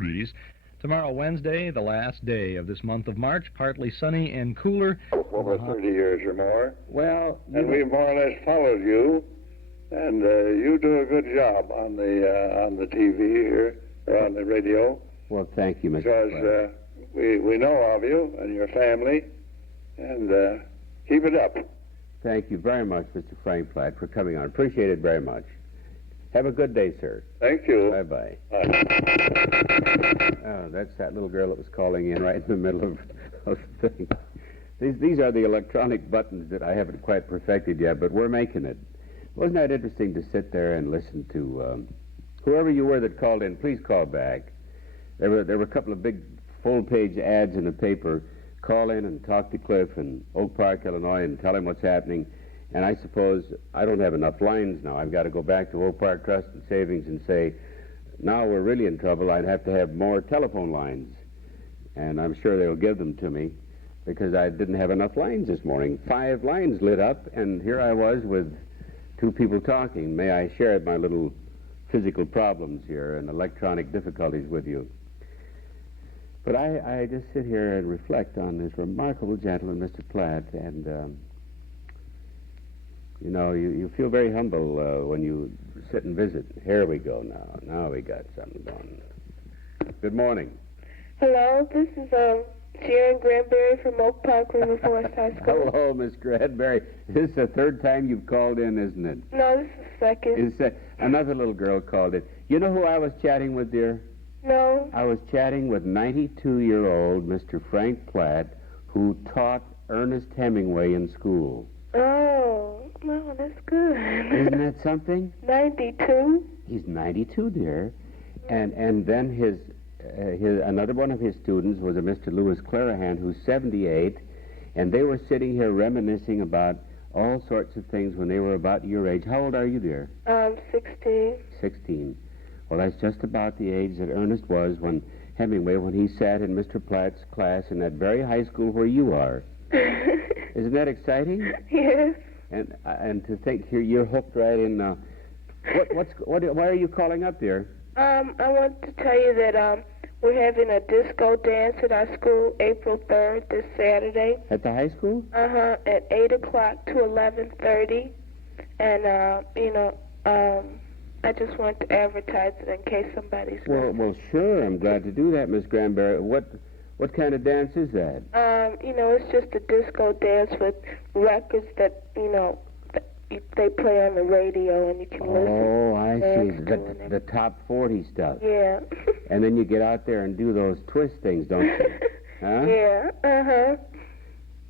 degrees. Tomorrow, Wednesday, the last day of this month of March, partly sunny and cooler. Over 30 years or more. Well, and we more or less followed you, and you do a good job on the TV here, or on the radio. Well, thank you, Mr. Because we know of you and your family, and keep it up. Thank you very much, Mr. Frank Platt, for coming on. Appreciate it very much. Have a good day, sir. Thank you. Bye-bye. Bye. Oh, that's that little girl that was calling in right in the middle of the thing. These are the electronic buttons that I haven't quite perfected yet, but we're making it. Wasn't that interesting to sit there and listen to whoever you were that called in? Please call back. There were a couple of big full-page ads in the paper. Call in and talk to Cliff in Oak Park, Illinois, and tell him what's happening. And I suppose I don't have enough lines now. I've got to go back to Oak Park Trust and Savings and say, now we're really in trouble. I'd have to have more telephone lines. And I'm sure they'll give them to me because I didn't have enough lines this morning. 5 lines lit up, and here I was with 2 people talking. May I share my little physical problems here and electronic difficulties with you? But I just sit here and reflect on this remarkable gentleman, Mr. Platt, and you know, you feel very humble when you sit and visit. Here we go now. Now we got something going. Good morning. Hello, this is Sharon Granberry from Oak Park River Forest High School. Hello, Miss Granberry. This is the 3rd time you've called in, isn't it? No, this is the 2nd. Another little girl called in. You know who I was chatting with, dear? No. I was chatting with 92-year-old Mr. Frank Platt, who taught Ernest Hemingway in school. Oh, no, that's good. Isn't that something? 92? He's 92, dear. And then his another one of his students was a Mr. Louis Clarahan, who's 78, and they were sitting here reminiscing about all sorts of things when they were about your age. How old are you, dear? 16. 16. Well, that's just about the age that Ernest was when Hemingway, when he sat in Mr. Platt's class in that very high school where you are. Isn't that exciting? Yes. And to think here you're hooked right in. Why are you calling up, dear? I want to tell you that we're having a disco dance at our school April 3rd, this Saturday. At the high school? Uh-huh, at 8 o'clock to 11:30. And, I just want to advertise it in case somebody's... Well, sure, I'm glad to do that, Miss Granberry. What kind of dance is that? It's just a disco dance with records that, they play on the radio and you can listen. Oh, I see. The top 40 stuff. Yeah. And then you get out there and do those twist things, don't you? Huh? Yeah, uh-huh.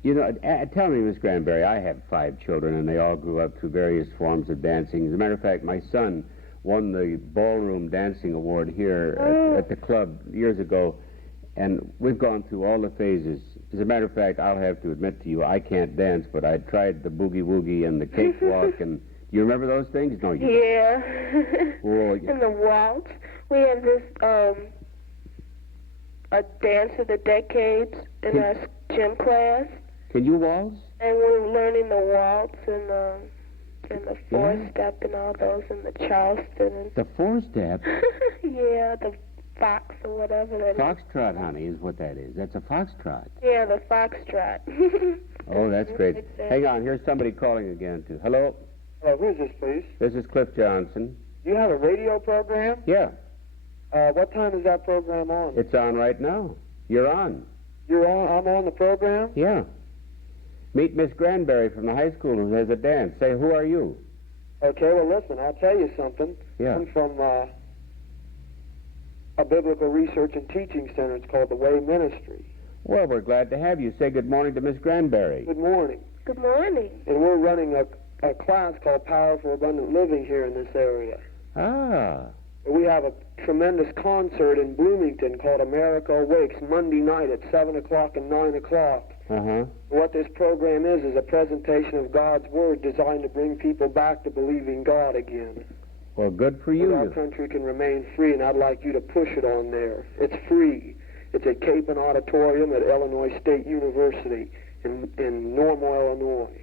You know, tell me, Miss Granberry, I have 5 children, and they all grew up through various forms of dancing. As a matter of fact, my son won the ballroom dancing award here at the club years ago, and we've gone through all the phases. As a matter of fact, I'll have to admit to you, I can't dance, but I tried the boogie-woogie and the cakewalk, and you remember those things? No, you don't. Yeah. Oh, and the waltz. We have this, a dance of the decades in our gym class. Can you waltz? And we're learning the waltz and the 4-step and all those, and the Charleston. And the 4-step? Yeah, the fox or whatever that Foxtrot, honey, is what that is. That's a foxtrot. Yeah, the foxtrot. Oh, that's great. Hang on, here's somebody calling again, too. Hello? Hello, who is this, please? This is Cliff Johnson. You have a radio program? Yeah. What time is that program on? It's on right now. You're on. You're on? I'm on the program? Yeah. Meet Miss Granberry from the high school who has a dance. Say, who are you? Okay, well, listen, I'll tell you something. Yeah. I'm from a biblical research and teaching center. It's called the Way Ministry. Well, we're glad to have you. Say good morning to Miss Granberry. Good morning. Good morning. And we're running a class called Powerful Abundant Living here in this area. Ah. We have a tremendous concert in Bloomington called America Awakes, Monday night at 7 o'clock and 9 o'clock. Uh-huh. What this program is a presentation of God's Word designed to bring people back to believing God again. Well, good for you. So our country can remain free, and I'd like you to push it on there. It's free. It's at Capon Auditorium at Illinois State University in Normal, Illinois.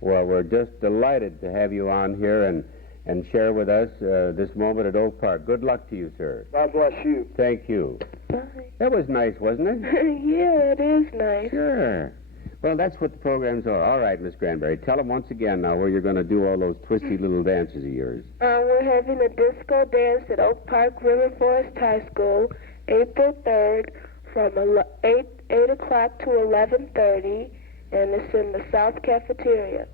Well, we're just delighted to have you on here, and and share with us this moment at Oak Park. Good luck to you, sir. God bless you. Thank you. Bye. That was nice, wasn't it? Yeah, it is nice. Sure. Well, that's what the programs are. All right, Miss Granberry, tell them once again now where you're going to do all those twisty little dances of yours. We're having a disco dance at Oak Park River Forest High School, April 3rd, from 8 o'clock to 11:30, and it's in the South Cafeteria.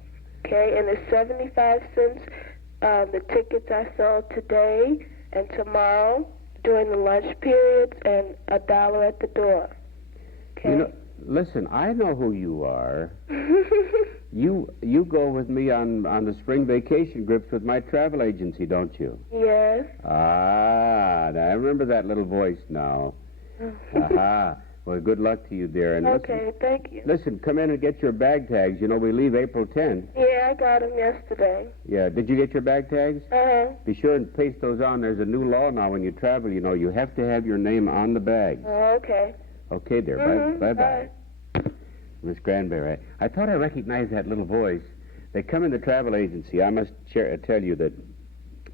Okay, and it's 75 cents. The tickets are sold today and tomorrow during the lunch periods, and $1 at the door. Okay. You know, listen, I know who you are. You go with me on the spring vacation trips with my travel agency, don't you? Yes. Ah, now I remember that little voice now. Aha. Well, good luck to you, dear. And Okay, listen, thank you. listen, come in and get your bag tags. You know, we leave April 10th. Yeah, I got them yesterday. Yeah, did you get your bag tags? Uh-huh. Be sure and paste those on. There's a new law now when you travel, you know, you have to have your name on the bag. Oh, okay. Okay, dear. Bye-bye. Miss Granberry, I thought I recognized that little voice. They come in the travel agency. I must tell you that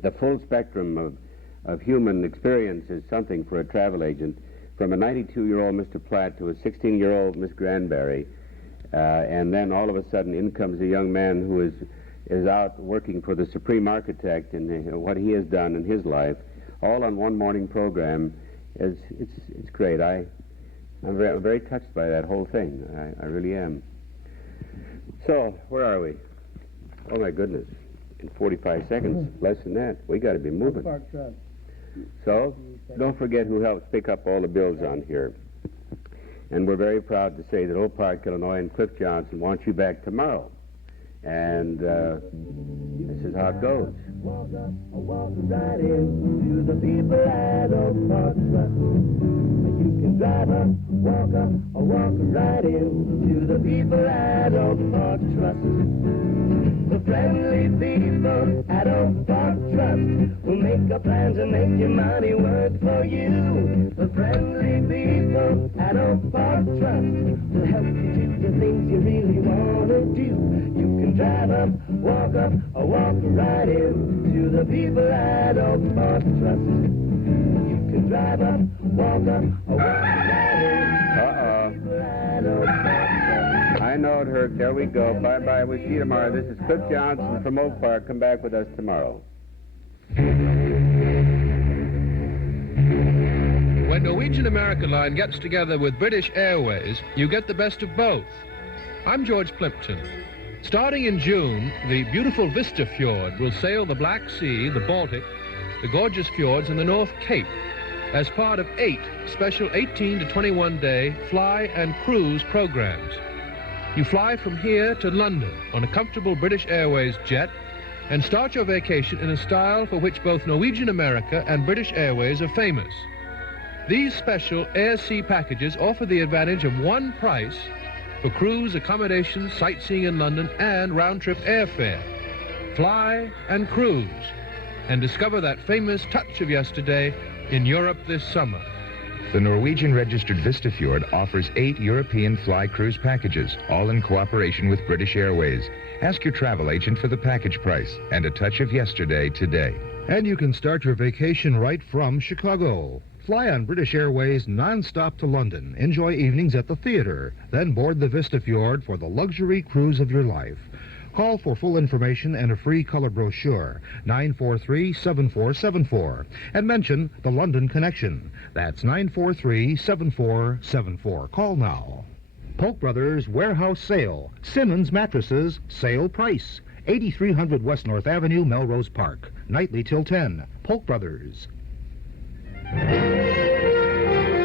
the full spectrum of human experience is something for a travel agent, from a 92-year-old Mr. Platt to a 16-year-old Miss Granberry, and then all of a sudden in comes a young man who is out working for the supreme architect and what he has done in his life, all on one morning program. It's great. I'm very touched by that whole thing. I really am. So, where are we? Oh, my goodness. In 45 seconds, less than that. We got to be moving. So, don't forget who helps pick up all the bills on here. And we're very proud to say that Oak Park, Illinois, and Cliff Johnson want you back tomorrow. And this is how it goes. Walk right in to the people at Oak Park Trust. You can drive up, walk right in to the people at Oak Park Trust. The friendly people at Oak Park Trust will make up plans and make your money work for you. The friendly people at Oak Park Trust will help you do the things you really want to do. You can drive up, walk right in to the people at Oak Park Trust. You can drive up, walk right in. I know it, Herc. There we go. Bye-bye. We'll see you tomorrow. This is Cliff Johnson from Oak Park. Come back with us tomorrow. When Norwegian American Line gets together with British Airways, you get the best of both. I'm George Plimpton. Starting in June, the beautiful Vista Fjord will sail the Black Sea, the Baltic, the gorgeous fjords, and the North Cape as part of 8 special 18 to 21-day fly and cruise programs. You fly from here to London on a comfortable British Airways jet and start your vacation in a style for which both Norwegian America and British Airways are famous. These special air-sea packages offer the advantage of one price for cruise, accommodation, sightseeing in London, and round-trip airfare. Fly and cruise, and discover that famous touch of yesterday in Europe this summer. The Norwegian-registered Vistafjord offers 8 European fly cruise packages, all in cooperation with British Airways. Ask your travel agent for the package price and a touch of yesterday today. And you can start your vacation right from Chicago. Fly on British Airways non-stop to London. Enjoy evenings at the theater. Then board the Vistafjord for the luxury cruise of your life. Call for full information and a free color brochure, 943-7474, and mention the London Connection. That's 943-7474. Call now. Polk Brothers Warehouse Sale. Simmons Mattresses, sale price. 8300 West North Avenue, Melrose Park. Nightly till 10. Polk Brothers.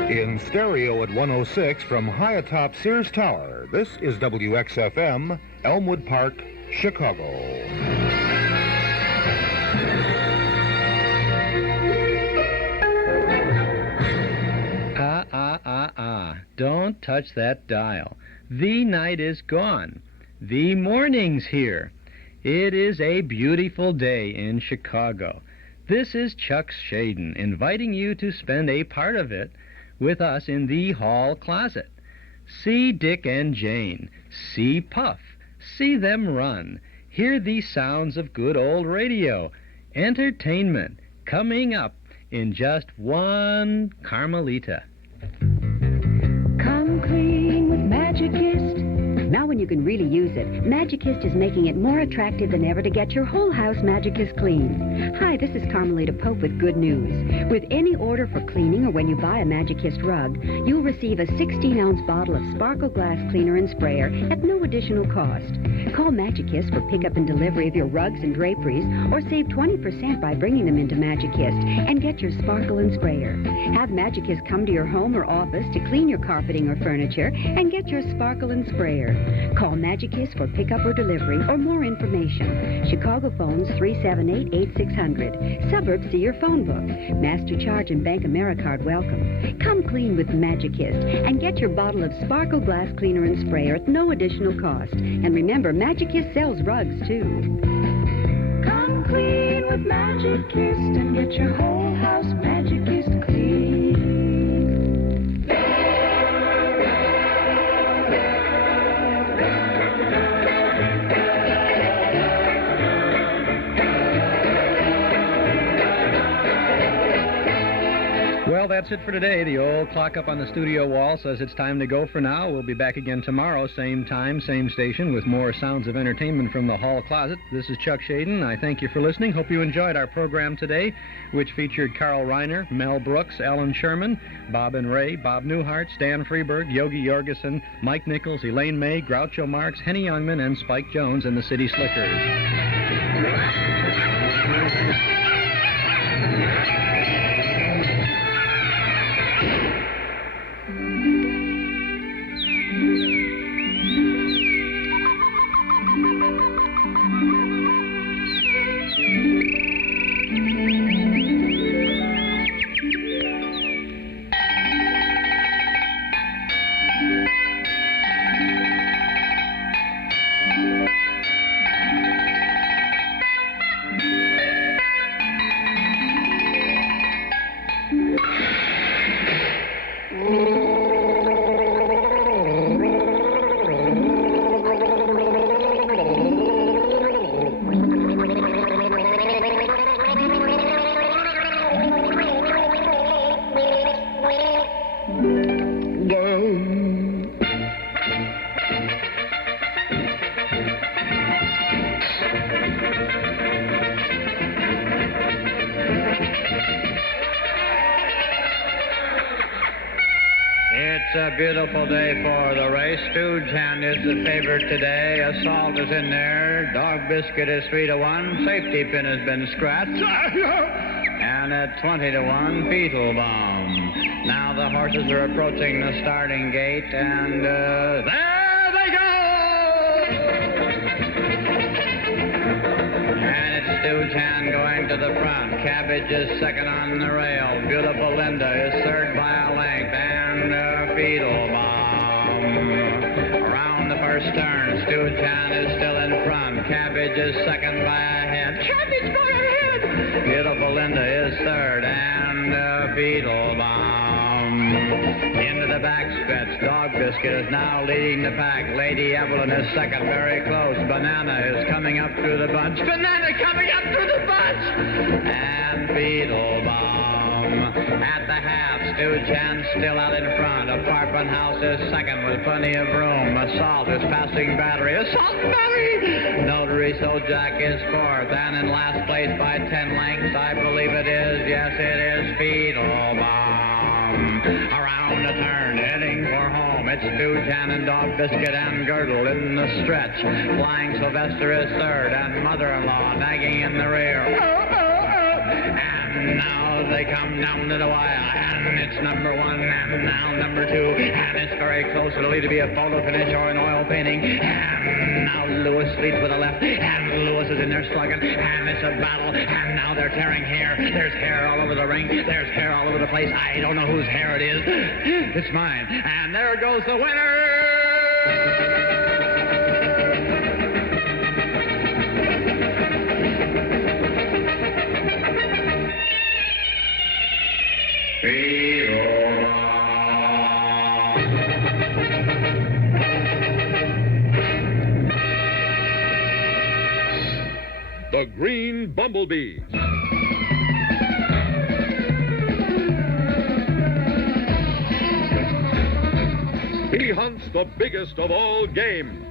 In stereo at 106 from high atop Sears Tower, this is WXFM, Elmwood Park, Chicago. Don't touch that dial. The night is gone. The morning's here. It is a beautiful day in Chicago. This is Chuck Shaden inviting you to spend a part of it with us in the hall closet. See Dick and Jane. See Puff. See them run. Hear the sounds of good old radio. entertainment coming up in just one Carmelita. Come clean with Magicist. Now when you can really use it, Magicist is making it more attractive than ever to get your whole house Magicist clean. Hi, this is Carmelita Pope with good news. With any order for cleaning or when you buy a Magicist rug, you'll receive a 16-ounce bottle of Sparkle Glass Cleaner and Sprayer at no additional cost. Call Magicist for pickup and delivery of your rugs and draperies, or save 20% by bringing them into Magicist and get your Sparkle and Sprayer. Have Magicist come to your home or office to clean your carpeting or furniture and get your Sparkle and Sprayer. Call Magicist for pickup or delivery or more information. Chicago phones 378-8600. Suburbs see your phone book. Master Charge and Bank Americard welcome. Come clean with Magicist and get your bottle of Sparkle Glass Cleaner and Sprayer at no additional cost. And remember, Magicist sells rugs too. Come clean with Magicist and get your whole house Magicist clean. Well, that's it for today. The old clock up on the studio wall says it's time to go for now. We'll be back again tomorrow, same time, same station, with more sounds of entertainment from the hall closet. This is Chuck Shaden. I thank you for listening. Hope you enjoyed our program today, which featured Carl Reiner, Mel Brooks, Alan Sherman, Bob and Ray, Bob Newhart, Stan Freberg, Yogi Jorgensen, Mike Nichols, Elaine May, Groucho Marx, Henny Youngman, and Spike Jones and the City Slickers. It's a beautiful day for the race. sǝuoķsᴉuhl is the favorite today. Assault is in there. Dog Biscuit is 3-1. Safety Pin has been scratched. And at 20-1, Beetle Bomb. Now the horses are approaching the starting gate, and there they go! And it's sǝuoķsᴉuhl going to the front. Cabbage is second on the rail. Beautiful Linda is third by a length, and Beetle Bomb. Around the first turn, sǝuoķsᴉuhl is still in front. Cabbage is second by a head. Cabbage by a head! Beautiful Linda is third, and Beetle Bomb. Into the back stretch, Dog Biscuit is now leading the pack. Lady Evelyn is second, very close. Banana is coming up through the bunch. Banana coming up through the bunch! And Beetle Bomb. At the half, sǝuoķsᴉuhl still out in front. Apartment House is second with plenty of room. Assault is passing Battery. Assault Battery! Notary Sojak is fourth. And in last place by 10 lengths, I believe it is. Yes, it is Beetle Bomb. Around the turn, heading for home. It's sǝuoķsᴉuhl and Dog Biscuit and Girdle in the stretch. Flying Sylvester is third, and Mother-in-Law nagging in the rear. And now they come down to the wire, and it's number one, and now number two, and it's very close. It'll either be a photo finish or an oil painting. And now Lewis leads with the left, and Lewis is in there slugging, and it's a battle, and now they're tearing hair. There's hair all over the ring. There's hair all over the place. I don't know whose hair it is. It's mine. And there goes the winner! the green bumblebee. He hunts the biggest of all game.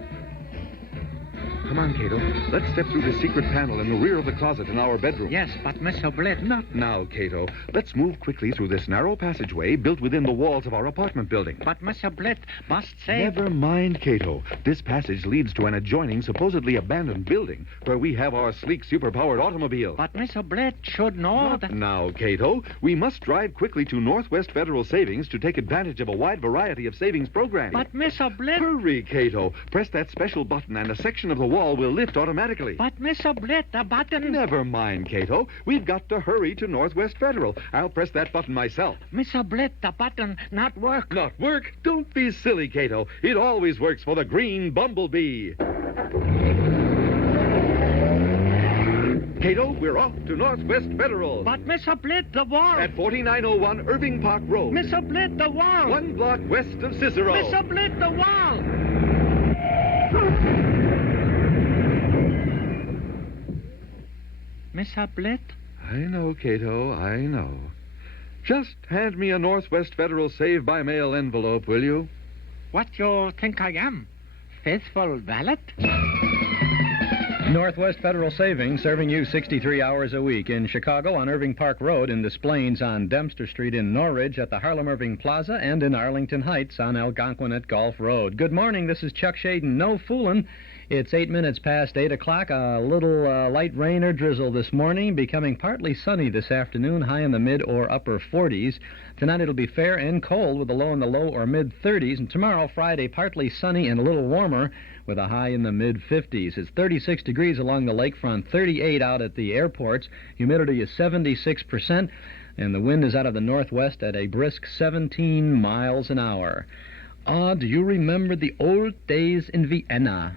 Come on, Cato. Let's step through the secret panel in the rear of the closet in our bedroom. Yes, but Mr. Blett... Not now, Cato. Let's move quickly through this narrow passageway built within the walls of our apartment building. But Mr. Blett must say... Never mind, Cato. This passage leads to an adjoining, supposedly abandoned building where we have our sleek, super-powered automobile. But Mr. Blett should know Not that... now, Cato. We must drive quickly to Northwest Federal Savings to take advantage of a wide variety of savings programs. But Mr. Blett... Hurry, Cato. Press that special button and a section of the wall will lift automatically. But Mr. Blett, the button... Never mind, Cato. We've got to hurry to Northwest Federal. I'll press that button myself. Mr. Blett, the button not work. Not work? Don't be silly, Cato. It always works for the green bumblebee. Cato, we're off to Northwest Federal. But Mr. Blett, the wall... At 4901 Irving Park Road. Mr. Blett, the wall... 1 block west of Cicero. Mr. Blett, the wall... Mr. Blett? I know, Cato, I know. Just hand me a Northwest Federal Save-by-Mail envelope, will you? What you think I am? Faithful valet? Northwest Federal Savings, serving you 63 hours a week in Chicago on Irving Park Road, in Des Plaines on Dempster Street, in Norridge at the Harlem Irving Plaza, and in Arlington Heights on Algonquin at Gulf Road. Good morning, this is Chuck Shaden. No fooling. It's 8 minutes past 8 o'clock. A little light rain or drizzle this morning, becoming partly sunny this afternoon, high in the mid or upper 40s. Tonight it'll be fair and cold with a low in the low or mid 30s. And tomorrow, Friday, partly sunny and a little warmer with a high in the mid 50s. It's 36 degrees along the lakefront, 38 out at the airports. Humidity is 76%, and the wind is out of the northwest at a brisk 17 miles an hour. Ah, do you remember the old days in Vienna?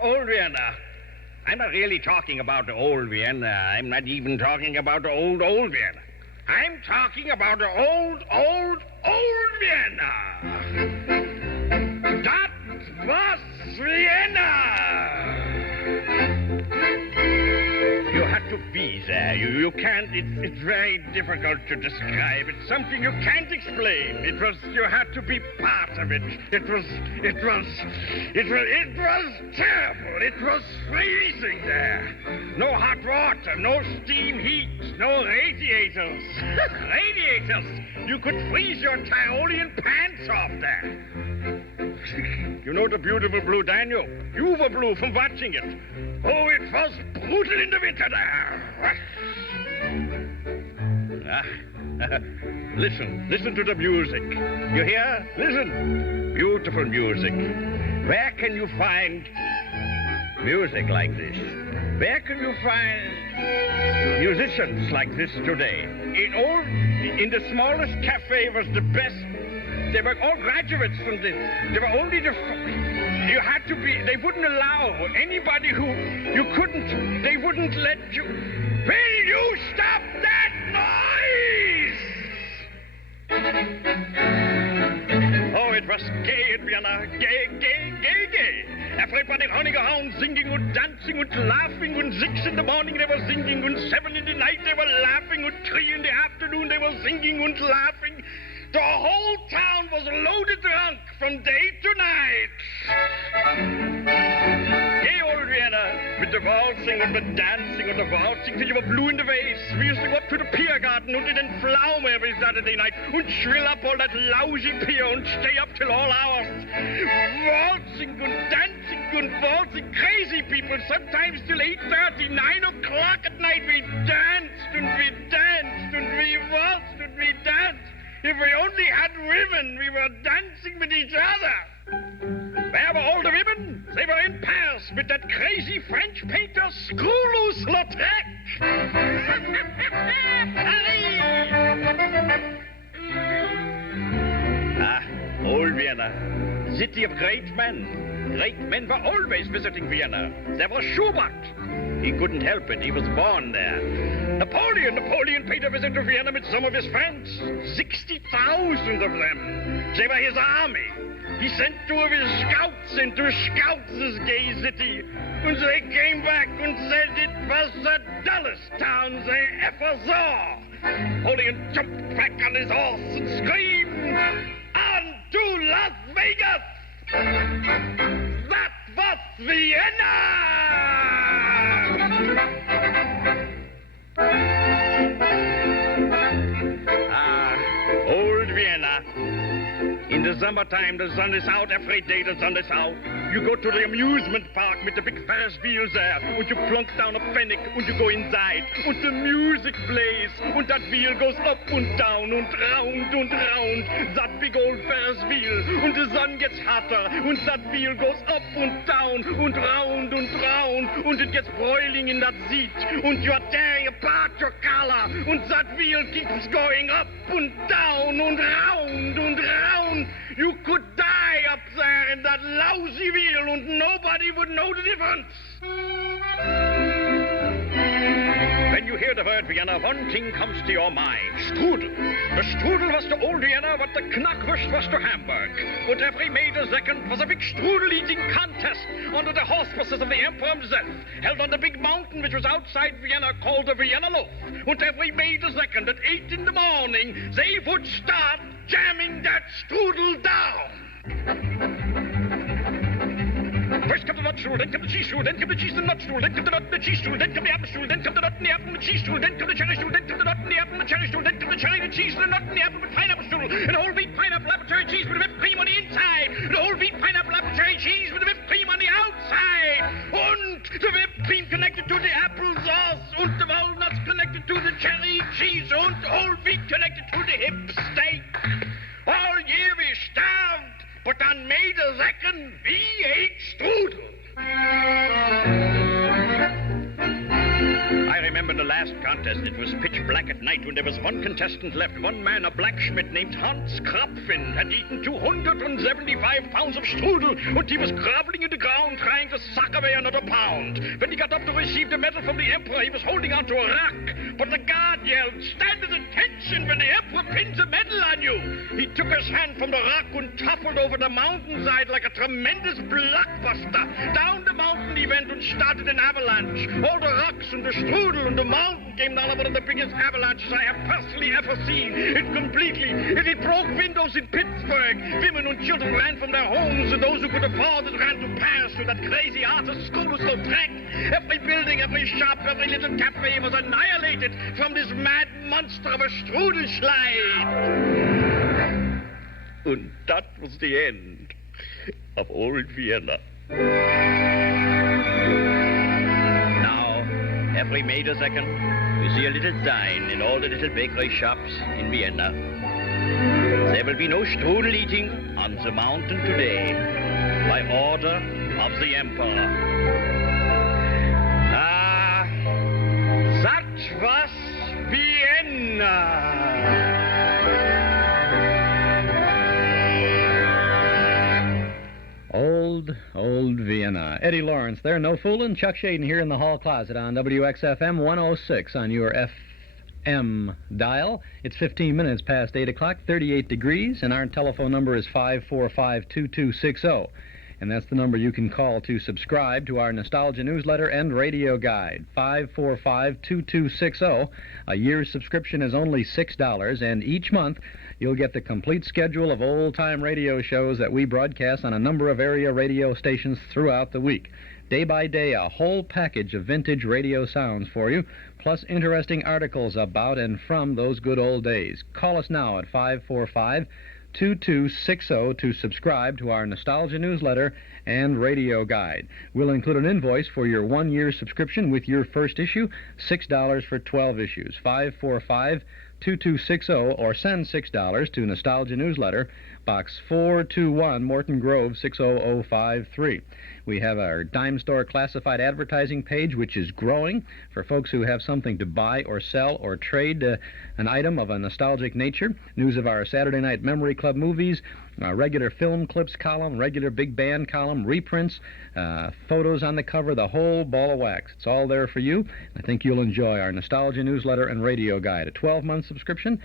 Old Vienna. I'm not really talking about the old Vienna. I'm not even talking about the old Vienna. I'm talking about the old Vienna. That was Vienna. You have to be there. You can't. It's very difficult to describe. It's something you can't explain. You had to be part of it. It was terrible. It was freezing there. No hot water, no steam heat, no radiators. Radiators. You could freeze your Tyrolean pants off there. You know the beautiful blue Danube? You were blue from watching it. Oh, it was brutal in the winter there. Listen to the music. You hear? Listen. Beautiful music. Where can you find music like this? Where can you find musicians like this today? In the smallest cafe was the best. They were all graduates from this. They were only you had to be, they wouldn't allow anybody who you couldn't, they wouldn't let you. Will you stop that noise? Oh, it was gay in Vienna. Gay. Everybody running around singing and dancing and laughing. And 6 in the morning they were singing. And 7 in the night they were laughing. And 3 in the afternoon they were singing and laughing. The whole town was loaded drunk from day to night. Gay old Vienna, with the waltzing and the dancing and the waltzing till you were blue in the face. We used to go up to the pier garden and then Pflaume every Saturday night and shrill up all that lousy pier and stay up till all hours. Waltzing and dancing and waltzing. Crazy people, sometimes till 8:30, 9 o'clock at night. We danced and we danced and we waltzed and we danced. If we only had women, we were dancing with each other. Where were all the women? They were in Paris with that crazy French painter, sǝuoશ્ᴉlooģ. Old Vienna, city of great men. Great men were always visiting Vienna. There was Schubert. He couldn't help it. He was born there. Napoleon paid a visit to Vienna with some of his friends. 60,000 of them. They were his army. He sent 2 of his scouts in to scout this gay city. And they came back and said it was the dullest town they ever saw. Napoleon jumped back on his horse and screamed, "On to Las Vegas!" That was Vienna! Old Vienna. In the summertime, the sun is out. Every day the sun is out. You go to the amusement park with the big Ferris wheel there, and you plunk down a pfennig, and you go inside, and the music plays, and that wheel goes up and down, and round, that big old Ferris wheel, and the sun gets hotter, and that wheel goes up and down, and round, and it gets boiling in that seat, and you are tearing apart your collar, and that wheel keeps going up and down, and round. You could die up there in that lousy wheel and nobody would know the difference. When you hear the word Vienna, one thing comes to your mind. Strudel. The strudel was to old Vienna what the knackwurst was to Hamburg. And every May the 2nd was a big strudel-eating contest under the auspices of the emperor himself, held on the big mountain which was outside Vienna called the Vienna Loaf. And every May the 2nd at 8 in the morning, they would start jamming that strudel down. First come the nut strudel, then come the cheese strudel, then come the cheese and nut strudel, then come the nut and the cheese strudel, then come the apple strudel, then come the nut and the apple and the cheese strudel, then come the cherry strudel, then come the nut and the apple and the cherry strudel, then come the cherry and the cheese and the nut and the apple with pineapple strudel, and whole wheat pineapple apple cherry cheese with whipped cream on the inside, and whole wheat pineapple apple cherry cheese with whipped cream on the outside, and the whipped cream connected to the applesauce, and the walnuts connected to the cherry cheese, and the whole wheat connected to the hip steak. All year we starved, but on May the 2nd, we ate strudel. I remember the last contest. It was pitch black at night when there was one contestant left. One man, a blacksmith named Hans Krapfen, had eaten 275 pounds of strudel, and he was groveling in the ground trying to suck away another pound. When he got up to receive the medal from the emperor, he was holding onto a rock. But the guard yelled, "Stand at attention when the emperor pins a medal on you." He took his hand from the rock and toppled over the mountainside like a tremendous blockbuster. Down the mountain he went and started an avalanche. All the rocks and the strudel and the mountain came down on one of the biggest avalanches I have personally ever seen. It broke windows in Pittsburgh. Women and children ran from their homes, and those who could afford it ran to Paris to that crazy artist Scouloslow-Trek. Every building, every shop, every little cafe was annihilated from this mad monster of a strudelslide. And that was the end of old Vienna. Every May the 2nd, you see a little sign in all the little bakery shops in Vienna. There will be no strudel eating on the mountain today, by order of the emperor. That was Vienna. Old Vienna. Eddie Lawrence there, no fooling. Chuck Shaden here in the hall closet on WXFM 106 on your FM dial. It's 15 minutes past 8 o'clock, 38 degrees, and our telephone number is 545-2260. And that's the number you can call to subscribe to our nostalgia newsletter and radio guide. 545-2260. A year's subscription is only $6, and each month you'll get the complete schedule of old-time radio shows that we broadcast on a number of area radio stations throughout the week. Day by day, a whole package of vintage radio sounds for you, plus interesting articles about and from those good old days. Call us now at 545-2260 to subscribe to our nostalgia newsletter and radio guide. We'll include an invoice for your 1-year subscription with your first issue, $6 for 12 issues. 545-2260, or send $6 to Nostalgia Newsletter, Box 421, Morton Grove, 60053. We have our dime store classified advertising page, which is growing for folks who have something to buy or sell or trade an item of a nostalgic nature. News of our Saturday Night Memory Club movies, regular film clips column, regular big band column, reprints, photos on the cover, the whole ball of wax. It's all there for you. I think you'll enjoy our nostalgia newsletter and radio guide. A 12-month subscription,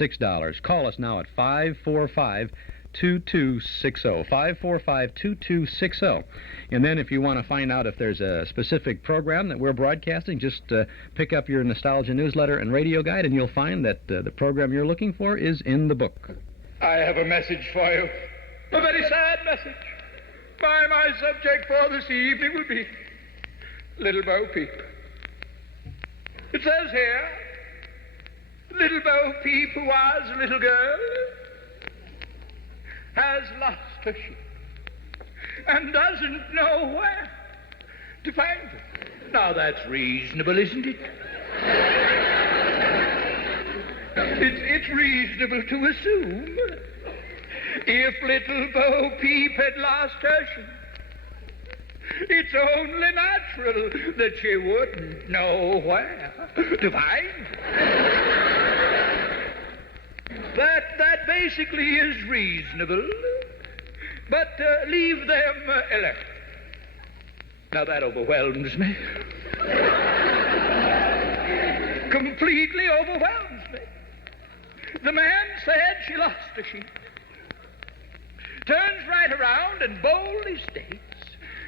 $6. Call us now at 545-2260, 545-2260. And then if you want to find out if there's a specific program that we're broadcasting, just pick up your nostalgia newsletter and radio guide, and you'll find that the program you're looking for is in the book. I have a message for you. A very sad message. My subject for this evening will be Little Bo Peep. It says here, Little Bo Peep, who was a little girl, has lost her sheep and doesn't know where to find her. Now that's reasonable, isn't it? It's reasonable to assume if little Bo Peep had lost her sheep, it's only natural that she wouldn't know where to find her. That basically is reasonable, but leave them alone. Now that overwhelms me. Completely overwhelms me. The man said she lost her sheep. Turns right around and boldly states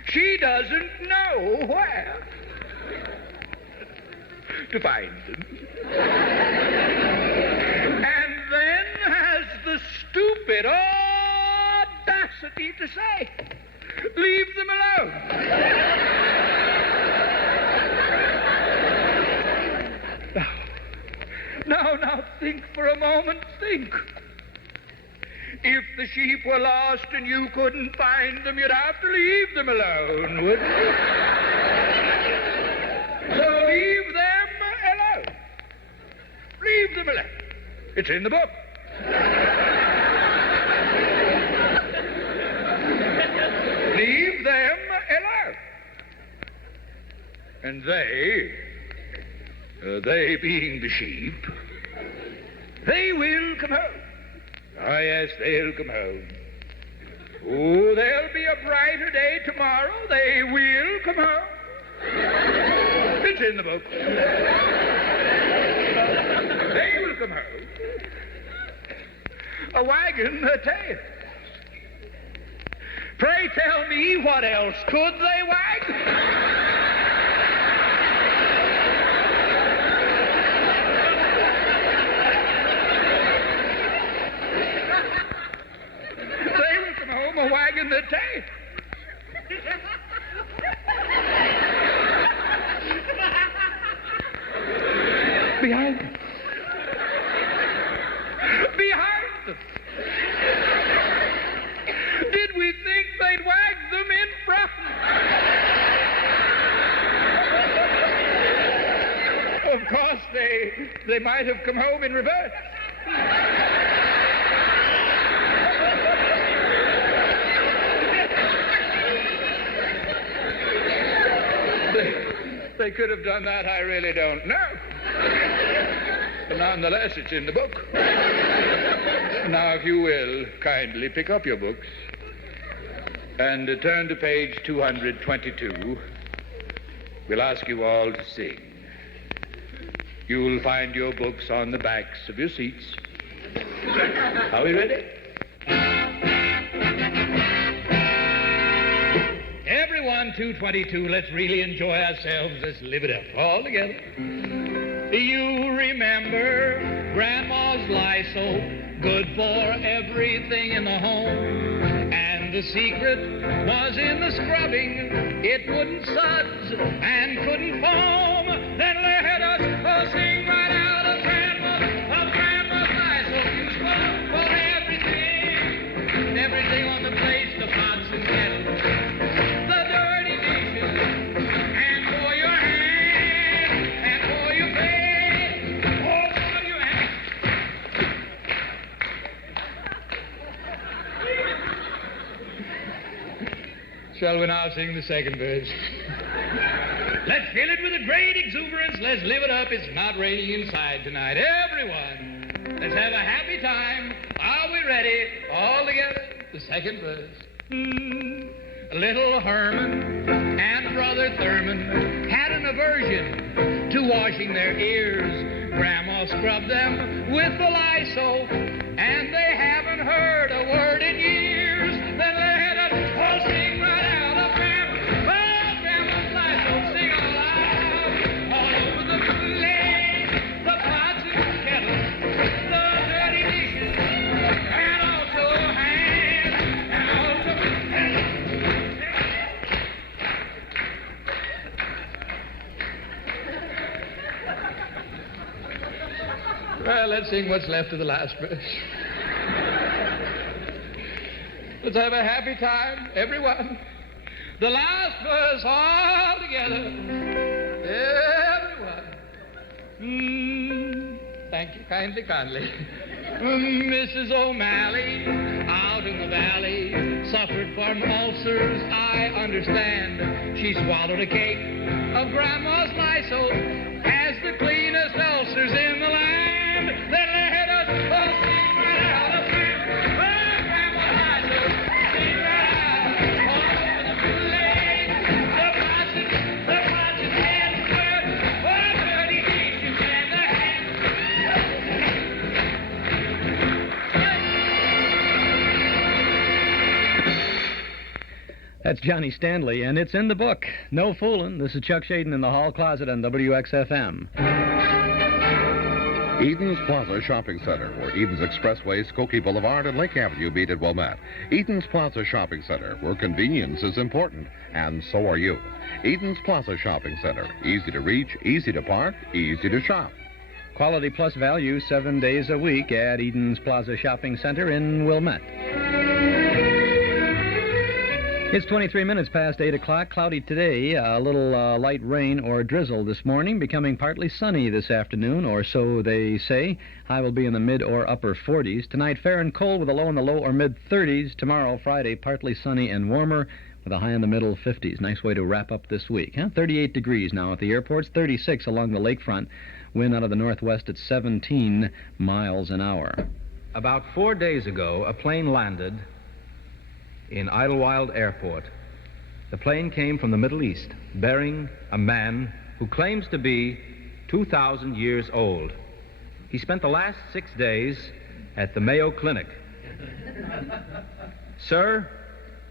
she doesn't know where to find them. And then has the stupid audacity to say, leave them alone. Now think for a moment, think. If the sheep were lost and you couldn't find them, you'd have to leave them alone, wouldn't you? So leave them alone. Leave them alone. It's in the book. Leave them alone. And they being the sheep, they will come home. Ah, yes, they'll come home. Oh, there'll be a brighter day tomorrow. They will come home. It's in the book. They will come home. A wagon, a tail. Pray tell me, what else could they wag? A wagon the tail. Behind them. Behind them. Did we think they'd wag them in front? Of course, they might have come home in reverse. They could have done that, I really don't know. But nonetheless, it's in the book. Now, if you will, kindly pick up your books and turn to page 222. We'll ask you all to sing. You'll find your books on the backs of your seats. Are we ready? Everyone, 222, let's really enjoy ourselves. Let's live it up all together. You remember Grandma's Lysol, good for everything in the home. And the secret was in the scrubbing. It wouldn't suds and couldn't foam. Then let us sing right out of Grandma's Lysol. Used for everything on the plates, the pots and kettles. Shall we now sing the second verse? Let's fill it with a great exuberance. Let's live it up. It's not raining inside tonight. Everyone, let's have a happy time. Are we ready? All together. The second verse. Little Herman and Brother Thurman had an aversion to washing their ears. Grandma scrubbed them with the Lysol, and they haven't heard a word in years. Then let us all sing right out of Grandma. Oh, Grandma's Lysol, sing all loud. All over the lane, the pots and kettles, the dirty dishes, and also hands, and also Well, let's sing what's left of the last verse. Let's have a happy time, everyone. The last verse all together. Everyone. Thank you kindly, kindly. Mrs. O'Malley, out in the valley, suffered from ulcers, I understand. She swallowed a cake of Grandma's Lysol, has the cleanest ulcers in the land. Then let us all sing right out of Grandma's Lysol, sing right out, all over the lane, the pots and pans, what dirty dishes and the hands. That's Johnny Stanley, and it's in the book. No fooling. This is Chuck Shaden in the hall closet on WXFM. Eden's Plaza Shopping Center, where Eden's Expressway, Skokie Boulevard, and Lake Avenue meet at Wilmette. Eden's Plaza Shopping Center, where convenience is important, and so are you. Eden's Plaza Shopping Center, easy to reach, easy to park, easy to shop. Quality plus value 7 days a week at Eden's Plaza Shopping Center in Wilmette. It's 23 minutes past 8 o'clock. Cloudy today, a little light rain or drizzle this morning, becoming partly sunny this afternoon, or so they say. High will be in the mid or upper 40s. Tonight, fair and cold with a low in the low or mid 30s. Tomorrow, Friday, partly sunny and warmer with a high in the middle 50s. Nice way to wrap up this week. 38 degrees now at the airports, 36 along the lakefront. Wind out of the northwest at 17 miles an hour. About 4 days ago, a plane landed in Idlewild Airport. The plane came from the Middle East, bearing a man who claims to be 2,000 years old. He spent the last 6 days at the Mayo Clinic. Sir,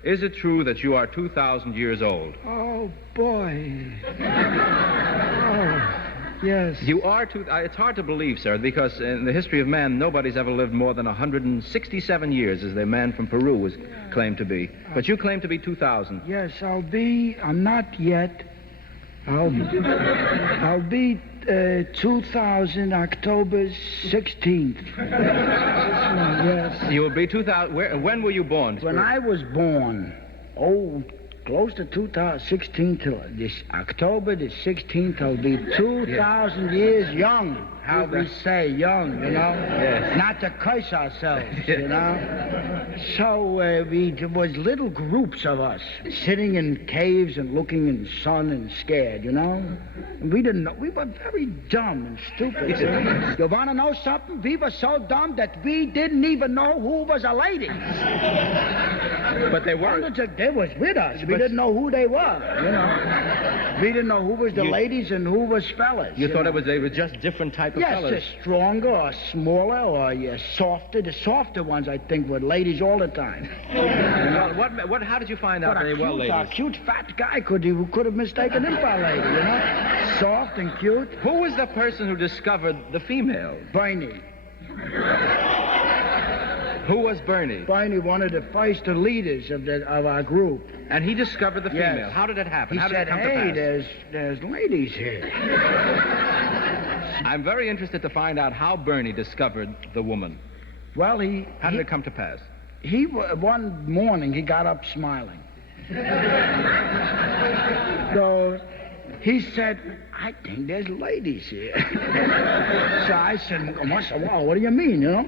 is it true that you are 2,000 years old? Oh, boy. Oh, yes. You are it's hard to believe, sir, because in the history of man, nobody's ever lived more than 167 years, as the man from Peru was claimed to be. But you claim to be 2,000. Yes, I'm not yet. I'll be 2000 October 16th. Yes. You will be 2000. When were you born? When I was born, close to 2016 till this October the 16th, I'll be 2,000 years young. How we say young, you know? Yes. Not to curse ourselves, you know? So there was little groups of us sitting in caves and looking in the sun and scared, you know? And we didn't know. We were very dumb and stupid. You want to know something? We were so dumb that we didn't even know who was a lady. But they weren't. They was with us. We didn't know who they were, you know? We didn't know who was the ladies and who was fellas. You thought they were just different type of fellas? Yes, they're stronger or smaller or softer. The softer ones, I think, were ladies all the time. Well, how did you find out they were ladies? A cute fat guy could have mistaken him for a lady, you know? Soft and cute. Who was the person who discovered the female? Bernie. Who was Bernie? Bernie, one of the first leaders of our group. And he discovered the female. Yes. How did it happen? He said, hey, there's ladies here. I'm very interested to find out how Bernie discovered the woman. Well, how did it come to pass? One morning, he got up smiling. So he said, I think there's ladies here. So I said, well, what do you mean, you know?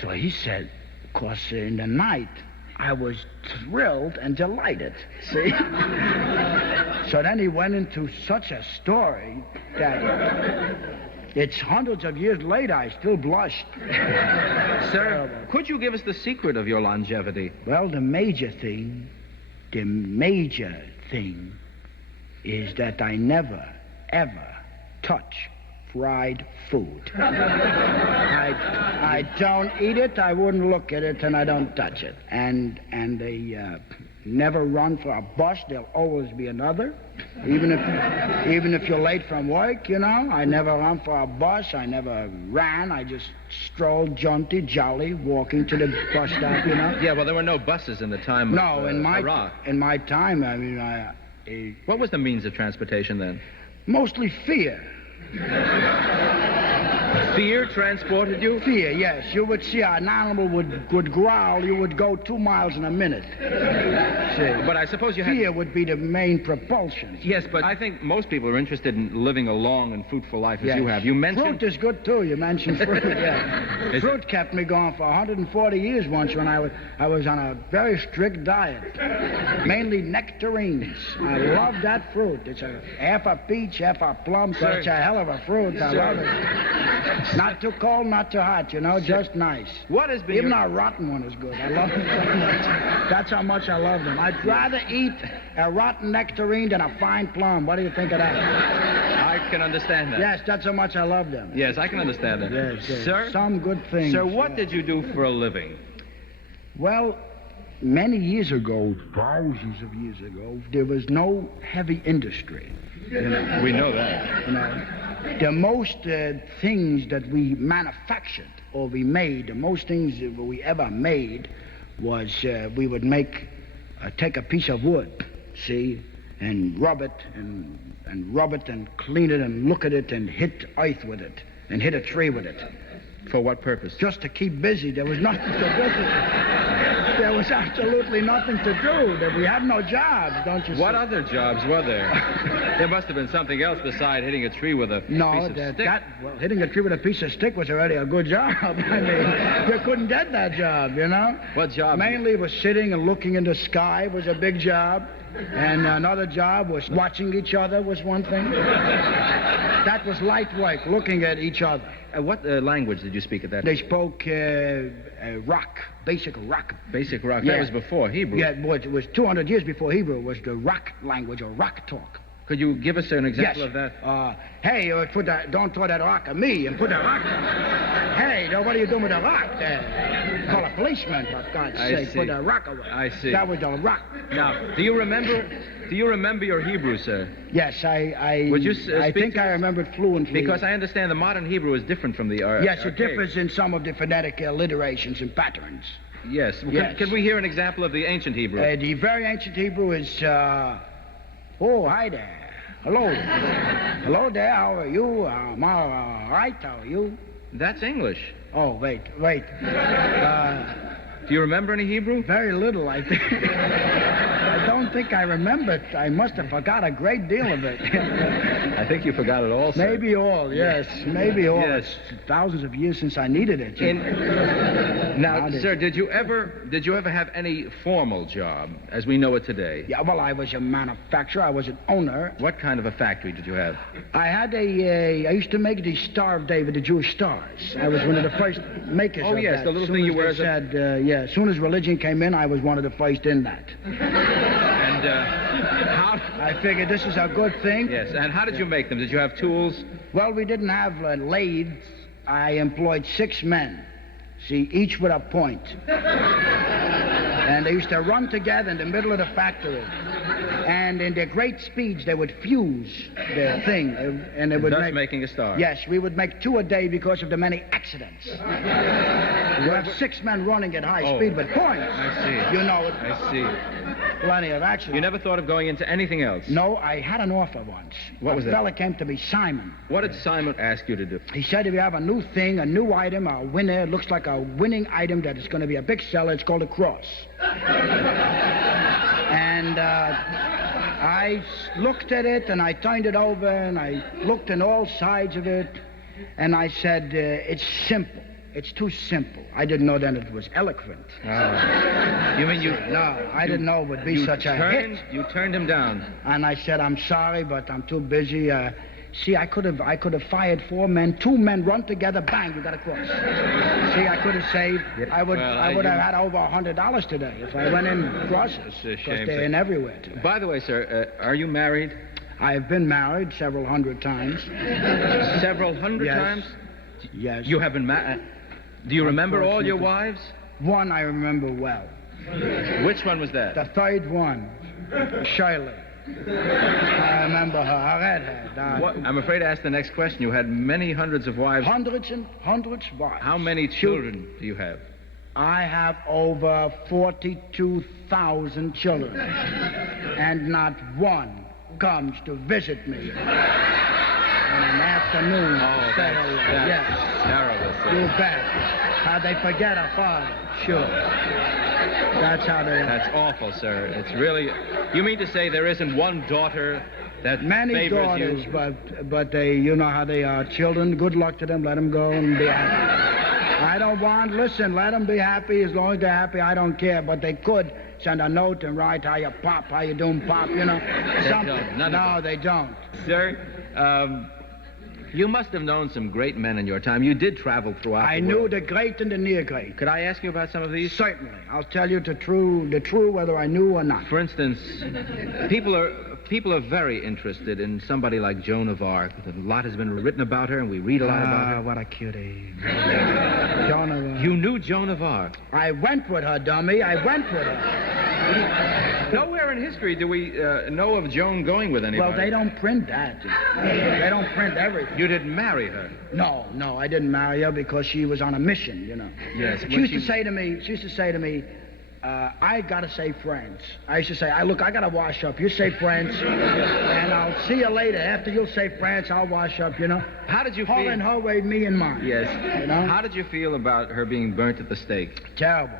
So he said, because in the night, I was thrilled and delighted, see? So then he went into such a story that it's hundreds of years later, I still blushed. Sir, could you give us the secret of your longevity? Well, the major thing is that I never, ever touch fried food. I don't eat it, I wouldn't look at it, and I don't touch it. And they never run for a bus, there'll always be another. Even if you're late from work, you know, I never run for a bus, I never ran, I just strolled jaunty, jolly, walking to the bus stop, you know. Yeah, well, there were no buses in the time of Iraq. In my time, I mean, what was the means of transportation then? Mostly fear. Fear transported you? Fear, yes. You would see an animal would growl, you would go 2 miles in a minute. See? But I suppose you had... Fear would be the main propulsion. Yes, but I think most people are interested in living a long and fruitful life as you have. You mentioned... Fruit is good, too. You mentioned fruit, yeah. Fruit kept me going for 140 years once when I was on a very strict diet. Mainly nectarines. I love that fruit. It's half a peach, half a plum, so it's a hell of a fruit. I love it. Not too cold, not too hot, you know, just nice. What has been Even a rotten one is good. I love them so much. That's how much I love them. I'd rather eat a rotten nectarine than a fine plum. What do you think of that? I can understand that. Yes, that's how much I love them. Yes, I can understand that. Yes. Sir? Some good things. Sir, what did you do for a living? Well, many years ago, thousands of years ago, there was no heavy industry. You know? We know that. You know, the most things that we manufactured or we made, the most things that we ever made was we would take a piece of wood, see, and rub it and rub it and clean it and look at it and hit earth with it and hit a tree with it. For what purpose? Just to keep busy. There was nothing to do. There was absolutely nothing to do. We had no jobs, don't you see? What other jobs were there? There must have been something else besides hitting a tree with a piece of stick. Well, hitting a tree with a piece of stick was already a good job. I mean, you couldn't get that job, you know? What job? Mainly it was sitting and looking in the sky was a big job. And another job was watching each other was one thing. That was light work, looking at each other. What language did you speak at that They spoke rock, basic rock. Basic rock? Yeah. That was before Hebrew. Yeah, it was 200 years before Hebrew. It was the rock language or rock talk. Could you give us an example of that? Hey, don't throw that rock at me and put that rock down. Hey, what are you doing with the rock? Call a policeman, for God's sake. Put that rock away. I see. That was the rock. Now, do you remember your Hebrew, sir? Yes, I think I remember it fluently. Because I understand the modern Hebrew is different from the Yes, it differs in some of the phonetic alliterations and patterns. Yes. Could we hear an example of the ancient Hebrew? The very ancient Hebrew is... Oh, hi there. Hello. Hello there, how are you? I'm all right, how are you? That's English. Oh, wait. Do you remember any Hebrew? Very little, I think. I don't think I remember it. I must have forgot a great deal of it. I think you forgot it all, sir. Maybe all, yes. Maybe all. Yes. It's thousands of years since I needed it. Now, sir, did you ever have any formal job as we know it today? Yeah, well, I was a manufacturer. I was an owner. What kind of a factory did you have? I used to make the Star of David, the Jewish stars. I was one of the first makers of that. Oh, yes, the little thing you wear as as soon as religion came in, I was one of the first in that. And how... I figured this is a good thing. Yes, and how did you make them? Did you have tools? Well, we didn't have lathes. I employed 6 men, see, each with a point. And they used to run together in the middle of the factory. And in their great speeds, they would fuse the thing. And they would making a star. Yes, we would make 2 a day because of the many accidents. We have 6 men running at high speed with points. I see. You know it. I see. Plenty of accidents. You never thought of going into anything else? No, I had an offer once. What was it? A fella came to me, Simon. What did Simon ask you to do? He said if you have a new thing, a new item, a winner, it looks like a winning item that is going to be a big seller, it's called a cross. And I looked at it and I turned it over and I looked on all sides of it and I said, it's simple. It's too simple. I didn't know then it was eloquent. Oh. You mean you... No, I didn't know it would be such a hit. You turned him down. And I said, I'm sorry, but I'm too busy. See, I could have fired 4 men. 2 men run together, bang, you got to cross. See, I could have saved. I would have had over $100 today if I went in crosses. Because they're in everywhere today. By the way, sir, are you married? I have been married several hundred times. Several hundred times? Yes. You have been married? Do you remember all your wives? One I remember well. Which one was that? The third one, Shirley. I remember her. I read her. I'm afraid to ask the next question. You had many hundreds of wives. Hundreds and hundreds of wives. How many children do you have? I have over 42,000 children. And not one comes to visit me. In an afternoon. Oh, that's yes. Terrible, sir. You bet. How they forget a father. Sure. That's how they are. That's awful, sir. It's really... You mean to say there isn't one daughter that Many favors daughters, you? but they, you know how they are. Children, good luck to them. Let them go and be happy. I don't want... Listen, let them be happy. As long as they're happy, I don't care. But they could send a note and write how you pop, how you doing, pop, you know. No, they don't. Sir, you must have known some great men in your time. You did travel throughout the world. I knew the great and the near great. Could I ask you about some of these? Certainly. I'll tell you the true whether I knew or not. For instance, people are very interested in somebody like Joan of Arc. A lot has been written about her, and we read a lot about her. What a cutie. Joan of Arc. You knew Joan of Arc? I went with her, dummy. I went with her. Nowhere in history do we know of Joan going with anybody. Well, they don't print that. They don't print everything. You didn't marry her? No, I didn't marry her because she was on a mission, you know. Yes. She used to say to me, I gotta say France. I used to say, look, I gotta wash up. You say France, and I'll see you later. After you'll say France, I'll wash up, you know. How did you feel? Her in her way, me in mine. Yes. You know? How did you feel about her being burnt at the stake? Terrible.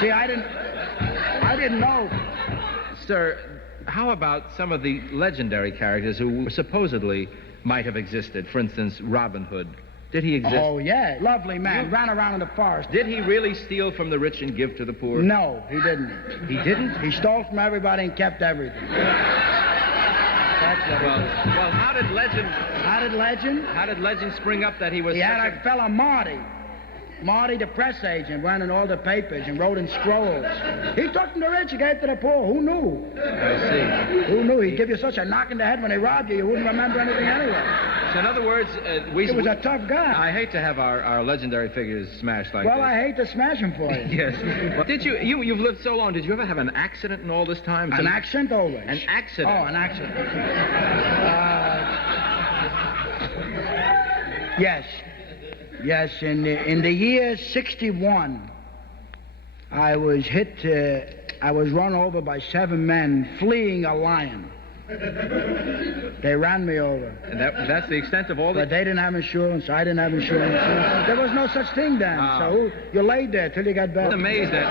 See, I didn't know. Sir, how about some of the legendary characters who supposedly might have existed? For instance, Robin Hood. Did he exist? Oh, yeah. Lovely man. Ran around in the forest. Did he really steal from the rich and give to the poor? No, he didn't. He didn't? He stole from everybody and kept everything. That's what well, how did legend... How did legend? How did legend spring up that he was... He had a fella, Marty. Marty, the press agent, ran in all the papers and wrote in scrolls. He took from the rich and gave to the poor. Who knew? I see. Who knew? He'd give you such a knock in the head when they robbed you, you wouldn't remember anything anyway. So in other words, he was a tough guy. I hate to have our legendary figures smashed like this. Well, I hate to smash them for you. Yes. Well, did you've lived so long, did you ever have an accident in all this time? An accident always. An accident? Oh, an accident. Yes. Yes, in the year 61, I was I was run over by 7 men fleeing a lion. They ran me over. And that's the extent of all the... But they didn't have insurance, I didn't have insurance. There was no such thing then, so you laid there till you got back. I'm amazed that...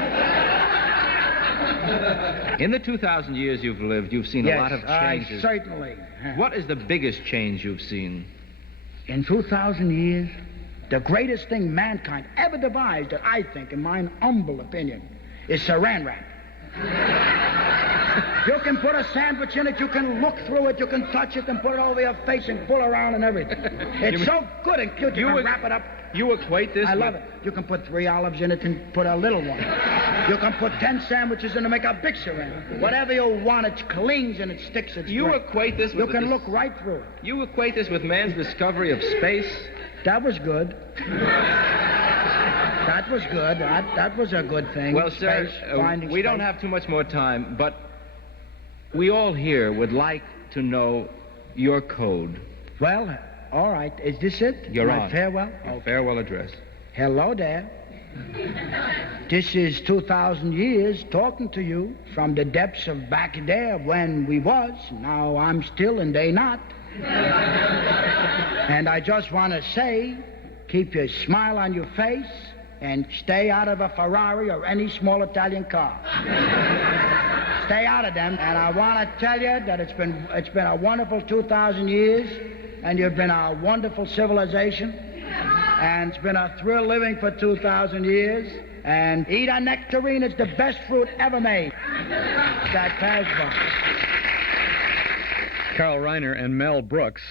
In the 2,000 years you've lived, you've seen a lot of changes. Certainly. What is the biggest change you've seen? In 2,000 years? The greatest thing mankind ever devised, that I think, in my humble opinion, is saran wrap. You can put a sandwich in it, you can look through it, you can touch it and put it over your face and pull around and everything. It's so good and cute, you can wrap it up. You equate this I love it. You can put 3 olives in it and put a little one. You can put 10 sandwiches in to make a big saran. Whatever you want, it clings and it sticks. You equate this with... You can look right through it. You equate this with man's discovery of space? That was good. That was good. That was a good thing. Well, sir, we don't have too much more time, but we all here would like to know your code. Well, all right. Is this it? You're My on. farewell? Your farewell address. Hello there. This is 2,000 years talking to you from the depths of back there when we was. Now I'm still and they not. And I just want to say, keep your smile on your face and stay out of a Ferrari or any small Italian car. Stay out of them. And I want to tell you that it's been a wonderful 2,000 years, and you've been a wonderful civilization, and it's been a thrill living for 2,000 years. And eat a nectarine, it's the best fruit ever made. That Casbah. Carl Reiner and Mel Brooks,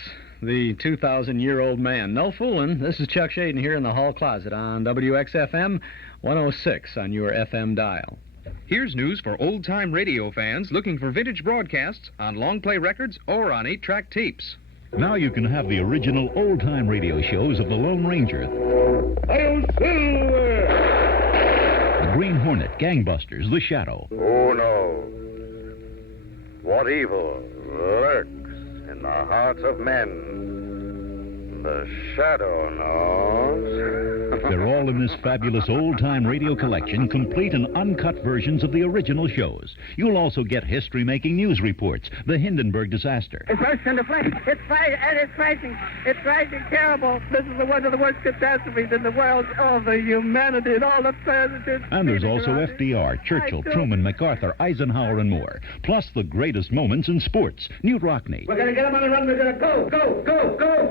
the 2,000-year-old man. No fooling. This is Chuck Shaden here in the hall closet on WXFM 106 on your FM dial. Here's news for old-time radio fans looking for vintage broadcasts on long-play records or on 8-track tapes. Now you can have the original old-time radio shows of the Lone Ranger, the Green Hornet, Gangbusters, The Shadow. Who knows what evil lurks in the hearts of men? The Shadow knows. They're all in this fabulous old-time radio collection, complete and uncut versions of the original shows. You'll also get history-making news reports, the Hindenburg disaster. It burst into flames. It's crashing. It's crashing terrible. This is one of the worst catastrophes in the world. All the humanity and all the presidents. And there's also FDR, Churchill, Truman, MacArthur, Eisenhower, and more. Plus the greatest moments in sports. Newt Rockney. We're going to get them on the run. We're going to go.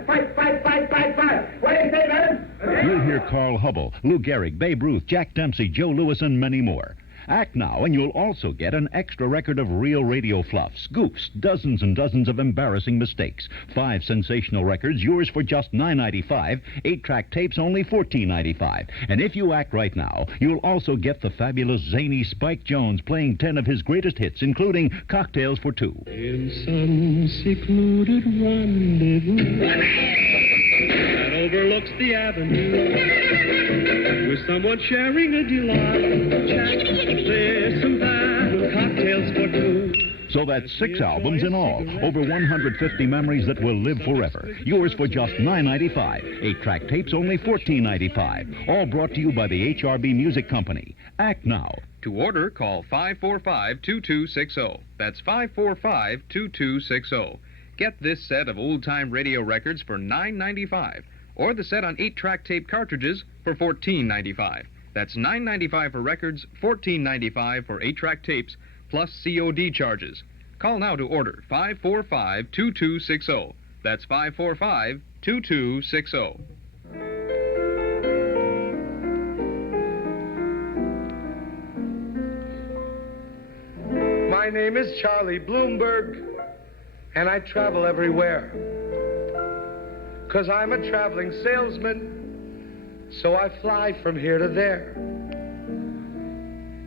Fight. What do you say, man? You'll hear Carl Hubble, Lou Gehrig, Babe Ruth, Jack Dempsey, Joe Louis, and many more. Act now, and you'll also get an extra record of real radio fluffs, goofs, dozens and dozens of embarrassing mistakes. 5 sensational records, yours for just $9.95. 8-track tapes, only $14.95. And if you act right now, you'll also get the fabulous zany Spike Jones playing 10 of his greatest hits, including Cocktails for Two. In some secluded rendezvous that overlooks the avenue, with someone sharing a delight, there's some battle cocktails for two. So that's 6 albums in all, over 150 memories that will live forever. Yours for just $9.95. 8-track tapes, only $14.95. All brought to you by the HRB Music Company. Act now. To order, call 545-2260. That's 545-2260. Get this set of old-time radio records for $9.95, or the set on 8-track tape cartridges for $14.95. That's $9.95 for records, $14.95 for 8-track tapes, plus COD charges. Call now to order 545-2260. That's 545-2260. My name is Charlie Bloomberg, and I travel everywhere. 'Cause I'm a traveling salesman, so I fly from here to there.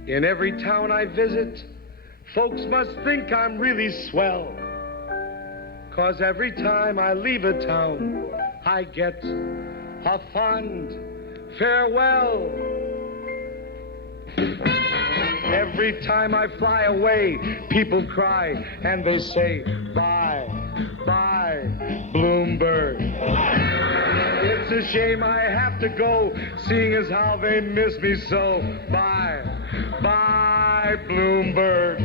In every town I visit, folks must think I'm really swell. 'Cause every time I leave a town, I get a fond farewell. Every time I fly away, people cry and they say, bye, bye, Bloomberg. It's a shame I have to go, seeing as how they miss me so. Bye, bye, Bloomberg.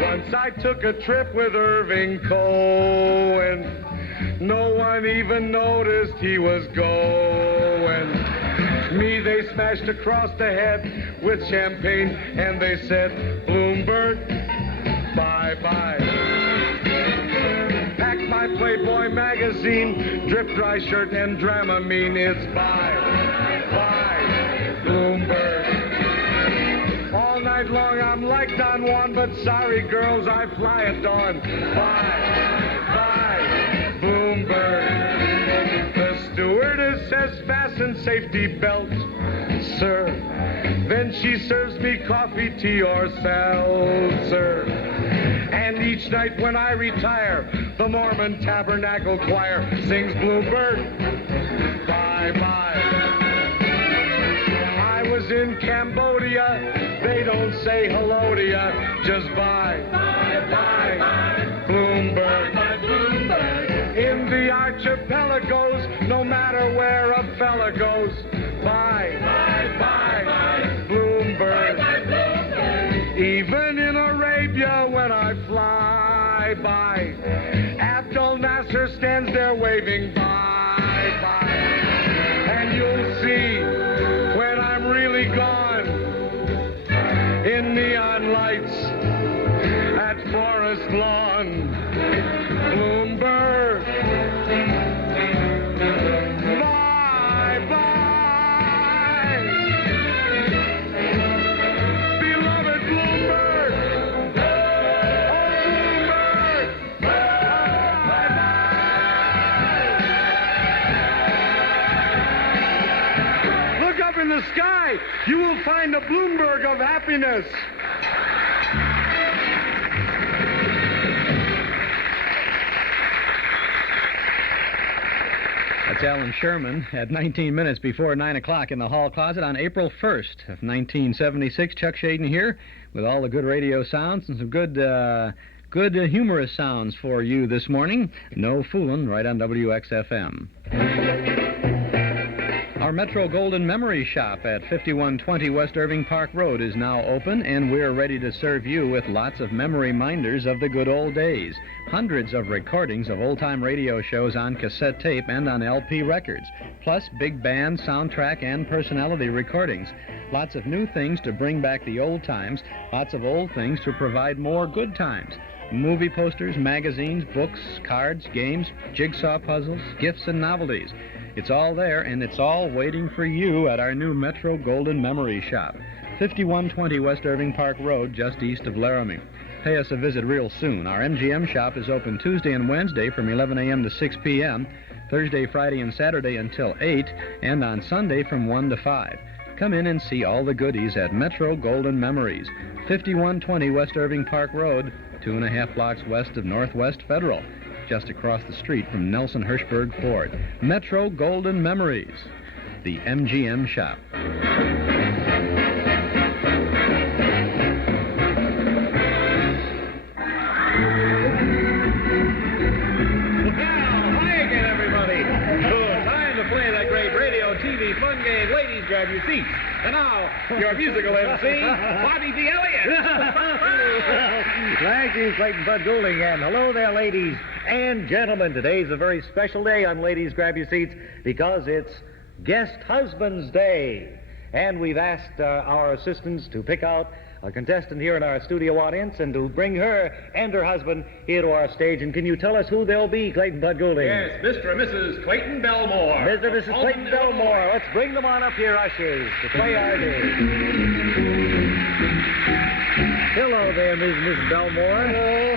Once I took a trip with Irving Cohen. No one even noticed he was going. Me they smashed across the head with champagne, and they said, Bloomberg, bye-bye. Packed my Playboy magazine, drip dry shirt and Dramamine. It's bye, Bloomberg. All night long I'm like Don Juan, but sorry girls, I fly at dawn. Bye, Bloomberg. The stewardess says fasten safety belt, sir. Then she serves me coffee, tea, or seltzer. And each night when I retire, the Mormon Tabernacle Choir sings Bloomberg, bye-bye. I was in Cambodia, they don't say hello to ya, just bye, Bloomberg. In the archipelagos, no matter where a fella goes, bye, Bloomberg. Even in Arabia when I fly by, Abdel Nasser stands there waving bye. And you'll see when I'm really gone, in neon lights at Forest Lawn, Bloomberg, the sky, you will find the Bloomberg of happiness. That's Alan Sherman at 19 minutes before 9 o'clock in the hall closet on April 1st of 1976. Chuck Shaden here with all the good radio sounds and some good humorous sounds for you this morning. No fooling, right on WXFM. Our Metro Golden Memory Shop at 5120 West Irving Park Road is now open, and we're ready to serve you with lots of memory minders of the good old days. Hundreds of recordings of old-time radio shows on cassette tape and on LP records, plus big band, soundtrack, and personality recordings. Lots of new things to bring back the old times, lots of old things to provide more good times. Movie posters, magazines, books, cards, games, jigsaw puzzles, gifts, and novelties. It's all there, and it's all waiting for you at our new Metro Golden Memory Shop, 5120 West Irving Park Road, just east of Laramie. Pay us a visit real soon. Our MGM shop is open Tuesday and Wednesday from 11 a.m. to 6 p.m., Thursday, Friday, and Saturday until 8, and on Sunday from 1 to 5. Come in and see all the goodies at Metro Golden Memories, 5120 West Irving Park Road, 2.5 blocks west of Northwest Federal, just across the street from Nelson Hirschberg Ford. Metro Golden Memories, the MGM shop. Fun game. Ladies, grab your seats. And now, your musical MC, Bobby D. Elliott. Thank you, Clayton Bud Goulding, and hello there, ladies and gentlemen. Today's a very special day on Ladies Grab Your Seats because it's Guest Husband's Day. And we've asked our assistants to pick out a contestant here in our studio audience and to bring her and her husband here to our stage. And can you tell us who they'll be, Clayton Bud Goulding? Yes, Mr. and Mrs. Clayton Belmore. Mr. and Mrs. Clayton Belmore. Let's bring them on up here, ushers, to play our game. Hello there, Mrs. Belmore. Hello.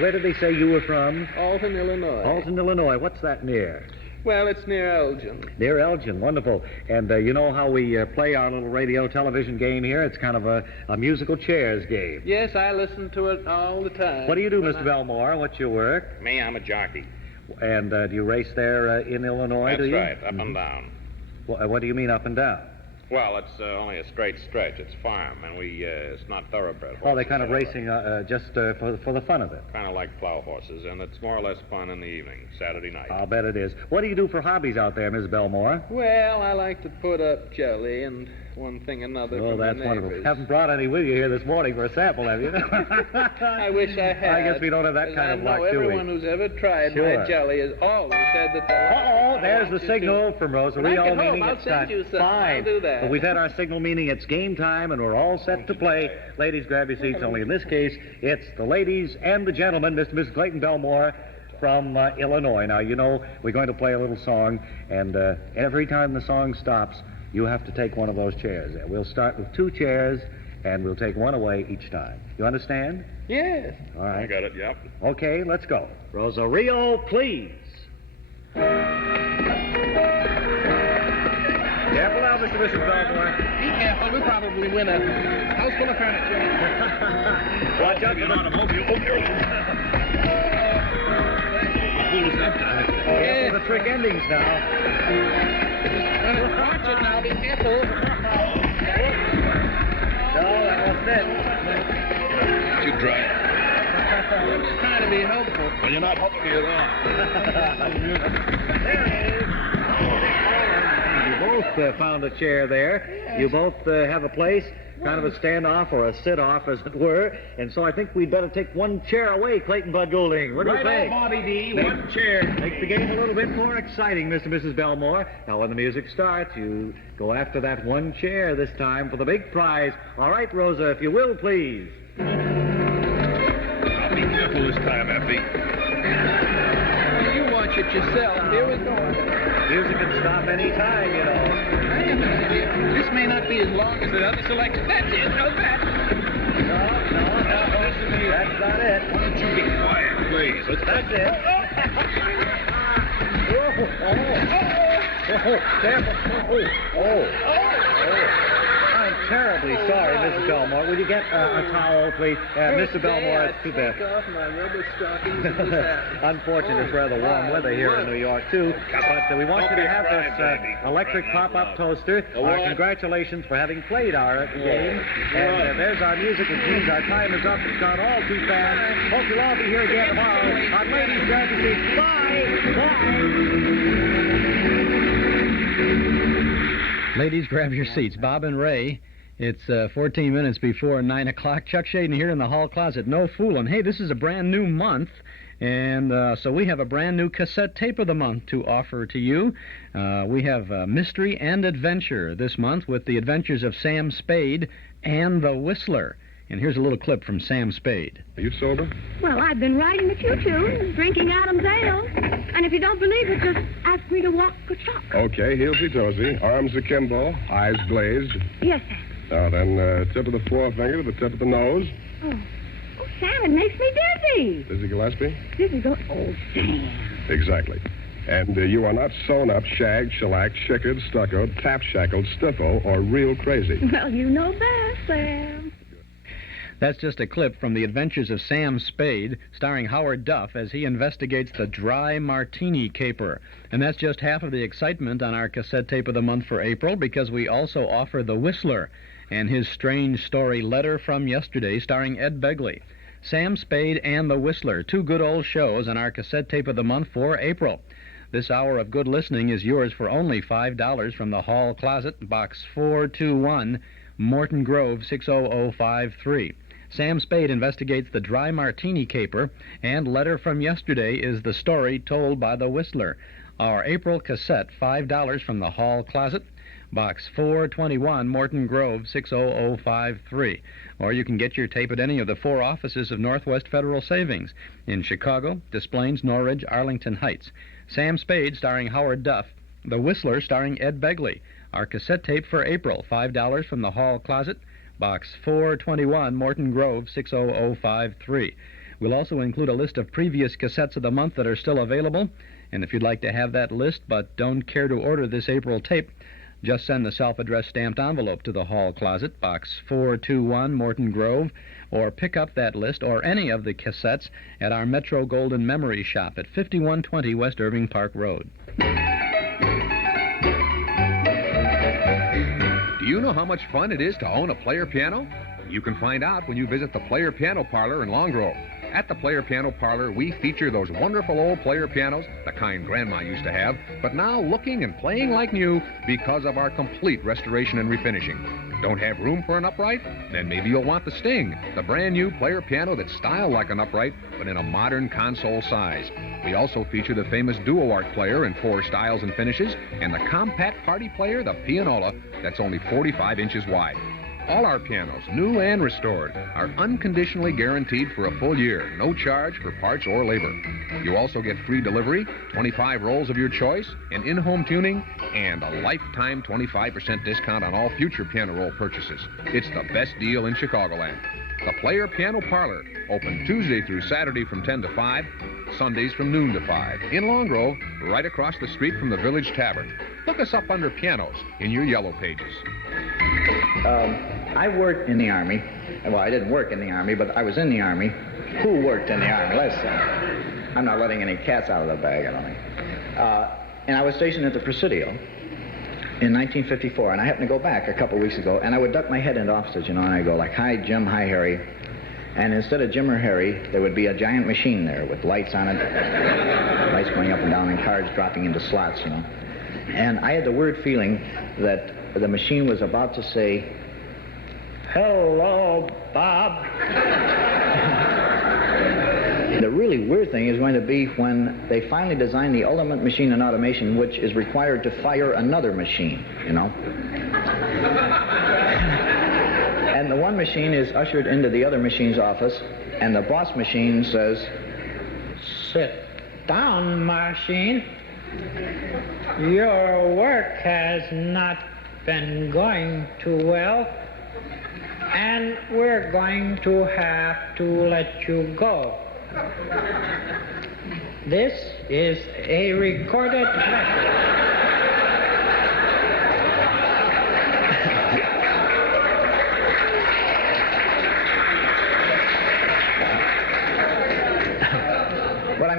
Where did they say you were from? Alton, Illinois. Alton, Illinois. What's that near? Well, it's near Elgin. Near Elgin, wonderful. And you know how we play our little radio television game here? It's kind of a musical chairs game. Yes, I listen to it all the time. What do you do, Mr. Belmore? What's your work? Me, I'm a jockey. And do you race there in Illinois, do you? That's right, up and down. What do you mean up and down? Well, it's only a straight stretch. It's farm, and it's not thoroughbred horses. Oh, they're kind of racing just for the fun of it. Kind of like plow horses, and it's more or less fun in the evening, Saturday night. I'll bet it is. What do you do for hobbies out there, Ms. Belmore? Well, I like to put up jelly and one thing another Oh, from that's the wonderful. neighbors. Haven't brought any with you here this morning for a sample, have you? I wish I had. I guess we don't have that kind of luck, do we? Everyone who's ever tried my jelly has always said that Uh-oh, there's the signal from Rosarito, meaning I'll it's send you some. fine. I'll do that. But we've had our signal meaning it's game time, and we're all set to play. Ladies, grab your seats. Only in this case, it's the ladies and the gentlemen, Mr. and Mrs. Clayton Belmore from Illinois. Now, you know, we're going to play a little song, and every time the song stops, you have to take one of those chairs. We'll start with 2 chairs, and we'll take one away each time. You understand? Yes. All right. I got it, yep. Okay, let's go. Rosario, please. Careful now, Mr. and Mrs. Belmore. Be careful. We'll probably win a house full of furniture. Watch out for the automobile. Yes, for the trick endings now. Watch it now. Be careful. No, that wasn't it. You try it. I'm just trying to be helpful. Well, you're not helping me at all. There it is. You both found a chair there. Yes. You both have a place, kind of a standoff or a sit-off, as it were. And so I think we'd better take one chair away, Clayton Bud Goulding. What do you think? Right on, Bobby D. One chair. Make the game a little bit more exciting, Mr. and Mrs. Belmore. Now, when the music starts, you go after that one chair this time for the big prize. All right, Rosa, if you will, please. I'll be careful this time, Effie. You watch it yourself. Here we go. Music can stop any time, you know. Hang a minute here. This may not be as long as the other selection. That's it. How's that? No. Listen to me. That's not it. Why don't you be quiet, please? That's it. Careful. terribly sorry, Mrs. Belmore. Will you get a towel, please? Mr. Belmore, it's too bad. Take off my rubber stockings and this hat. Unfortunately, it's rather warm weather here in New York, too. But we want you to have this electric pop-up toaster. Congratulations for having played our game. And there's our music, which means our time is up. It's gone all too fast. Hope you'll all be here again tomorrow on Ladies Grab Your Seats. Bye! Ladies, grab your seats. Bob and Ray, it's 14 minutes before 9 o'clock. Chuck Shaden here in the hall closet. No fooling. Hey, this is a brand new month, and so we have a brand new cassette tape of the month to offer to you. We have Mystery and Adventure this month with the adventures of Sam Spade and the Whistler. And here's a little clip from Sam Spade. Are you sober? Well, I've been writing a few tunes, drinking Adam's ale. And if you don't believe it, just ask me to walk the chalk. Okay, heelsy-toesy, arms akimbo, eyes glazed. Yes, Sam. Now then, tip of the forefinger to the tip of the nose. Oh, Sam, it makes me dizzy. Dizzy Gillespie? Dizzy go... Oh, Sam. Exactly. And you are not sewn up, shagged, shellacked, chickered, stuccoed, tap-shackled, stiffo, or real crazy. Well, you know best, Sam. That's just a clip from The Adventures of Sam Spade, starring Howard Duff as he investigates the dry martini caper. And that's just half of the excitement on our cassette tape of the month for April, because we also offer The Whistler and his strange story Letter from Yesterday, starring Ed Begley. Sam Spade and The Whistler, two good old shows on our cassette tape of the month for April. This hour of good listening is yours for only $5 from the Hall Closet, Box 421, Morton Grove, 60053. Sam Spade investigates the dry martini caper, and Letter from Yesterday is the story told by the Whistler. Our April cassette, $5 from the Hall Closet, Box 421, Morton Grove, 60053. Or you can get your tape at any of the 4 offices of Northwest Federal Savings in Chicago, Des Plaines, Norridge, Arlington Heights. Sam Spade starring Howard Duff, The Whistler starring Ed Begley. Our cassette tape for April, $5 from the Hall Closet, Box 421, Morton Grove, 60053. We'll also include a list of previous cassettes of the month that are still available. And if you'd like to have that list but don't care to order this April tape, just send the self-addressed stamped envelope to the Hall Closet, Box 421, Morton Grove, or pick up that list or any of the cassettes at our Metro Golden Memory Shop at 5120 West Irving Park Road. Do you know how much fun it is to own a player piano? You can find out when you visit the Player Piano Parlor in Long Grove. At the Player Piano Parlor, we feature those wonderful old player pianos, the kind Grandma used to have, but now looking and playing like new because of our complete restoration and refinishing. Don't have room for an upright? Then maybe you'll want the Sting, the brand new player piano that's styled like an upright, but in a modern console size. We also feature the famous Duo Art player in 4 styles and finishes, and the compact party player, the Pianola, that's only 45 inches wide. All our pianos, new and restored, are unconditionally guaranteed for a full year, no charge for parts or labor. You also get free delivery, 25 rolls of your choice, an in-home tuning, and a lifetime 25% discount on all future piano roll purchases. It's the best deal in Chicagoland. The Player Piano Parlor, open Tuesday through Saturday from 10 to 5, Sundays from noon to 5, in Long Grove, right across the street from the Village Tavern. Look us up under Pianos in your yellow pages. I worked in the Army. Well, I didn't work in the Army, but I was in the Army. Who worked in the Army? I'm not letting any cats out of the bag, I don't think. And I was stationed at the Presidio in 1954, and I happened to go back a couple weeks ago, and I would duck my head into offices, and I'd go like, "Hi, Jim, hi, Harry." And instead of Jim or Harry, there would be a giant machine there with lights on it, lights going up and down, and cards dropping into slots, And I had the weird feeling that the machine was about to say, "Hello, Bob." The really weird thing is going to be when they finally design the ultimate machine in automation, which is required to fire another machine, And the one machine is ushered into the other machine's office, and the boss machine says, "Sit down, machine. Your work has not been going too well, and we're going to have to let you go. This is a recorded message."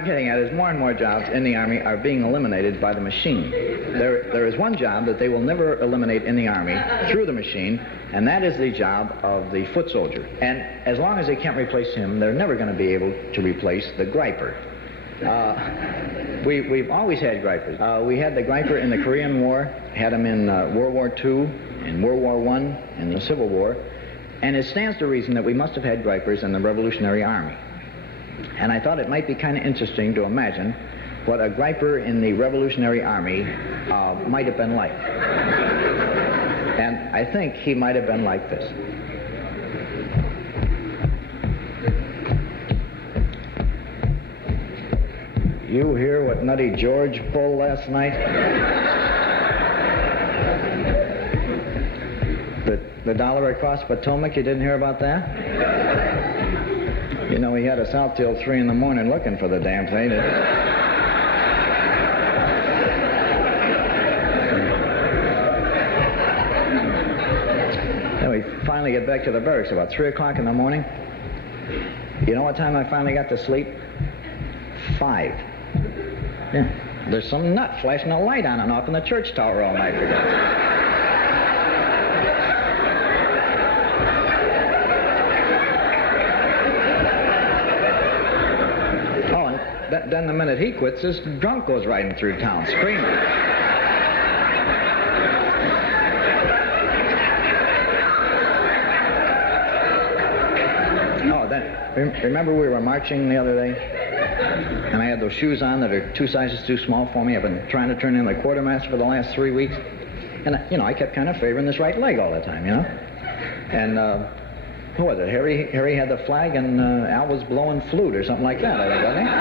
getting at is more and more jobs in the Army are being eliminated by the machine. There is one job that they will never eliminate in the Army through the machine, and that is the job of the foot soldier. And as long as they can't replace him, they're never going to be able to replace the griper. We've always had gripers. We had the griper in the Korean War, had him in World War II, in World War I, and the Civil War, and it stands to reason that we must have had gripers in the Revolutionary Army. And I thought it might be kind of interesting to imagine what a griper in the Revolutionary Army might have been like. And I think he might have been like this. You hear what Nutty George pulled last night? The dollar across Potomac, you didn't hear about that? You know, he had us out till 3 in the morning looking for the damn thing. Then we finally get back to the barracks about 3 o'clock in the morning. You know what time I finally got to sleep? 5. Yeah. There's some nut flashing a light on and off in the church tower all night. Then the minute he quits, this drunk goes riding through town, screaming. Oh, then, remember we were marching the other day? And I had those shoes on that are 2 sizes too small for me. I've been trying to turn in the quartermaster for the last 3 weeks. And, you know, I kept kind of favoring this right leg all the time, you know? And, who was it? Harry had the flag, and Al was blowing flute or something like that, I think, wasn't he?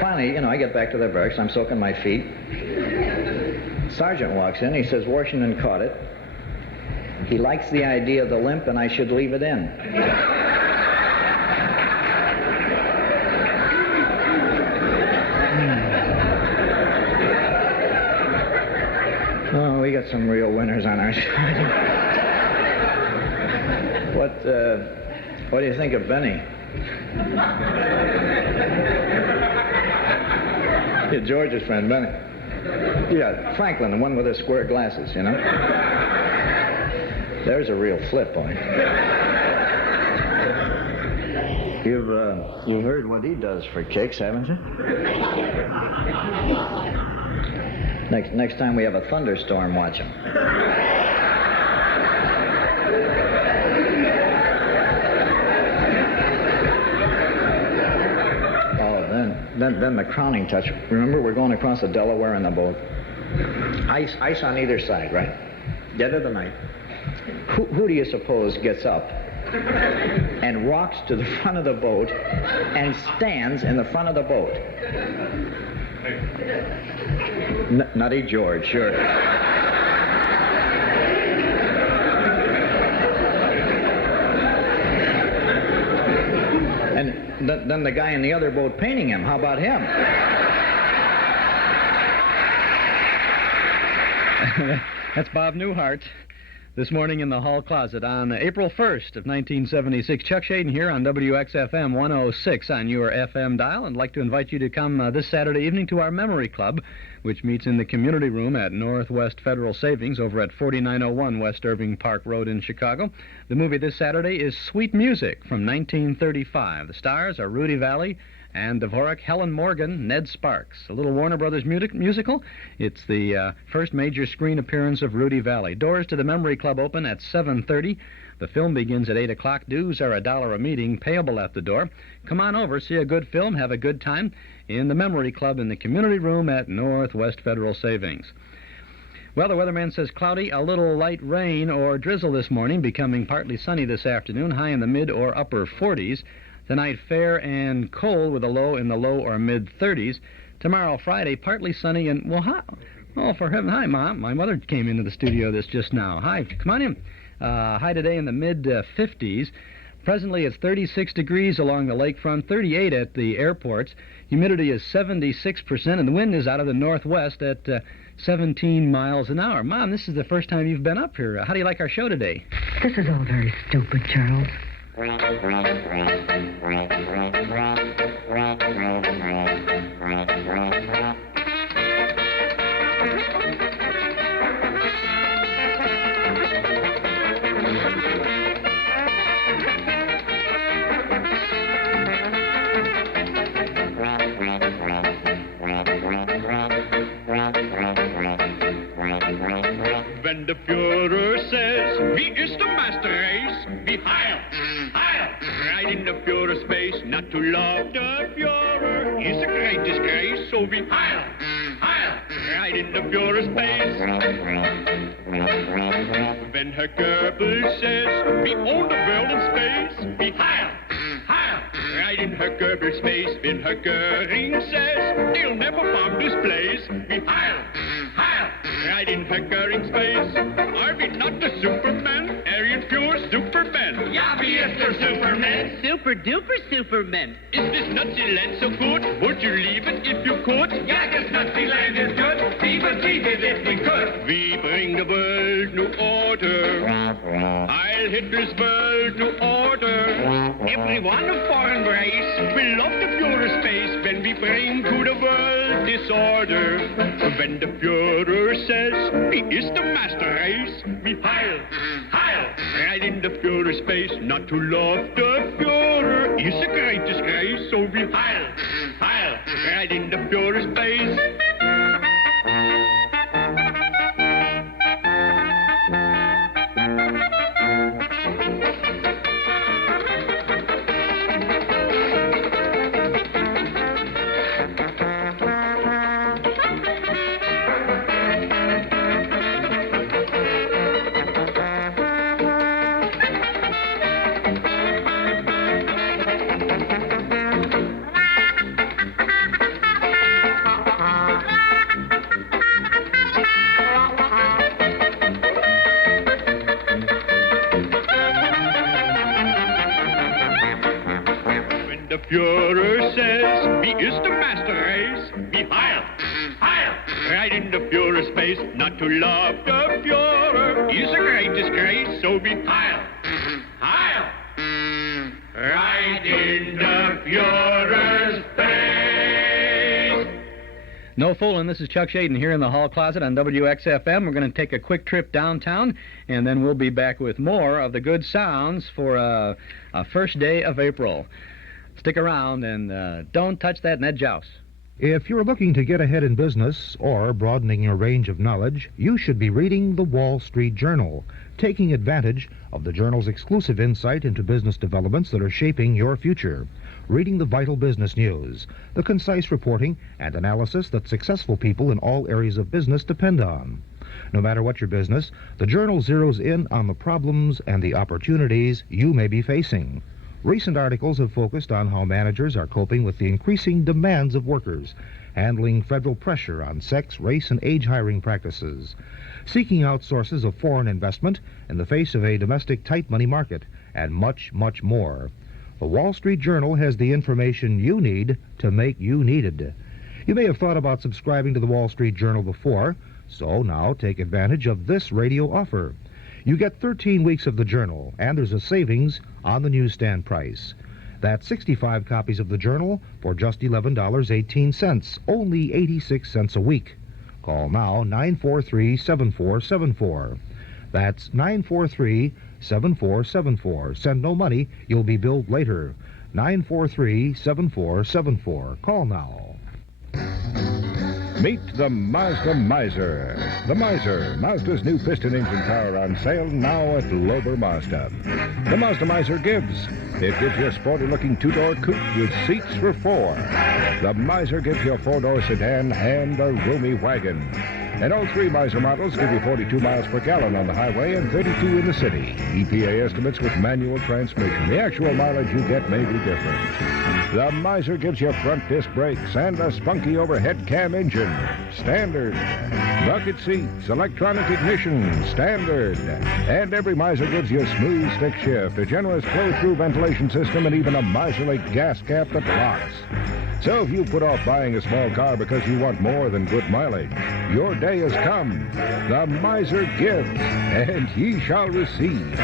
Finally, you know, I get back to the barracks. I'm soaking my feet. Sergeant walks in. He says, Washington caught it. He likes the idea of the limp, and I should leave it in. Oh, we got some real winners on our side. What do you think of Benny? Yeah, George's friend, Benny. Yeah, Franklin, the one with the square glasses, you know? There's a real flip, boy. You've heard what he does for kicks, haven't you? Next time we have a thunderstorm, watch him. Then the crowning touch. Remember, we're going across the Delaware in the boat. Ice on either side, right? Dead of the night. Who do you suppose gets up and rocks to the front of the boat and stands in the front of the boat? Nutty George, sure. And then the guy in the other boat painting him, how about him? That's Bob Newhart. This morning in the hall closet on April 1st of 1976. Chuck Shaden here on WXFM 106 on your FM dial, and I'd like to invite you to come this Saturday evening to our Memory Club, which meets in the community room at Northwest Federal Savings over at 4901 West Irving Park Road in Chicago. The movie this Saturday is Sweet Music from 1935. The stars are Rudy Vallee and Dvorak, Helen Morgan, Ned Sparks. A little Warner Brothers musical. It's the first major screen appearance of Rudy Vallee. Doors to the Memory Club open at 7:30. The film begins at 8 o'clock. Dues are $1 a meeting, payable at the door. Come on over, see a good film, have a good time in the Memory Club in the community room at Northwest Federal Savings. Well, the weatherman says cloudy, a little light rain or drizzle this morning, becoming partly sunny this afternoon, high in the mid or upper 40s. Tonight, fair and cold with a low in the low or mid-30s. Tomorrow, Friday, partly sunny and, well, hot. Oh, for heaven, hi, Mom. My mother came into the studio just now. Hi, come on in. High today in the mid-50s. Presently, it's 36 degrees along the lakefront, 38 at the airports. Humidity is 76%, and the wind is out of the northwest at 17 miles an hour. Mom, this is the first time you've been up here. How do you like our show today? This is all very stupid, Charles. When the Führer says, wie ist the master race? Wie heil, heil, right in the Führer's face. Not to love the Führer is a great disgrace. So wie heil, heil, right in the Führer's face. When Herr Goebbels says, we own the world in space. Wie heil, heil, right in Herr Goebbels' face. When Herr Göring says, they'll never bomb this place. Wie heil, heil, right in Herr Göring's face. Are we not the Superman? Aryan pure Superman. Ja, wie ist der Superman? Super duper Superman. Is this Nazi land so good? Would you leave it if you could? Ja, this Nazi land is good. We would leave it if we could. We bring the world new order. Heil Hitler's world new order. Everyone of foreign race will love the Führer's face when we bring to the world disorder. When the Führer says, he is the master race, we heil, heil, right in the Führer's face. Not to love the Führer is a great disgrace, so we heil, heil, right in the Führer's face. The Führer says, he is the master race. We heil, heil, right in the Führer's face. Not to love the Führer is a great disgrace, so we heil, heil, right in the Führer's face. No fooling, this is Chuck Shaden here in the hall closet on WXFM. We're going to take a quick trip downtown, and then we'll be back with more of the good sounds for a first day of April. Stick around and don't touch that Ned Jouse. If you're looking to get ahead in business or broadening your range of knowledge, you should be reading the Wall Street Journal, taking advantage of the journal's exclusive insight into business developments that are shaping your future. Reading the vital business news, the concise reporting and analysis that successful people in all areas of business depend on. No matter what your business, the journal zeroes in on the problems and the opportunities you may be facing. Recent articles have focused on how managers are coping with the increasing demands of workers, handling federal pressure on sex, race, and age hiring practices, seeking out sources of foreign investment in the face of a domestic tight money market, and much, much more. The Wall Street Journal has the information you need to make you needed. You may have thought about subscribing to the Wall Street Journal before, so now take advantage of this radio offer. You get 13 weeks of the Journal, and there's a savings on the newsstand price. That's 65 copies of the Journal for just $11.18, only 86 cents a week. Call now, 943-7474. That's 943-7474. Send no money, you'll be billed later. 943-7474. Call now. Meet the Mazda Miser. The Miser, Mazda's new piston engine power on sale now at Lober Mazda. The Mazda Miser gives. It gives you a sporty-looking two-door coupe with seats for four. The Miser gives you a four-door sedan and a roomy wagon. And all three Miser models give you 42 miles per gallon on the highway and 32 in the city. EPA estimates with manual transmission. The actual mileage you get may be different. The Miser gives you front disc brakes and a spunky overhead cam engine. Standard. Bucket seats, electronic ignition. Standard. And every Miser gives you a smooth stick shift, a generous flow-through ventilation system, and even a Miserly gas cap that locks. So if you put off buying a small car because you want more than good mileage, your day has come. The Miser gives, and ye shall receive.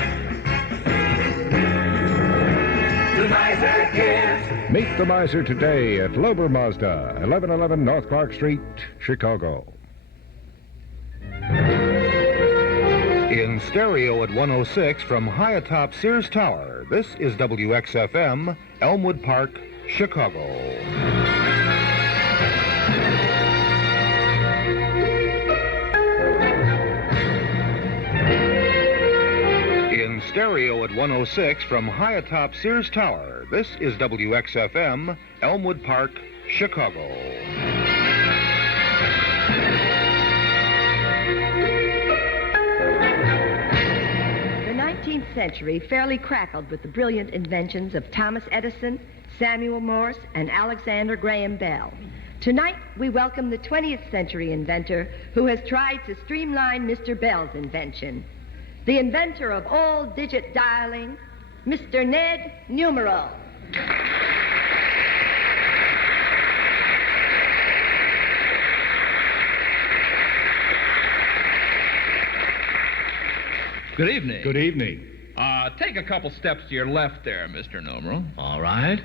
miser gives. Meet the miser today at Lober Mazda, 1111 North Clark Street, Chicago. In stereo at 106 from high atop Sears Tower, this is WXFM, Elmwood Park, Chicago. In stereo at 106 from high atop Sears Tower, this is WXFM, Elmwood Park, Chicago. The 19th century fairly crackled with the brilliant inventions of Thomas Edison, Samuel Morse, and Alexander Graham Bell. Tonight, we welcome the 20th century inventor who has tried to streamline Mr. Bell's invention. The inventor of all-digit dialing, Mr. Ned Numero. Good evening. Good evening. Take a couple steps to your left there, Mr. Numero. All right.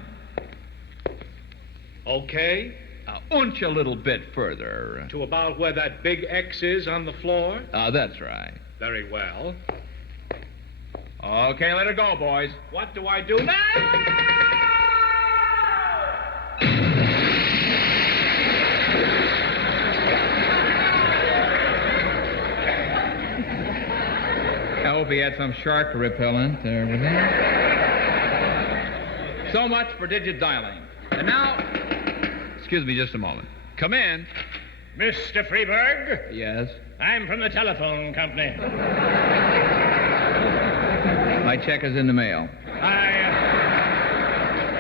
Okay. Unch a little bit further. To about where that big X is on the floor? That's right. Very well. Okay, let it go, boys. What do I do now? I hope he had some shark repellent there with him. So much for digit dialing. And now, excuse me just a moment. Come in. Mr. Freeberg? Yes? I'm from the telephone company. My check is in the mail.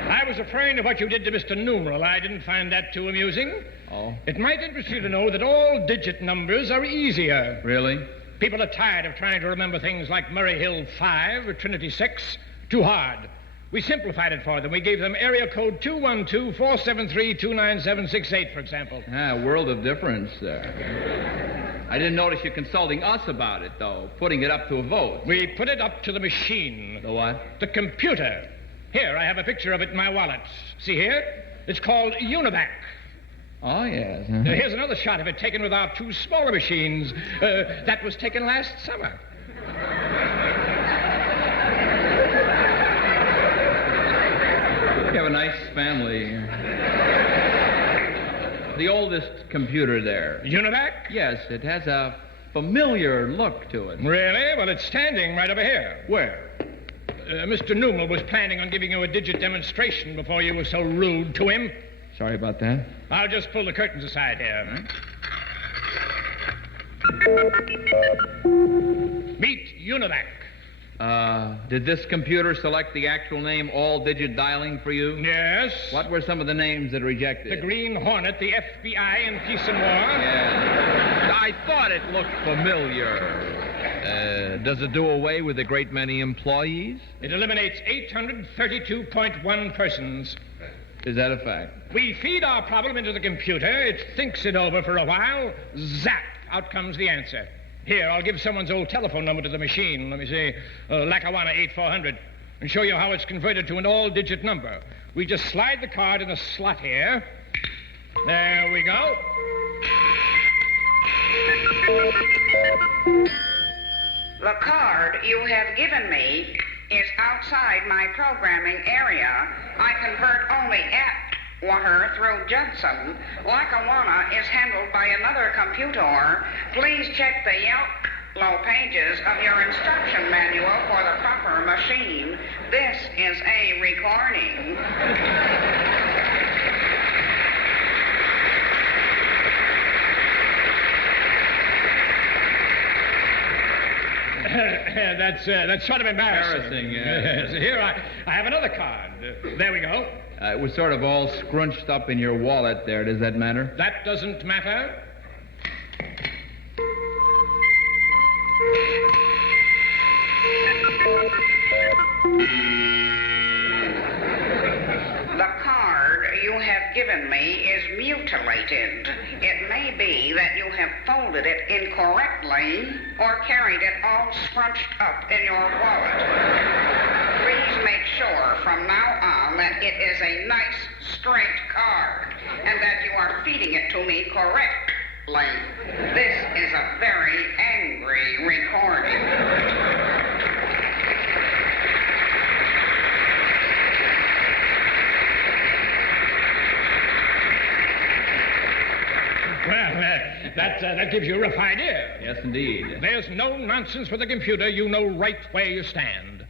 I was afraid of what you did to Mr. Numeral. I didn't find that too amusing. Oh? It might interest you to know that all digit numbers are easier. Really? People are tired of trying to remember things like Murray Hill 5 or Trinity 6. Too hard. We simplified it for them. We gave them area code 212-473-29768, for example. A world of difference there. I didn't notice you consulting us about it, though, putting it up to a vote. We put it up to the machine. The what? The computer. Here, I have a picture of it in my wallet. See here? It's called Univac. Oh, yes. Here's another shot of it taken with our two smaller machines. That was taken last summer. You have a nice family. The oldest computer there. Univac? Yes, it has a familiar look to it. Really? Well, it's standing right over here. Where? Mr. Newman was planning on giving you a digit demonstration before you were so rude to him. Sorry about that. I'll just pull the curtains aside here. Meet Univac. Did this computer select the actual name all-digit dialing for you? Yes. What were some of the names that rejected? The Green Hornet, the FBI in Peace and War. Yeah. I thought it looked familiar. Does it do away with a great many employees? It eliminates 832.1 persons. Is that a fact? We feed our problem into the computer. It thinks it over for a while. Zap! Out comes the answer. Here, I'll give someone's old telephone number to the machine. Let me see. Lackawanna 8400. And show you how it's converted to an all-digit number. We just slide the card in the slot here. There we go. The card you have given me is outside my programming area. I convert only at water through Judson. Lackawanna is handled by another computer. Please check the yellow pages of your instruction manual for the proper machine. This is a recording. That's sort of embarrassing. Yeah. Here, I have another card. There we go. It was sort of all scrunched up in your wallet there. Does that matter? That doesn't matter. The card you have given me is mutilated. It may be that you have folded it incorrectly or carried it all scrunched up in your wallet. Please make sure from now on that it is a nice, straight card and that you are feeding it to me correctly. This is a very angry recording. Well, that gives you a rough idea. Yes, indeed. There's no nonsense with the computer. You know right where you stand.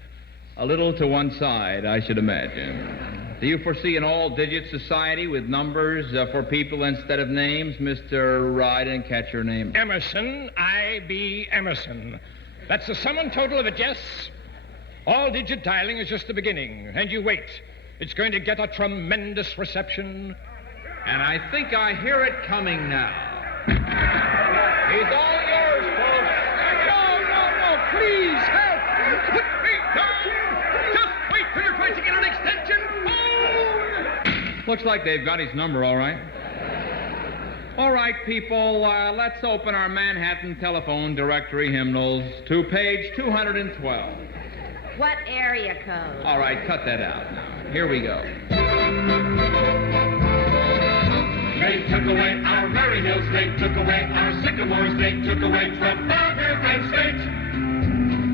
A little to one side, I should imagine. Do you foresee an all-digit society with numbers for people instead of names, Mr. I didn't catch your name. Emerson, I.B. Emerson. That's the sum and total of it, yes? All-digit dialing is just the beginning, and you wait. It's going to get a tremendous reception. And I think I hear it coming now. He's all yours, folks. No, please help. Put me down. Just wait till you're trying to get an extension. Oh! Looks like they've got his number, all right. All right, people, let's open our Manhattan telephone directory hymnals to page 212. What area code? All right, cut that out now. Here we go. They took away our merry hills, they took away our sycamores, they took away Trafalgar and State.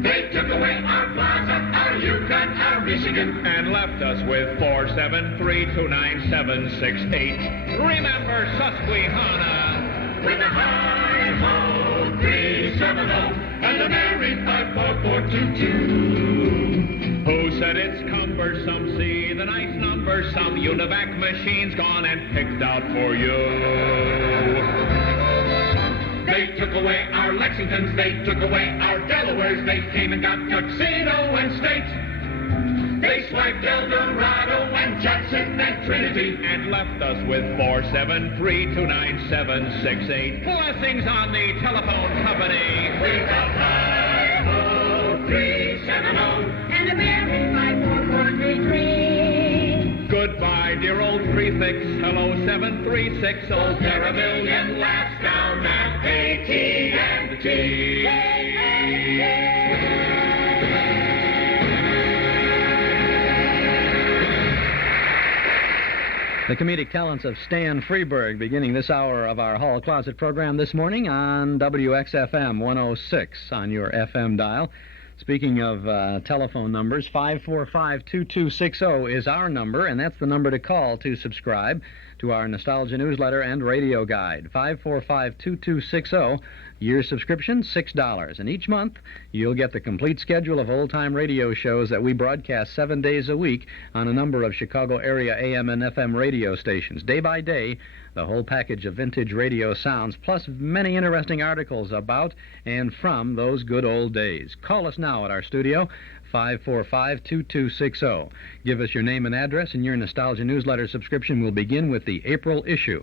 They took away our Plaza, our Yukon, our Michigan, And left us with 473-29768. Remember Susquehanna. with a hi-ho 370 and a merry 54422. Who said it's cumbersome? See the nice number. Some Univac machine's gone and picked out for you. They took away our Lexingtons, they took away our Delawares, they came and got Tuxedo and State. They swiped El Dorado and Judson and Trinity And left us with 473-29768. Blessings on the telephone company. with a hi-ho 370 And a merry 54433. Goodbye, dear old prefix. Hello, 736. Old Terramillion laughs down at AT&T. The comedic talents of Stan Freberg beginning this hour of our Hall Closet program this morning on WXFM 106 on your FM dial. Speaking of telephone numbers, 545-2260 is our number, and that's the number to call to subscribe to our Nostalgia newsletter and radio guide. 545-2260. Year subscription, $6. And each month, you'll get the complete schedule of old-time radio shows that we broadcast 7 days a week on a number of Chicago area AM and FM radio stations. Day by day, the whole package of vintage radio sounds, plus many interesting articles about and from those good old days. Call us now at our studio, 545-2260. Give us your name and address, and your Nostalgia newsletter subscription will begin with the April issue.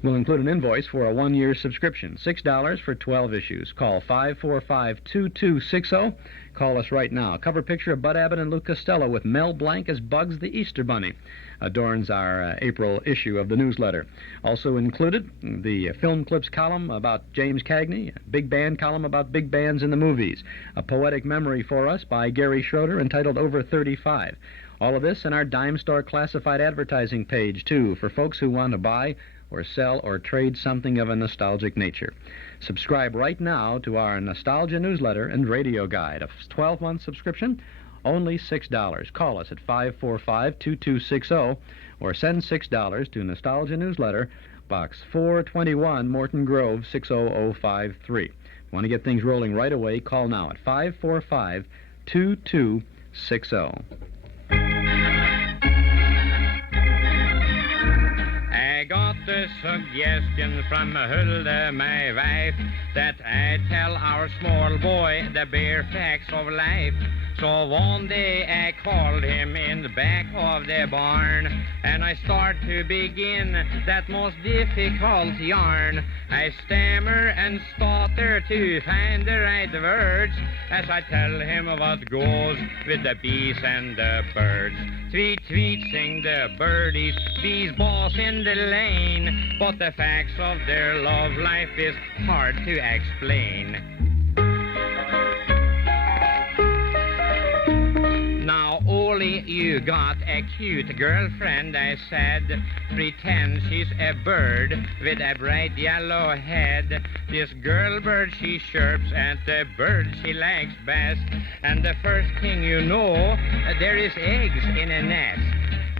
We'll include an invoice for a one-year subscription, $6 for 12 issues. Call 545-2260. Call us right now. Cover picture of Bud Abbott and Lou Costello with Mel Blanc as Bugs the Easter Bunny adorns our April issue of the newsletter. Also included, the film clips column about James Cagney, a big band column about big bands in the movies, a poetic memory for us by Gary Schroeder entitled Over 35. All of this in our dime store classified advertising page, too, for folks who want to buy or sell or trade something of a nostalgic nature. Subscribe right now to our Nostalgia newsletter and radio guide. A 12-month subscription, only $6. Call us at 545-2260 or send $6 to Nostalgia Newsletter, Box 421, Morton Grove, 60053. Want to get things rolling right away? Call now at 545-2260. I got a suggestion from Hulda, my wife, that I tell our small boy the bare facts of life. So one day I called him in the back of the barn, and I start to begin that most difficult yarn. I stammer and stutter to find the right words as I tell him what goes with the bees and the birds. Tweet, tweet, sing the birdies, bees boss in the lane, but the facts of their love life is hard to explain. Say you got a cute girlfriend, I said. Pretend she's a bird with a bright yellow head. This girl bird she chirps and the bird she likes best. And the first thing you know, there is eggs in a nest.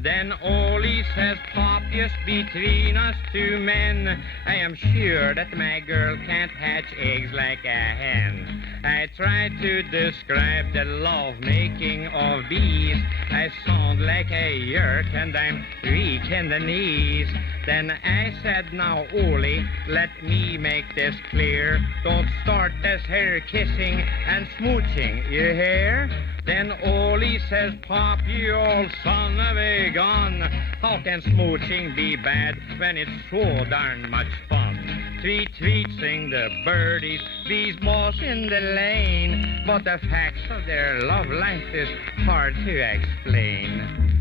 Then Ollie says, Pop, just between us two men, I am sure that my girl can't hatch eggs like a hen. I tried to describe the love-making of bees. I sound like a yurt and I'm weak in the knees. Then I said, now, Ollie, let me make this clear. Don't start this here kissing and smooching, you hear? Then Ollie says, Pop, you old son of a gun. How can smooching be bad when it's so darn much fun? Tweet, tweet, sing the birdies, bees boss in the lane. But the facts of their love life is hard to explain.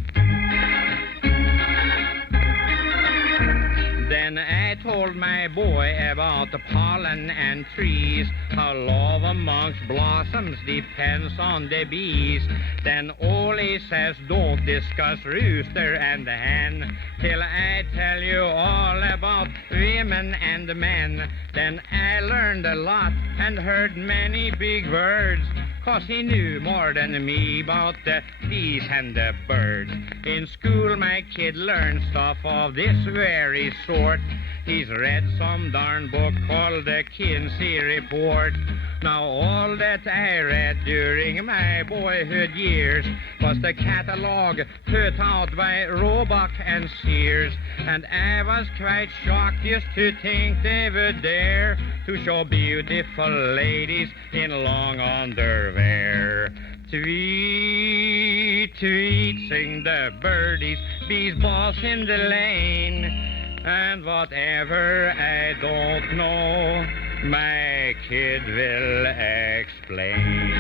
Then I told my boy about the pollen and trees, how love amongst blossoms depends on the bees. Then Ollie says, don't discuss rooster and the hen till I tell you all about women and men. Then I learned a lot and heard many big words, 'cause he knew more than me about the bees and the birds. In school, my kid learned stuff of this very sort. He's read some darn book called the Kinsey Report. Now, all that I read during my boyhood years was the catalog put out by Roebuck and Sears. And I was quite shocked just to think they would dare to show beautiful ladies in long underwear. Tweet, tweet, sing the birdies, bees boss in the lane. And whatever I don't know, my kid will explain.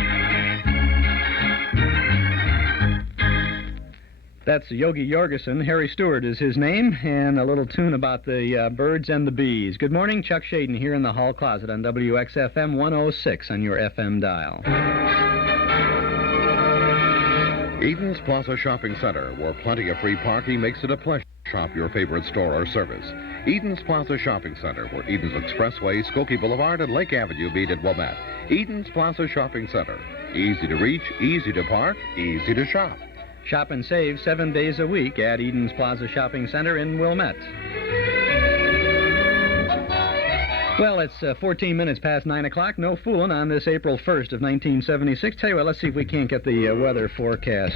That's Yogi Jorgensen. Harry Stewart is his name, and a little tune about the birds and the bees. Good morning, Chuck Shaden here in the hall closet on WXFM 106 on your FM dial. Eden's Plaza Shopping Center, where plenty of free parking makes it a pleasure to shop your favorite store or service. Eden's Plaza Shopping Center, where Eden's Expressway, Skokie Boulevard, and Lake Avenue meet at Wilmette. Eden's Plaza Shopping Center. Easy to reach, easy to park, easy to shop. Shop and save 7 days a week at Eden's Plaza Shopping Center in Wilmette. Well, it's 14 minutes past 9 o'clock. No fooling on this April 1st of 1976. Tell you what, let's see if we can't get the weather forecast.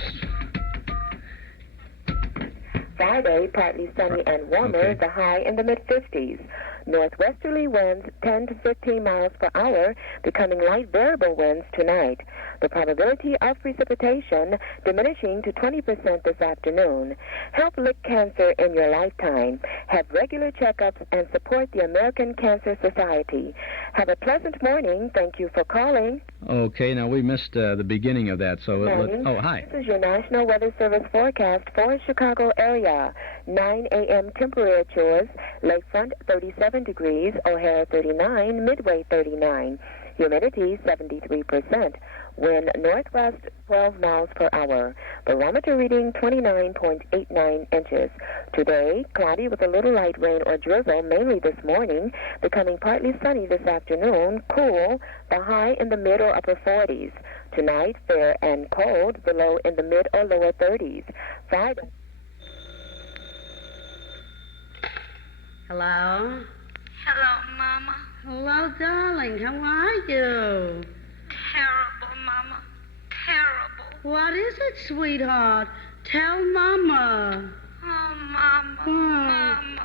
Friday, partly sunny and warmer, Okay. the high in the mid-50s. Northwesterly winds 10 to 15 miles per hour, becoming light variable winds tonight. The probability of precipitation diminishing to 20% this afternoon. Help lick cancer in your lifetime. Have regular checkups and support the American Cancer Society. Have a pleasant morning. Thank you for calling. Okay, now we missed the beginning of that, so Morning. oh, hi. This is your National Weather Service forecast for Chicago area. 9 a.m. temperatures, Lakefront 37 degrees, O'Hare 39, Midway 39. Humidity 73%. Wind northwest 12 miles per hour. Barometer reading 29.89 inches. Today, cloudy with a little light rain or drizzle, mainly this morning. Becoming partly sunny this afternoon. Cool, the high in the mid or upper 40s. Tonight, fair and cold, the low in the mid or lower 30s. Friday. Hello? Hello, Mama. Hello, darling. How are you? Terrible, Mama. Terrible. What is it, sweetheart? Tell Mama. Oh, Mama. Mama.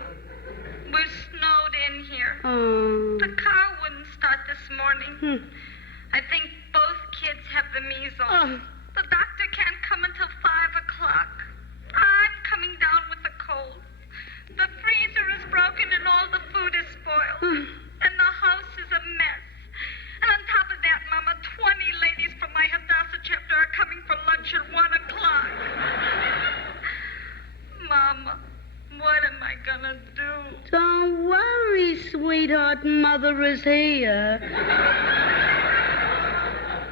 We're snowed in here. Oh. The car wouldn't start this morning. I think both kids have the measles. The doctor can't come until 5 o'clock. I'm coming down with a cold. The freezer is broken and all the food is spoiled. And the house is a mess. And on top of that, Mama, 20 ladies from my Hadassah chapter are coming for lunch at 1 o'clock. Mama, what am I gonna do? Don't worry, sweetheart. Mother is here.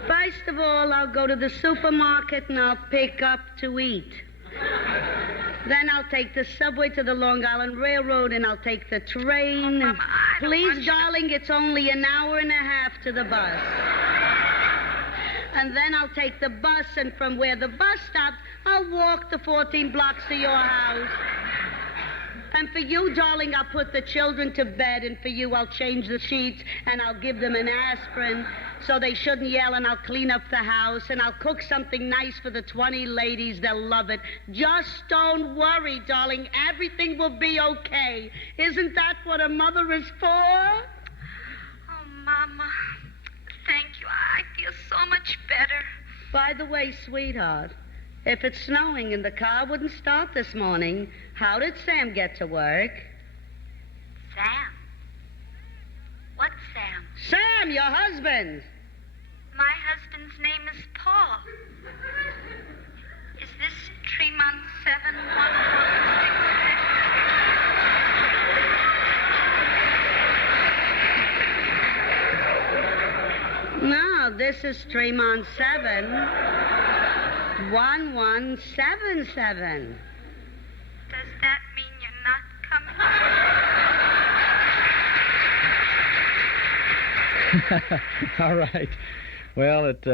First of all, I'll go to the supermarket and I'll pick up to eat. Then I'll take the subway to the Long Island Railroad and I'll take the train. Mama, Please, darling, it's only an hour and a half to the bus. And then I'll take the bus, and from where the bus stops, I'll walk the 14 blocks to your house. And for you, darling, I'll put the children to bed, and for you, I'll change the sheets, and I'll give them an aspirin so they shouldn't yell, and I'll clean up the house, and I'll cook something nice for the 20 ladies. They'll love it. Just don't worry, darling. Everything will be okay. Isn't that what a mother is for? Oh, Mama, thank you. I feel so much better. By the way, sweetheart, if it's snowing and the car wouldn't start this morning, how did Sam get to work? Sam? What Sam? Sam, your husband. My husband's name is Paul. Is this Tremont 71166? No, this is Tremont 71177. Does that mean you're not coming? All right. Well, it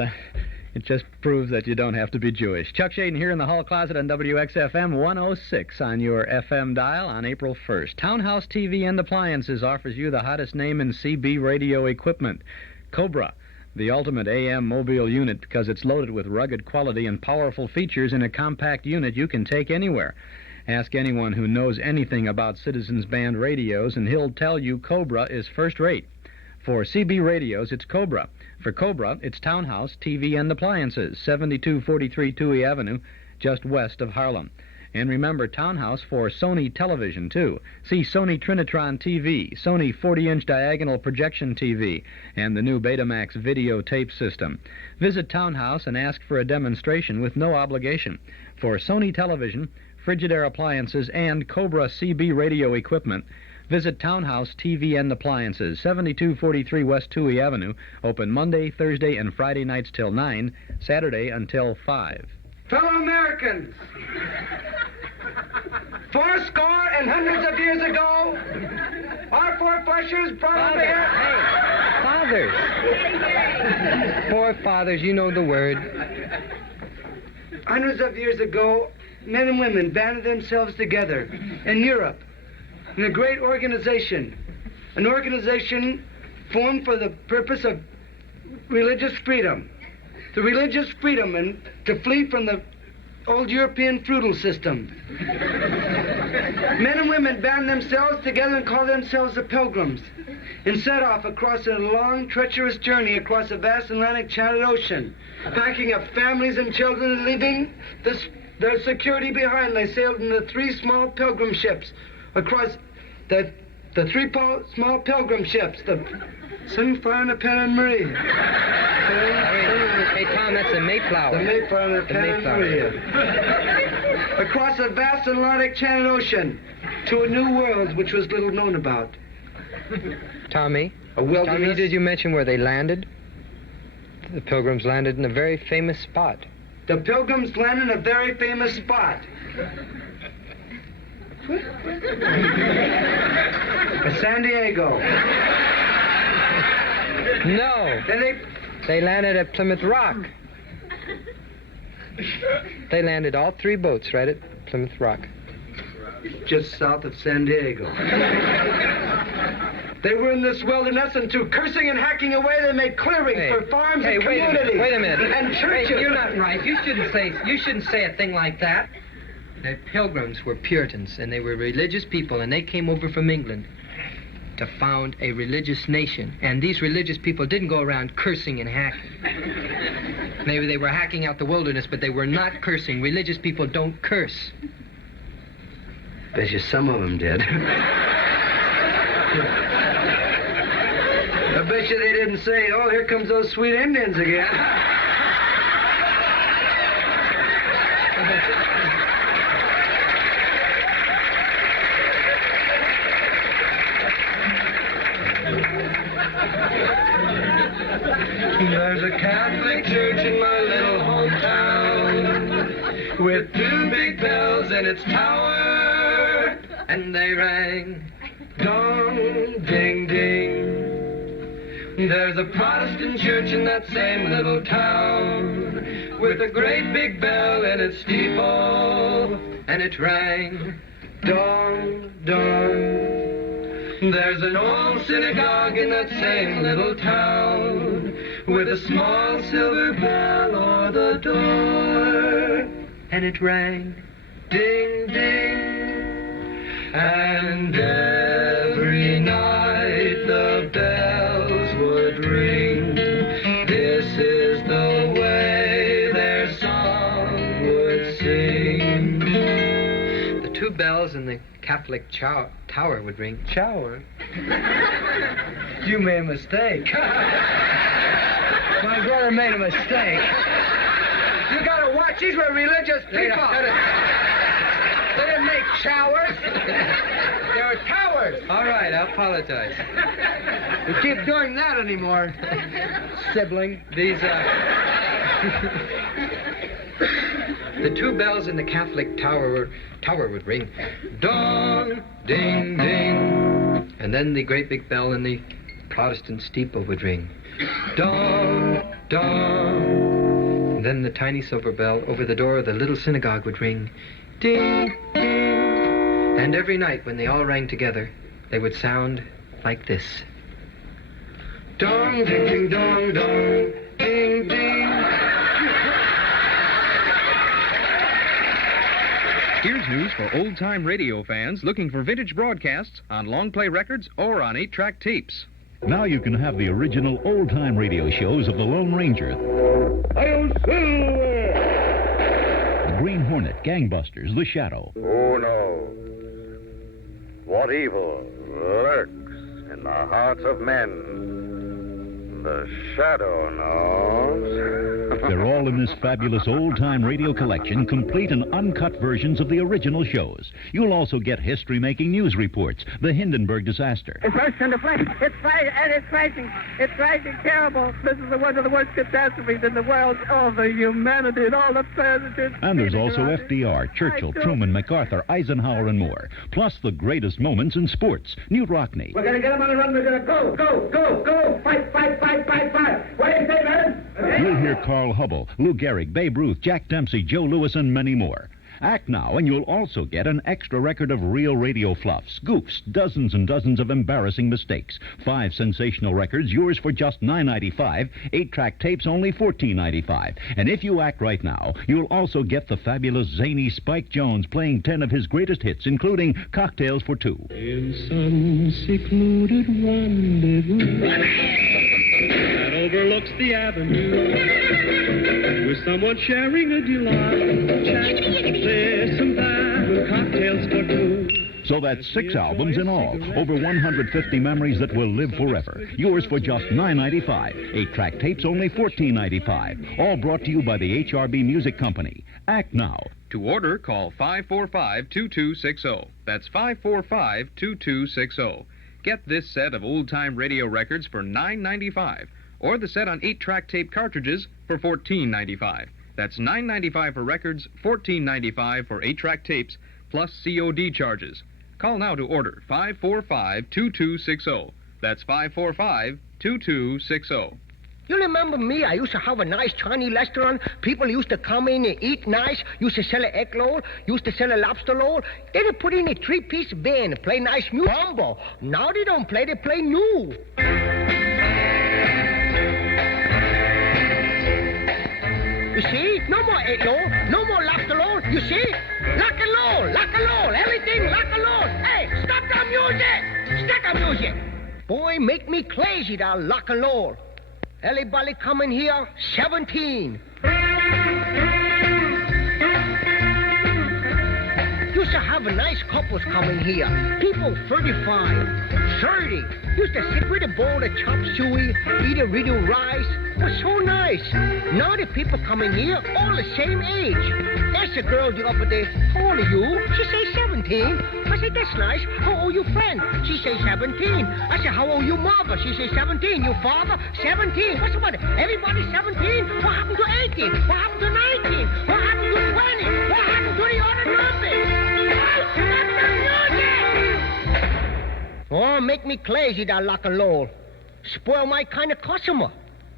just proves that you don't have to be Jewish. Chuck Shaden here in the hall closet on WXFM 106 on your FM dial on April 1st. Townhouse TV and Appliances offers you the hottest name in CB radio equipment, Cobra, the ultimate AM mobile unit, because it's loaded with rugged quality and powerful features in a compact unit you can take anywhere. Ask anyone who knows anything about Citizens Band radios, and he'll tell you Cobra is first rate. For CB radios, it's Cobra. For Cobra, it's Townhouse TV and Appliances, 7243 Touhy Avenue, just west of Harlem. And remember, Townhouse for Sony television, too. See Sony Trinitron TV, Sony 40-inch diagonal projection TV, and the new Betamax videotape system. Visit Townhouse and ask for a demonstration with no obligation. For Sony television, Frigidaire appliances, and Cobra CB radio equipment, visit Townhouse TV and Appliances, 7243 West Touhy Avenue, open Monday, Thursday, and Friday nights till 9, Saturday until 5. Fellow Americans, 400 years ago, our forefathers brought over here... Fathers. Forefathers, you know the word. Hundreds of years ago, men and women banded themselves together in Europe in a great organization, an organization formed for the purpose of religious freedom. The religious freedom and to flee from the old European feudal system. Men and women band themselves together and call themselves the Pilgrims and set off across a long, treacherous journey across the vast Atlantic Channel Ocean, packing up families and children and leaving their security behind. They sailed in the 3 small pilgrim ships across the 3 small pilgrim ships, the Sunflower and the Pen and Marie. Hey, Tom, that's a Mayflower. The Mayflower and the Pen and Marie. Across the vast Atlantic Channel Ocean to a new world which was little known about. Tommy? A wilderness. Tommy, did you mention where they landed? The Pilgrims landed in a very famous spot. The Pilgrims landed in a very famous spot. San Diego. No. They landed at Plymouth Rock. They landed all 3 boats right at Plymouth Rock. Just south of San Diego. They were in this wilderness, and through cursing and hacking away, they made clearings for farms and communities. Wait a minute. And churches. Hey, you're not right. You shouldn't say a thing like that. The Pilgrims were Puritans, and they were religious people, and they came over from England to found a religious nation. And these religious people didn't go around cursing and hacking. Maybe they were hacking out the wilderness, but they were not cursing. Religious people don't curse. Bet you some of them did. I bet you they didn't say, oh, here comes those sweet Indians again. There's a Catholic church in my little hometown with two big bells in its tower, and they rang. Dong, ding, ding. There's a Protestant church in that same little town with a great big bell in its steeple, and it rang. Dong, dong. There's an old synagogue in that same little town with a small silver bell o'er the door, and it rang. Ding, ding. And every night the bells would ring. This is the way their song would sing. The two bells in the Catholic tower would ring. Shower? You made a mistake. My brother made a mistake. You gotta watch. These were religious people. They didn't make showers. They were towers. All right, I apologize. You keep doing that anymore, sibling. These, the two bells in the Catholic tower would ring. Dong, ding, ding. And then the great big bell in the Protestant steeple would ring. Dong, dong. And then the tiny silver bell over the door of the little synagogue would ring. Ding, ding. And every night when they all rang together, they would sound like this. Dong, ding, ding, dong, dong, ding, ding. Here's news for old-time radio fans looking for vintage broadcasts on long-play records or on 8-track tapes. Now you can have the original old-time radio shows of the Lone Ranger, the Green Hornet, Gangbusters, The Shadow. Who knows what evil lurks in the hearts of men? The Shadow knows. They're all in this fabulous old-time radio collection, complete and uncut versions of the original shows. You'll also get history-making news reports, the Hindenburg disaster. It's worse than the flame. It's fire, and it's crashing. It's crashing terrible. This is one of the worst catastrophes in the world. All the humanity and all the presidents. And there's also FDR, Churchill, Truman, MacArthur, Eisenhower, and more. Plus the greatest moments in sports. Newt Rockney. We're going to get them on the run. We're going to go, go, go, go. Fight, fight, fight, fight, fight. What do you say, man? You'll hear Carl Hubble, Lou Gehrig, Babe Ruth, Jack Dempsey, Joe Louis, and many more. Act now, and you'll also get an extra record of real radio fluffs, goofs, dozens and dozens of embarrassing mistakes. 5 sensational records, yours for just $9.95. 8-track tapes, only $14.95. And if you act right now, you'll also get the fabulous zany Spike Jones playing 10 of his greatest hits, including Cocktails for Two. In some secluded rendezvous that overlooks the avenue, with someone sharing a delight, chat, this and that, with cocktails for two. So that's 6 albums in all, over 150 memories that will live forever. Yours for just $9.95. 8-track tapes, only $14.95. All brought to you by the HRB Music Company. Act now. To order, call 545-2260. That's 545-2260. Get this set of old-time radio records for $9.95, or the set on 8-track tape cartridges for $14.95. That's $9.95 for records, $14.95 for 8-track tapes, plus COD charges. Call now to order 545-2260. That's 545-2260. You remember me? I used to have a nice Chinese restaurant. People used to come in and eat nice. Used to sell an egg roll. Used to sell a lobster roll. They would put in a 3-piece band, play nice music. Combo. Now they don't play, they play new. You see? No more egg roll. No more lobster roll. You see? Lock and roll, everything lock and roll. Hey, stop the music. Stop the music. Boy, make me crazy, that lock and roll. Everybody coming here, 17. You Used to have a nice couples coming here. People 35, 30. Used to sit with a bowl of chop suey, eat a little rice. It was so nice. Now the people coming here, all the same age. Asked a girl the other day, how old are you? She says 17. I said, that's nice. How old you friend? She says 17. I said, how old you mother? She says 17. You father? 17. What's the matter? Everybody 17? What happened to 18? What happened to 19? What happened to 20? What happened to the other numbers? Oh, make me crazy, that lock and roll. Spoil my kind of customer.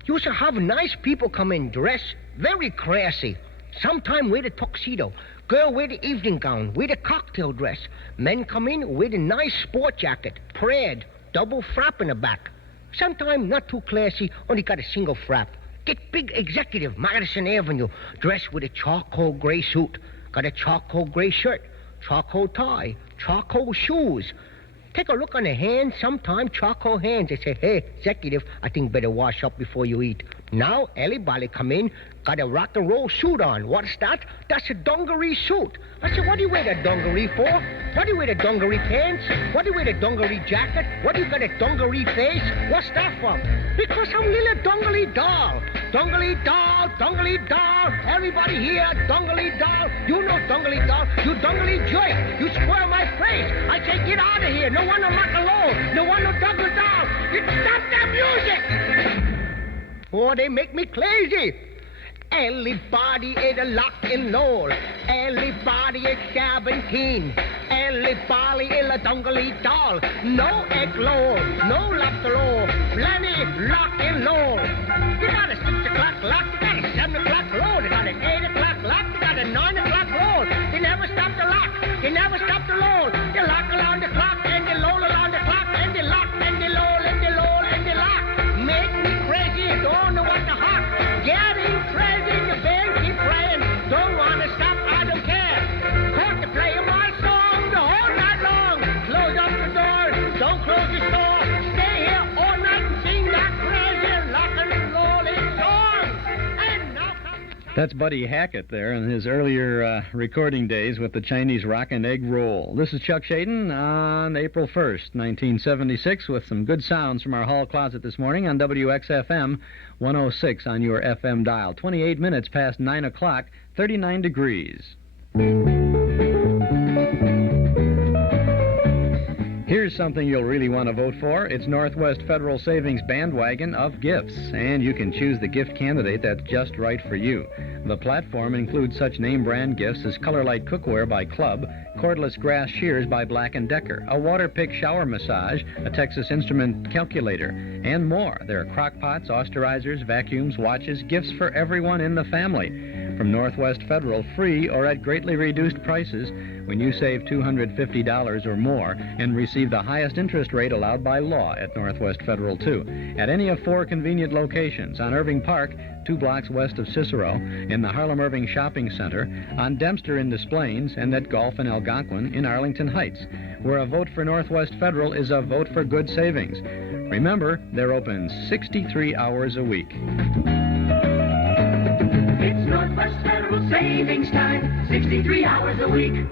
Used to have nice people come in, dress very classy. Sometime with a tuxedo. Girl with the evening gown, with a cocktail dress. Men come in with a nice sport jacket, praid, double frap in the back. Sometime not too classy, only got a single frap. Get big executive, Madison Avenue, dressed with a charcoal gray suit. Got a charcoal gray shirt, charcoal tie, charcoal shoes. Take a look on the hands, sometime charcoal hands. They say, hey, executive, I think better wash up before you eat. Now, everybody come in, got a rock and roll suit on. What's that? That's a dungaree suit. I said, what do you wear the dungaree for? What do you wear the dungaree pants? What do you wear the dungaree jacket? What do you got a dungaree face? What's that from? Because I'm little dungaree doll. Dungaree doll, dungaree doll. Everybody here, dungaree doll. You know dungaree doll. You dungaree joy. You spoil my face. I say, get out of here. No one no rock and roll. No one no dungaree doll. Stop that music. Oh, they make me crazy. Everybody is a lock and roll. Everybody is 17. Everybody is a dungaree doll. No egg roll, no lock and roll. Plenty lock and roll. You got a 6 o'clock lock, you got a 7 o'clock roll. You got an 8 o'clock lock, you got a 9 o'clock roll. You never stop the lock, you never stop the roll. You lock around the clock and you roll around the clock and you lock and you roll and you roll and you lock. Make me crazy, don't know what the heart. Getting crazy, the band keep playing. Don't wanna stop, I don't care. Caught to play my song the whole night long. Close up the door, don't close the door. Stay here all night and sing that crazy lock and rolling song. And now comes the... That's Buddy Hackett there in his earlier recording days with the Chinese rock and egg roll. This is Chuck Shaden on April 1st, 1976, with some good sounds from our hall closet this morning on WXFM 106 on your FM dial. 28 minutes past 9 o'clock, 39 degrees. Here's something you'll really want to vote for. It's Northwest Federal Savings Bandwagon of Gifts, and you can choose the gift candidate that's just right for you. The platform includes such name-brand gifts as Color Light Cookware by Club, cordless grass shears by Black & Decker, a Waterpik shower massage, a Texas Instrument calculator, and more. There are crock pots, austerizers, vacuums, watches, gifts for everyone in the family. From Northwest Federal, free or at greatly reduced prices when you save $250 or more and receive the highest interest rate allowed by law at Northwest Federal, too. At any of 4 convenient locations: on Irving Park, 2 blocks west of Cicero, in the Harlem Irving Shopping Center, on Dempster in Des Plaines, and at Golf in Algonquin in Arlington Heights, where a vote for Northwest Federal is a vote for good savings. Remember, they're open 63 hours a week. It's Northwest Federal Savings Time, 63 hours a week.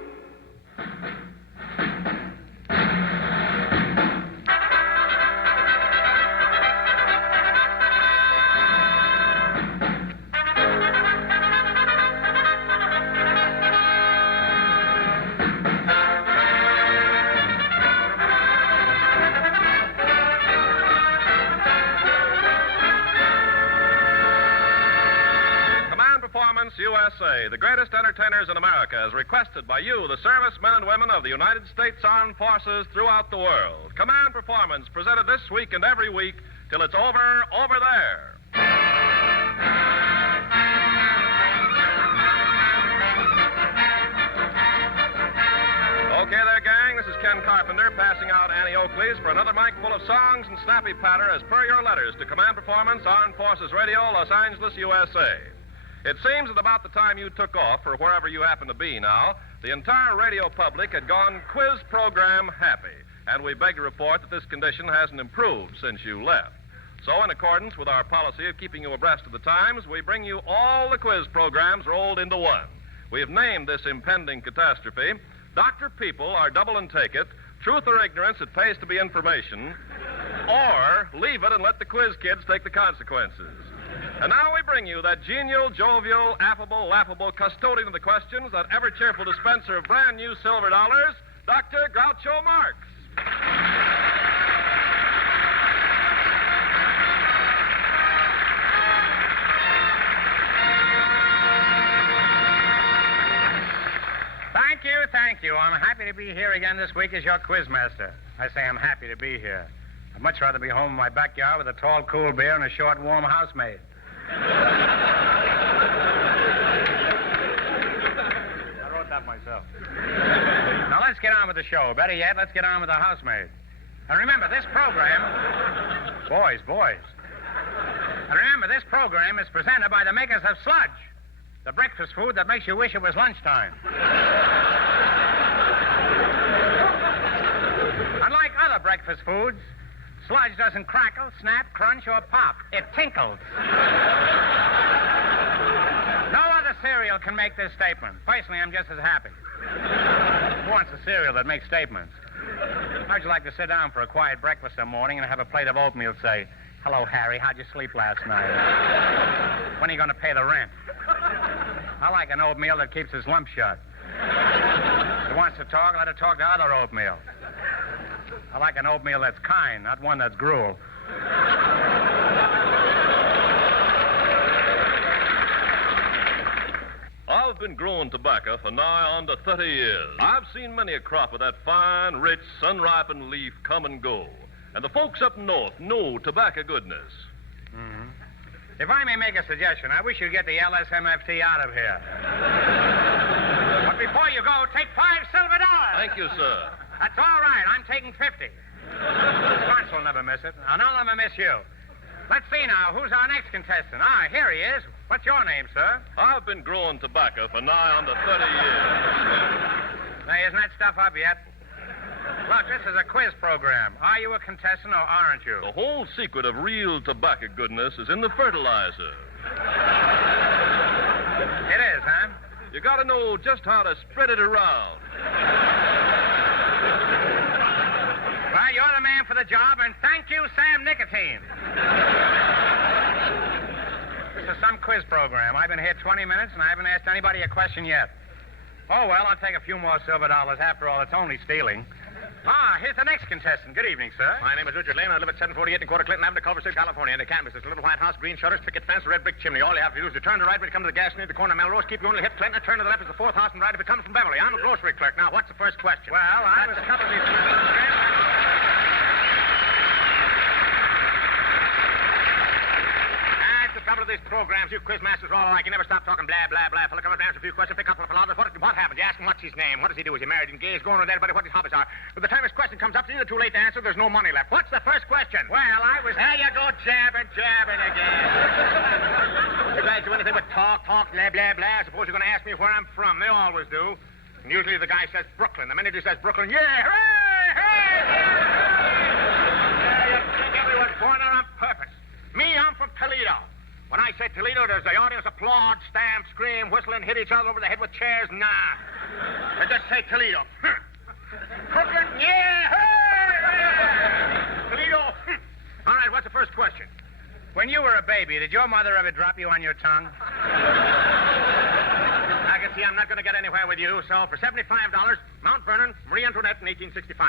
USA, the greatest entertainers in America, as requested by you, the servicemen and women of the United States Armed Forces throughout the world. Command Performance, presented this week and every week till it's over there. Okay there, gang, this is Ken Carpenter passing out Annie Oakley's for another mic full of songs and snappy patter as per your letters to Command Performance, Armed Forces Radio, Los Angeles, USA. It seems that about the time you took off, or wherever you happen to be now, the entire radio public had gone quiz program happy. And we beg to report that this condition hasn't improved since you left. So, in accordance with our policy of keeping you abreast of the times, we bring you all the quiz programs rolled into one. We have named this impending catastrophe Doctor people are double and take it, truth or ignorance, it pays to be information, or leave it and let the quiz kids take the consequences. And now we bring you that genial, jovial, affable, laughable custodian of the questions, that ever-cheerful dispenser of brand new silver dollars, Dr. Groucho Marx. Thank you. I'm happy to be here again this week as your quizmaster. I say I'm happy to be here. I'd much rather be home in my backyard with a tall, cool beer and a short, warm housemaid. I wrote that myself. Now let's get on with the show. Better yet, let's get on with the housemaid. And remember, this program... Boys. And remember, this program is presented by the makers of sludge, the breakfast food that makes you wish it was lunchtime. Unlike other breakfast foods, sludge doesn't crackle, snap, crunch, or pop. It tinkles. No other cereal can make this statement. Personally, I'm just as happy. Who wants a cereal that makes statements? How'd you like to sit down for a quiet breakfast some morning and have a plate of oatmeal say, "Hello, Harry, how'd you sleep last night? When are you going to pay the rent?" I like an oatmeal that keeps his lump shut. If he wants to talk, let her talk to other oatmeal. I like an oatmeal that's kind, not one that's gruel. I've been growing tobacco for nigh on to 30 years. I've seen many a crop of that fine, rich, sun-ripened leaf come and go. And the folks up north know tobacco goodness. Mm-hmm. If I may make a suggestion, I wish you'd get the LSMFT out of here. But before you go, take $5 silver dollars. Thank you, sir. That's all right. I'm taking 50. Squanch will never miss it. And I'll never miss you. Let's see now. Who's our next contestant? Ah, here he is. What's your name, sir? I've been growing tobacco for nigh on to 30 years. Now, isn't that stuff up yet? Look, this is a quiz program. Are you a contestant or aren't you? The whole secret of real tobacco goodness is in the fertilizer. It is, huh? You gotta know just how to spread it around. Well, you're the man for the job, and thank you, Sam Nicotine. This is some quiz program. I've been here 20 minutes, and I haven't asked anybody a question yet. Oh, well, I'll take a few more silver dollars. After all, it's only stealing. Ah, here's the next contestant. Good evening, sir. My name is Richard Lane. I live at 748 and quarter Clinton Avenue, Culver City, California. And the canvas is a little white house, green shutters, picket fence, red brick chimney. All you have to do is to turn to the right when you come to the gas near the corner of Melrose. Keep going to the hip, Clinton. Turn to the left is the fourth house, and right if it comes from Beverly. I'm a grocery clerk. Now, what's the first question? Well, I was a couple of these... Couple of these programs, you quizmasters are all alike. You never stop talking blah, blah, blah. Fill up and answer a few questions, pick up a lot. What happened? You ask him what's his name. What does he do? Is he married, engaged, going with everybody? What his hobbies are? By the time his question comes up to you, too late to answer. There's no money left. What's the first question? Well, I was... There you go, jabbing again. You guys do anything but talk, blah, blah, blah. Suppose you're going to ask me where I'm from. They always do. And usually the guy says Brooklyn. The minute he says Brooklyn, yeah, hooray, hooray. You think everyone's born there on purpose. Me, I'm from Toledo. When I say Toledo, does the audience applaud, stamp, scream, whistle, and hit each other over the head with chairs? Nah. They just say Toledo. Brooklyn, yeah! Hey! Toledo. All right, what's the first question? When you were a baby, did your mother ever drop you on your tongue? I can see I'm not going to get anywhere with you, so for $75, Mount Vernon, Marie Antoinette in 1865.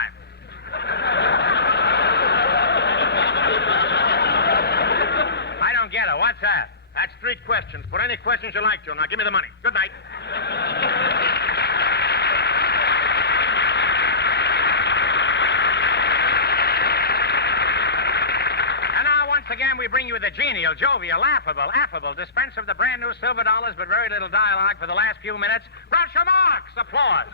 I don't get it. What's that? That's 3 questions. Put any questions you like to. Now, give me the money. Good night. And now, once again, we bring you the genial, jovial, affable dispenser of the brand new silver dollars, but very little dialogue for the last few minutes. Groucho Marx! Applause.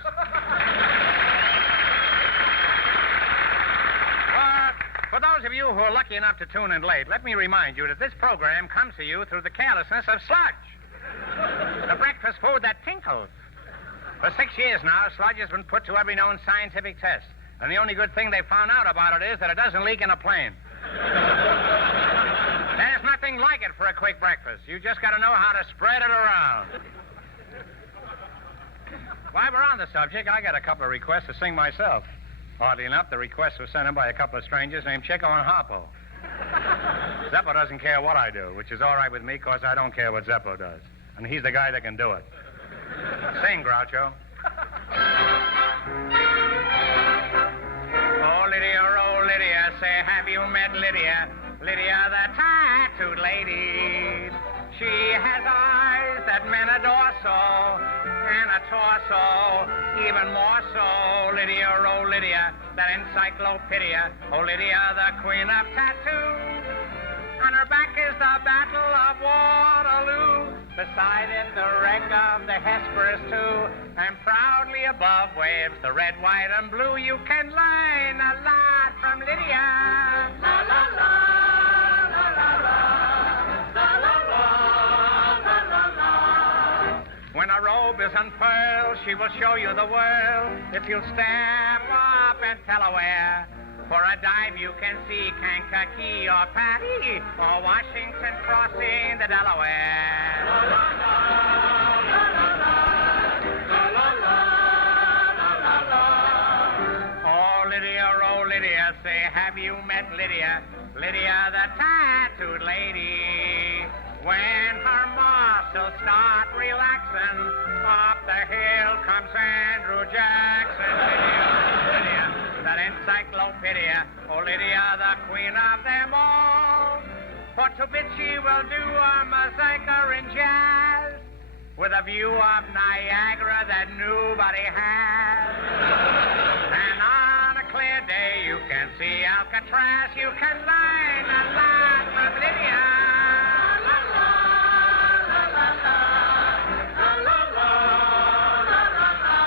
For those of you who are lucky enough to tune in late, let me remind you that this program comes to you through the carelessness of sludge, the breakfast food that tinkles. For 6 years now, sludge has been put to every known scientific test, and the only good thing they've found out about it is that it doesn't leak in a plane. There's nothing like it for a quick breakfast. You just got to know how to spread it around. While we're on the subject, I got a couple of requests to sing myself. Oddly enough, the requests were sent in by a couple of strangers named Chico and Harpo. Zeppo doesn't care what I do, which is all right with me, because I don't care what Zeppo does. And he's the guy that can do it. Sing, Groucho. Oh, Lydia, say, have you met Lydia? Lydia, the tattooed lady. She has eyes that men adore so, and a torso even more so. Lydia, oh, Lydia, that encyclopedia. Oh, Lydia, the queen of tattoos. On her back is the Battle of Waterloo. Beside it, the wreck of the Hesperus, too. And proudly above waves the red, white, and blue. You can learn a lot from Lydia. La, la, la, la, la, la, la, la, la, la, la. When a robe is unfurled, she will show you the world. If you'll step up and tell her where. For a dive you can see Kankakee or Patty or Washington crossing the Delaware. La, la, la, la, la, la, la, la, la. Oh, Lydia, say, have you met Lydia? Lydia, the tattooed lady. When her muscles start relaxing, up the hill comes Andrew Jackson. Lydia, that encyclopedia. Oh, Lydia, the queen of them all. For to bit she will do a massacre in jazz with a view of Niagara that nobody has. And on a clear day you can see Alcatraz. You can learn a lot from Lydia. La, la, la, la, la. La, la, la, la, la, la.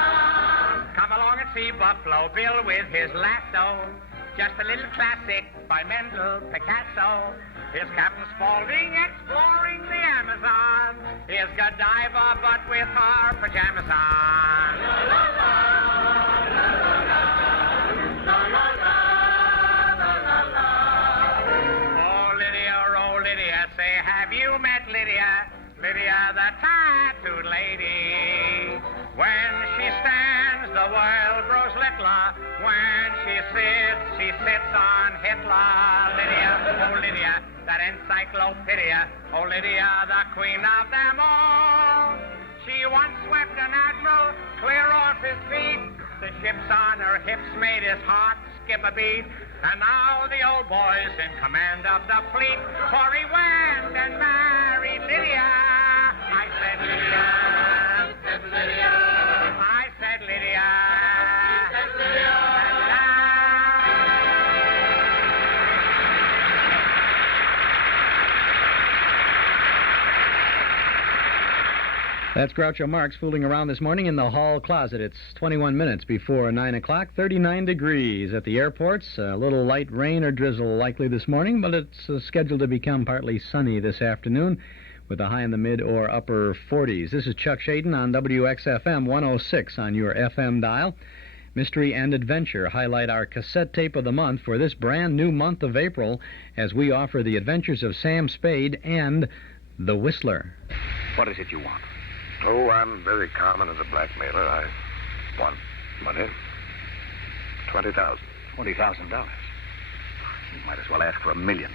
Come along and see Buffalo Bill with his lasso. Just a little classic by Mendel Picasso. Here's Captain Spaulding exploring the Amazon. Here's Godiva, but with her pajamas on. La, la, la, la, la, la, la, la, la, la, la. Oh, Lydia, say, have you met Lydia? Lydia, the tattooed lady. When she stands, the world grows littler. When she sits on Hitler. Lydia, oh, Lydia, that encyclopedia. Oh, Lydia, the queen of them all. She once swept an admiral clear off his feet. The ships on her hips made his heart skip a beat. And now the old boy's in command of the fleet. For he went and married Lydia. I said Lydia. He said Lydia. I said Lydia. He said Lydia. That's Groucho Marx fooling around this morning in the hall closet. It's 21 minutes before 9 o'clock, 39 degrees at the airports. A little light rain or drizzle likely this morning, but it's scheduled to become partly sunny this afternoon with a high in the mid or upper 40s. This is Chuck Shaden on WXFM 106 on your FM dial. Mystery and Adventure highlight our cassette tape of the month for this brand new month of April as we offer The Adventures of Sam Spade and The Whistler. What is it you want? Oh, I'm very common as a blackmailer. I want money. $20,000. $20,000? You might as well ask for $1 million.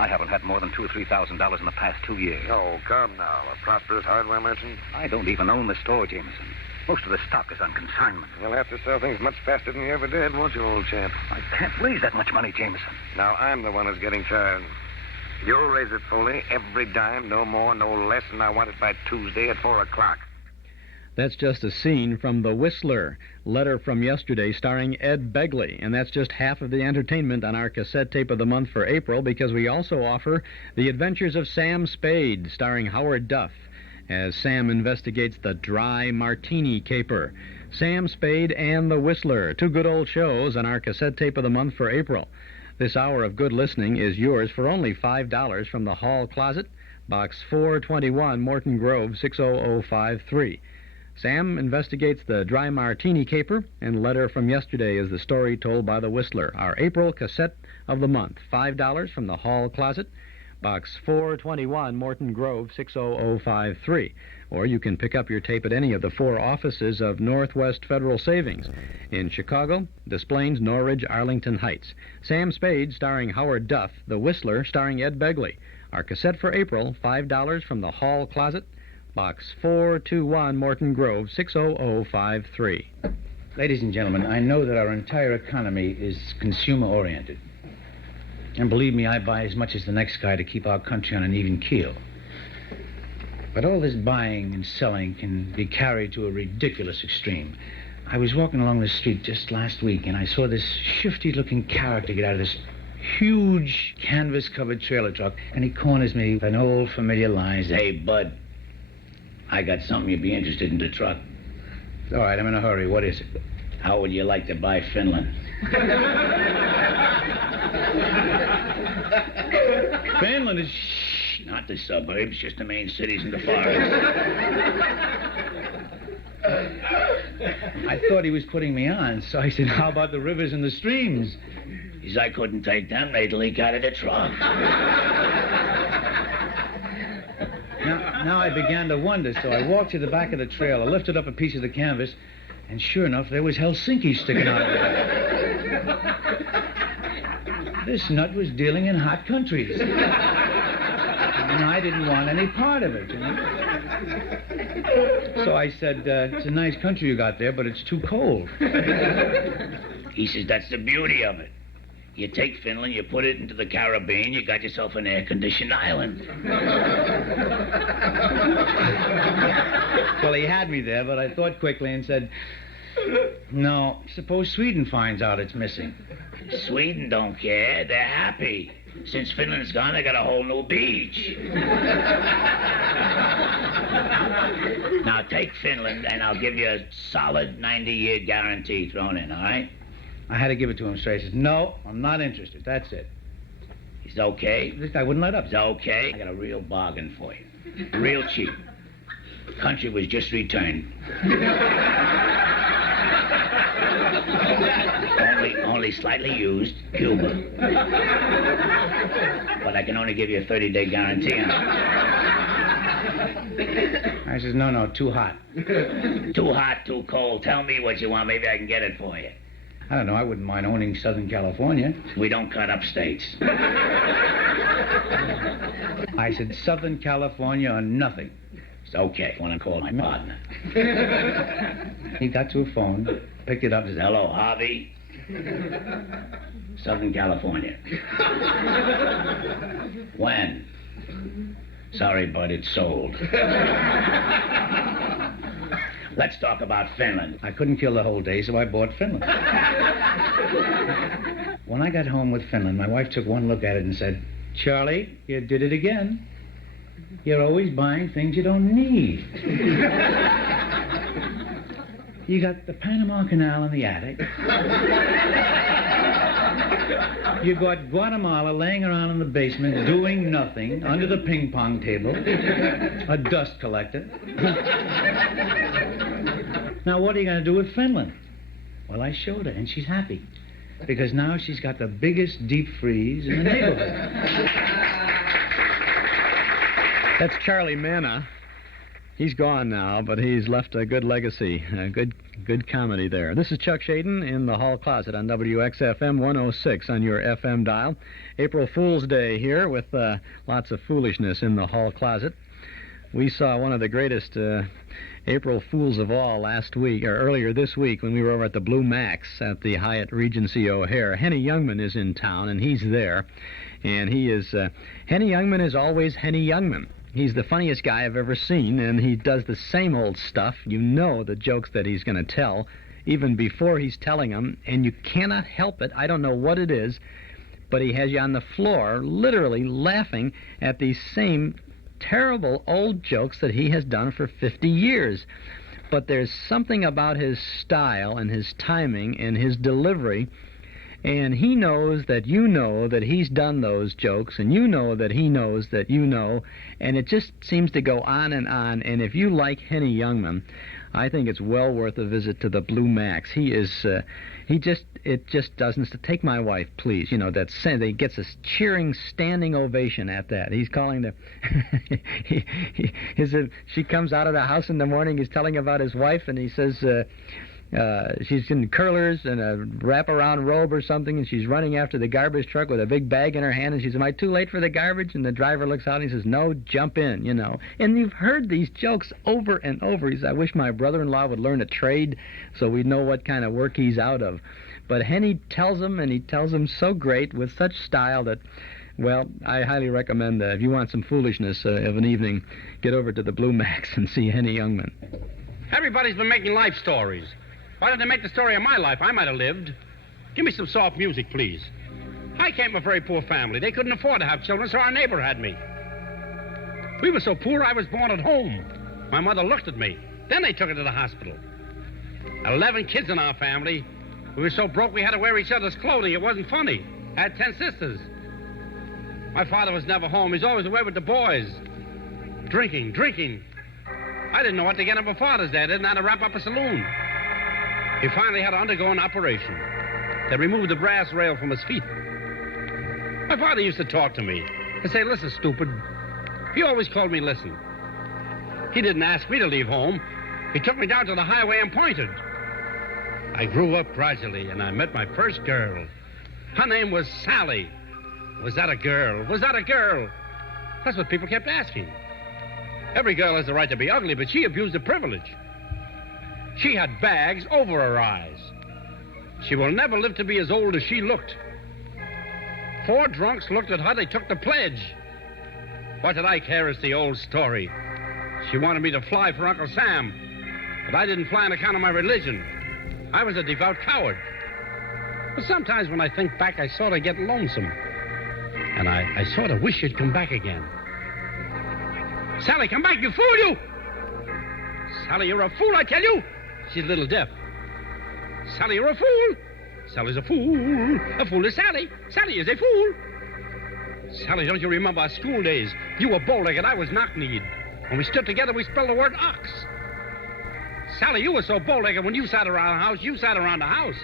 I haven't had more than $2,000 or $3,000 in the past 2 years. Oh, come now. A prosperous hardware merchant? I don't even own the store, Jameson. Most of the stock is on consignment. You'll have to sell things much faster than you ever did, won't you, old chap? I can't raise that much money, Jameson. Now, I'm the one who's getting tired. You'll raise it fully, every dime, no more, no less, and I want it by Tuesday at 4 o'clock. That's just a scene from The Whistler, Letter from Yesterday, starring Ed Begley. And that's just half of the entertainment on our cassette tape of the month for April, because we also offer The Adventures of Sam Spade, starring Howard Duff, as Sam investigates the dry martini caper. Sam Spade and The Whistler, two good old shows on our cassette tape of the month for April. This hour of good listening is yours for only $5 from the Hall Closet, Box 421, Morton Grove, 60053. Sam investigates the dry martini caper, and Letter from Yesterday is the story told by The Whistler, our April cassette of the month. $5 from the Hall Closet, Box 421, Morton Grove, 60053. Or you can pick up your tape at any of the 4 offices of Northwest Federal Savings. In Chicago, Des Plaines, Norridge, Arlington Heights. Sam Spade, starring Howard Duff. The Whistler, starring Ed Begley. Our cassette for April, $5 from the Hall Closet. Box 421, Morton Grove, 60053. Ladies and gentlemen, I know that our entire economy is consumer-oriented. And believe me, I buy as much as the next guy to keep our country on an even keel. But all this buying and selling can be carried to a ridiculous extreme. I was walking along the street just last week, and I saw this shifty-looking character get out of this huge canvas-covered trailer truck, and he corners me with an old familiar line. Hey, bud, I got something you'd be interested in the truck. All right, I'm in a hurry. What is it? How would you like to buy Finland? Finland is... Shh, not the suburbs, just the main cities and the forest. I thought he was putting me on, so I said, how about the rivers and the streams? He said, I couldn't take them. They'd leak out of the truck. Now I began to wonder, so I walked to the back of the trailer, lifted up a piece of the canvas, and sure enough, there was Helsinki sticking out of it. This nut was dealing in hot countries. And I didn't want any part of it, you know. So I said, it's a nice country you got there, but it's too cold. He says, that's the beauty of it. You take Finland, you put it into the Caribbean, you got yourself an air-conditioned island. Well, he had me there, but I thought quickly and said, no, suppose Sweden finds out it's missing. Sweden don't care. They're happy. Since Finland's gone, they got a whole new beach. Now, take Finland, and I'll give you a solid 90-year guarantee thrown in, all right? I had to give it to him straight. He said, no, I'm not interested. That's it. He said, okay. This guy wouldn't let up. He said, okay. I got a real bargain for you. Real cheap. The country was just returned. only slightly used, Cuba. But I can only give you a 30-day guarantee on it. I says, no, too hot. Too hot, too cold. Tell me what you want. Maybe I can get it for you. I don't know. I wouldn't mind owning Southern California. We don't cut up states. I said, Southern California or nothing. It's okay. I want to call my partner. He got to a phone, picked it up, and said, hello, Harvey. Southern California. When? Sorry, bud, it's sold. Let's talk about Finland. I couldn't kill the whole day, so I bought Finland. When I got home with Finland, my wife took one look at it and said, Charlie, you did it again. You're always buying things you don't need. You got the Panama Canal in the attic. You got Guatemala laying around in the basement doing nothing under the ping pong table. A dust collector. Now, what are you going to do with Finland? Well, I showed her, and she's happy. Because now she's got the biggest deep freeze in the neighborhood. That's Charlie Manna. He's gone now, but he's left a good legacy, a good comedy there. This is Chuck Shaden in the Hall Closet on WXFM 106 on your FM dial. April Fool's Day here with lots of foolishness in the Hall Closet. We saw one of the greatest April Fools of all last week, or earlier this week, when we were over at the Blue Max at the Hyatt Regency O'Hare. Henny Youngman is in town, and he's there. And he is, Henny Youngman is always Henny Youngman. He's the funniest guy I've ever seen, and he does the same old stuff. You know the jokes that he's going to tell, even before he's telling them, and you cannot help it. I don't know what it is, but he has you on the floor literally laughing at these same terrible old jokes that he has done for 50 years. But there's something about his style and his timing and his delivery, and he knows that you know that he's done those jokes, and you know that he knows that you know, and it just seems to go on. And if you like Henny Youngman, I think it's well worth a visit to the Blue Max. He is It just doesn't. Take my wife, please. You know, he gets a cheering standing ovation at that. He's calling the... she comes out of the house in the morning, he's telling about his wife, and he says... she's in curlers and a wraparound robe or something, and she's running after the garbage truck with a big bag in her hand, and she says, "Am I too late for the garbage?" And the driver looks out and he says, "No, jump in," you know. And you've heard these jokes over and over. He says, "I wish my brother-in-law would learn a trade so we'd know what kind of work he's out of." But Henny tells them, and he tells them so great with such style that, well, I highly recommend that if you want some foolishness of an evening, get over to the Blue Max and see Henny Youngman. Everybody's been making life stories. Why didn't they make the story of my life? I might have lived. Give me some soft music, please. I came from a very poor family. They couldn't afford to have children, so our neighbor had me. We were so poor, I was born at home. My mother looked at me. Then they took her to the hospital. 11 kids in our family. We were so broke we had to wear each other's clothing. It wasn't funny. I had 10 sisters. My father was never home. He's always away with the boys. Drinking. I didn't know what to get him for Father's Day. I didn't know how to wrap up a saloon. He finally had to undergo an operation. They removed the brass rail from his feet. My father used to talk to me and say, "Listen, stupid." He always called me listen. He didn't ask me to leave home. He took me down to the highway and pointed. I grew up gradually, and I met my first girl. Her name was Sally. Was that a girl? Was that a girl? That's what people kept asking. Every girl has the right to be ugly, but she abused the privilege. She had bags over her eyes. She will never live to be as old as she looked. 4 drunks looked at her. They took the pledge. What did I care? It's the old story. She wanted me to fly for Uncle Sam, but I didn't fly on account of my religion. I was a devout coward. But sometimes when I think back, I sort of get lonesome. And I sort of wish she'd come back again. Sally, come back, you fool, you! Sally, you're a fool, I tell you! She's a little deaf. Sally, you're a fool! Sally's a fool. A fool is Sally. Sally is a fool. Sally, don't you remember our school days? You were bow-legged, I was knock-kneed. When we stood together, we spelled the word ox. Sally, you were so bow-legged when you sat around the house, you sat around the house.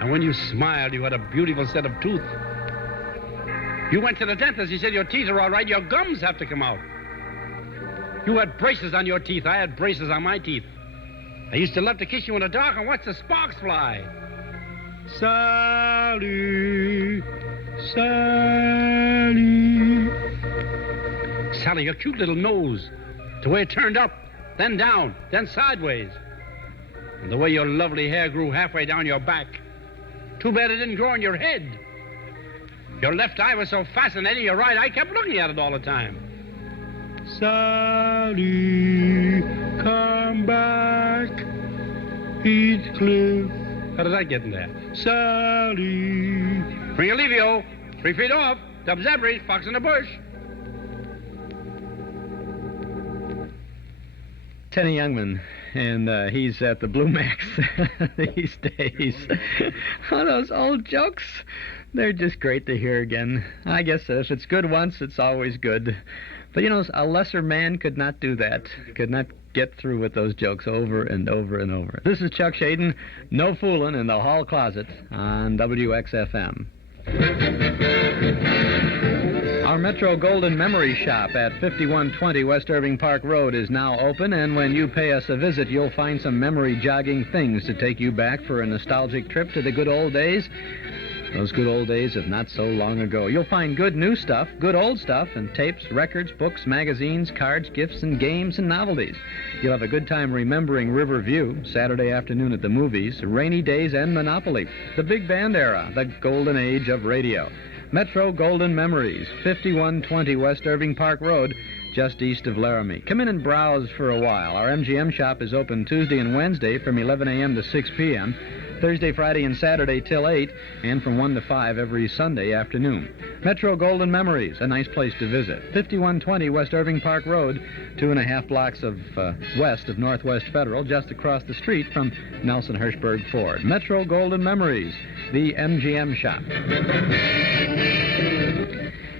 And when you smiled, you had a beautiful set of teeth. You went to the dentist, he said your teeth are all right, your gums have to come out. You had braces on your teeth, I had braces on my teeth. I used to love to kiss you in the dark and watch the sparks fly. Sally, Sally. Sally, your cute little nose. The way it turned up, then down, then sideways. And the way your lovely hair grew halfway down your back. Too bad it didn't grow on your head. Your left eye was so fascinating, your right eye kept looking at it all the time. Sally, come back, Heathcliff. How did I get in there? Sally. Bring a Levio, 3 feet off, double zebra, fox in the bush. Henny Youngman, and he's at the Blue Max these days. Oh, those old jokes, they're just great to hear again. I guess if it's good once, it's always good. But, you know, a lesser man could not do that, could not get through with those jokes over and over and over. This is Chuck Shaden, no fooling in the hall closet on WXFM. Our Metro Golden Memory Shop at 5120 West Irving Park Road is now open, and when you pay us a visit, you'll find some memory-jogging things to take you back for a nostalgic trip to the good old days. Those good old days of not so long ago. You'll find good new stuff, good old stuff, and tapes, records, books, magazines, cards, gifts, and games and novelties. You'll have a good time remembering Riverview, Saturday afternoon at the movies, rainy days, and Monopoly, the big band era, the golden age of radio. Metro Golden Memories, 5120 West Irving Park Road, just east of Laramie. Come in and browse for a while. Our MGM shop is open Tuesday and Wednesday from 11 a.m. to 6 p.m., Thursday, Friday, and Saturday till 8, and from 1 to 5 every Sunday afternoon. Metro Golden Memories, a nice place to visit. 5120 West Irving Park Road, 2.5 blocks west of Northwest Federal, just across the street from Nelson Hirschberg Ford. Metro Golden Memories, the MGM shop.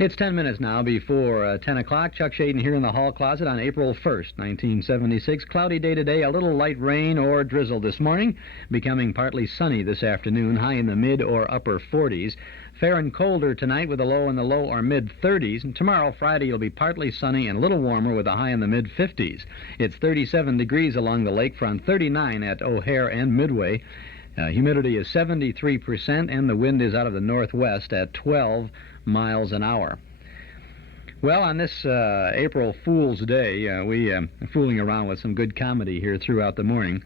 It's 10 minutes now before 10 o'clock. Chuck Shaden here in the hall closet on April 1st, 1976. Cloudy day today, a little light rain or drizzle this morning, becoming partly sunny this afternoon, high in the mid or upper 40s. Fair and colder tonight with a low in the low or mid-30s. And tomorrow, Friday, it'll be partly sunny and a little warmer with a high in the mid-50s. It's 37 degrees along the lakefront, 39 at O'Hare and Midway. Humidity is 73%, and the wind is out of the northwest at 12 miles an hour. Well, on this April Fool's Day, we are fooling around with some good comedy here throughout the morning.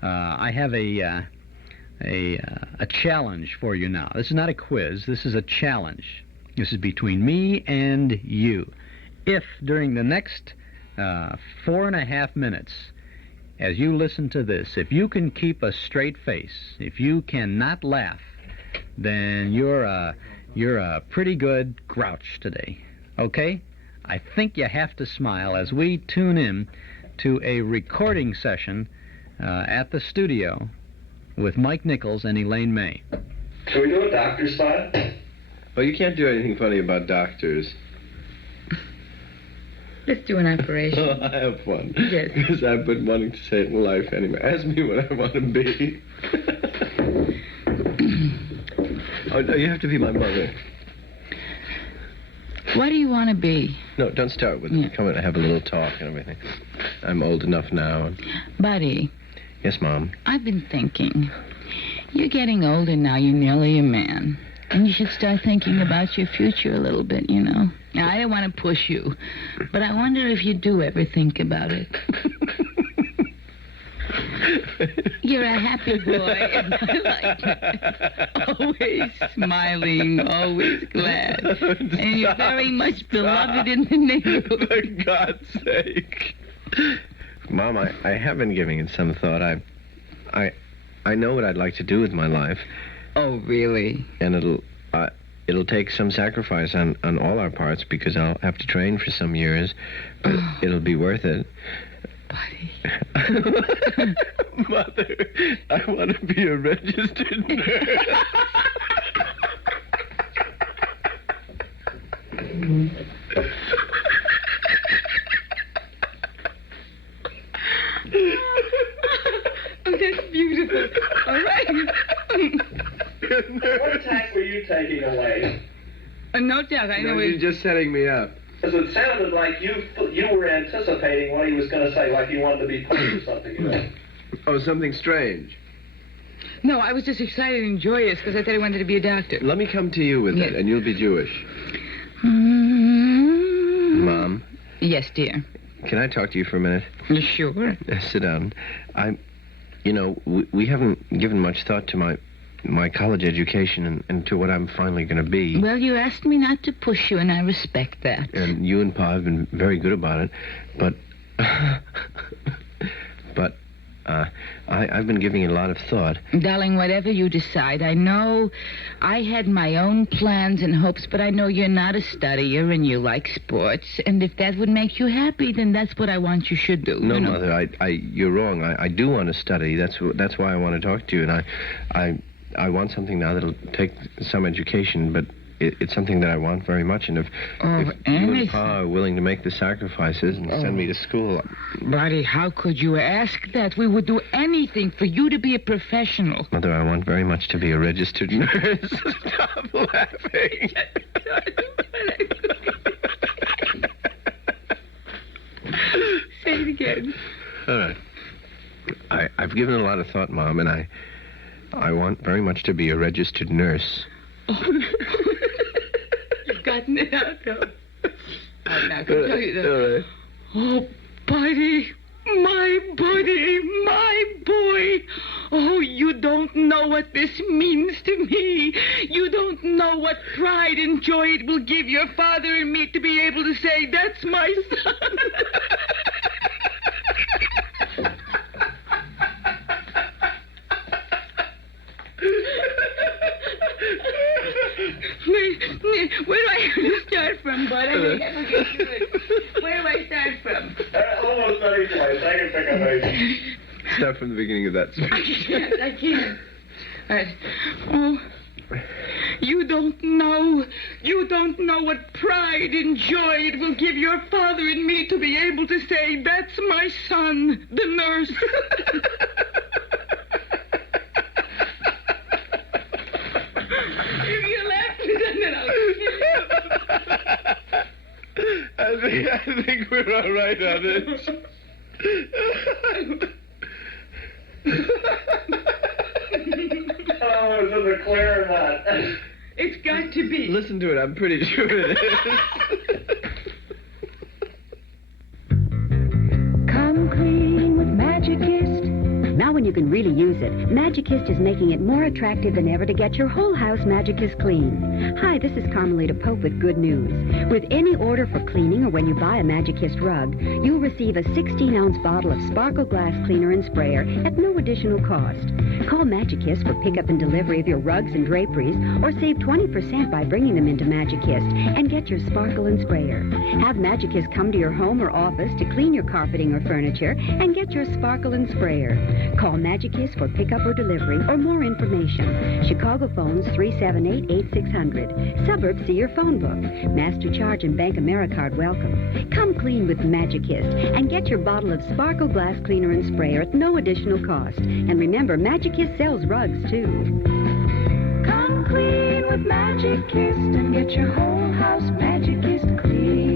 I have a challenge for you now. This is not a quiz. This is a challenge. This is between me and you. If during the next 4.5 minutes, as you listen to this, if you can keep a straight face, if you cannot laugh, then you're a pretty good grouch today. Okay? I think you have to smile as we tune in to a recording session at the studio with Mike Nichols and Elaine May. Can we do a doctor smile? Well, you can't do anything funny about doctors. Let's do an operation. Oh, I have fun. Yes. Because I've been wanting to say it in life anyway. Ask me what I want to be. Oh, no, you have to be my mother. What do you want to be? No, don't start with it. Come and have a little talk and everything. I'm old enough now. Buddy. Yes, Mom? I've been thinking. You're getting older now. You're nearly a man. And you should start thinking about your future a little bit, you know. Now, I don't want to push you, but I wonder if you do ever think about it. You're a happy boy, and I like it. Always smiling, always glad. And you're very much beloved in the neighborhood. For God's sake. Mom, I have been giving it some thought. I know what I'd like to do with my life. Oh, really? And it'll take some sacrifice on all our parts because I'll have to train for some years, but it'll be worth it. Buddy. Mother, I want to be a registered nurse. That's beautiful. All right. What tack were you taking away? No tack. I know you're just setting me up. Because it sounded like you were anticipating what he was going to say, like you wanted to be punched or something, you know. Oh, something strange. No, I was just excited and joyous because I thought I wanted to be a doctor. Let me come to you with it, and you'll be Jewish. Mm-hmm. Mom? Yes, dear. Can I talk to you for a minute? Sure. Sit down. We haven't given much thought to my college education and to what I'm finally going to be. Well, you asked me not to push you, and I respect that. And you and Pa have been very good about it, but... I've been giving it a lot of thought. Darling, whatever you decide, I know I had my own plans and hopes, but I know you're not a studier and you like sports, and if that would make you happy, then that's what I want you should do. No, you know? Mother, you're wrong. I do want to study. That's why I want to talk to you, and I want something now that'll take some education, but it's something that I want very much, and if you and Pa are willing to make the sacrifices and send me to school... Buddy, how could you ask that? We would do anything for you to be a professional. Mother, I want very much to be a registered nurse. Stop laughing. Say it again. All right. I've given it a lot of thought, Mom, and I want very much to be a registered nurse. Oh. You've gotten it out, though. I'm not going to tell you that. All right. Oh, buddy. My buddy. My boy. Oh, you don't know what this means to me. You don't know what pride and joy it will give your father and me to be able to say, that's my son. Where do I start from, Bud? I may never get through it. Where do I start from? Almost any place. I can pick up anything. Start from the beginning of that speech. I can't. All right. Oh, You don't know what pride and joy it will give your father and me to be able to say, that's my son, the nurse. If you laugh, then I'll I think we're all right on it. Oh, is it clear or not? It's got to be. Listen to it. I'm pretty sure it is. Come clean with Magicist. Now when you can really use it, Magicist is making it more attractive than ever to get your whole house Magicist clean. Hi, this is Carmelita Pope with good news. With any order for cleaning or when you buy a Magicist rug, you'll receive a 16-ounce bottle of Sparkle Glass Cleaner and Sprayer at no additional cost. Call Magicist for pickup and delivery of your rugs and draperies, or save 20% by bringing them into Magicist and get your Sparkle and Sprayer. Have Magicist come to your home or office to clean your carpeting or furniture and get your Sparkle and Sprayer. Call Magicist for pickup or delivery or more information. Chicago phones 378-8600. Suburbs see your phone book. Master Charge and Bank Americard welcome. Come clean with Magicist and get your bottle of Sparkle Glass Cleaner and Sprayer at no additional cost. And remember, Magicist sells rugs, too. Come clean with Magicist and get your whole house Magicist clean.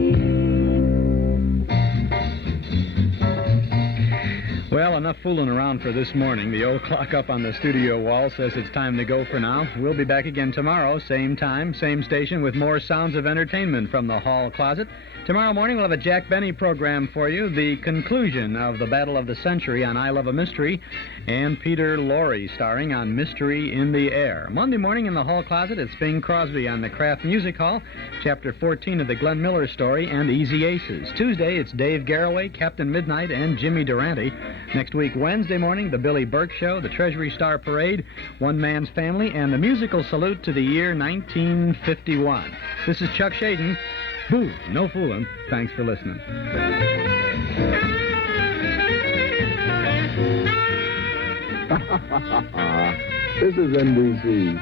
Well, enough fooling around for this morning. The old clock up on the studio wall says it's time to go for now. We'll be back again tomorrow, same time, same station, with more sounds of entertainment from the hall closet. Tomorrow morning we'll have a Jack Benny program for you, the conclusion of the Battle of the Century on I Love a Mystery, and Peter Lorre starring on Mystery in the Air. Monday morning in the hall closet, it's Bing Crosby on the Kraft Music Hall, Chapter 14 of the Glenn Miller Story, and Easy Aces. Tuesday, it's Dave Garroway, Captain Midnight, and Jimmy Durante. Next week, Wednesday morning, the Billy Burke Show, the Treasury Star Parade, One Man's Family, and the musical salute to the year 1951. This is Chuck Shaden. Boo, no fooling. Thanks for listening. This is NBC.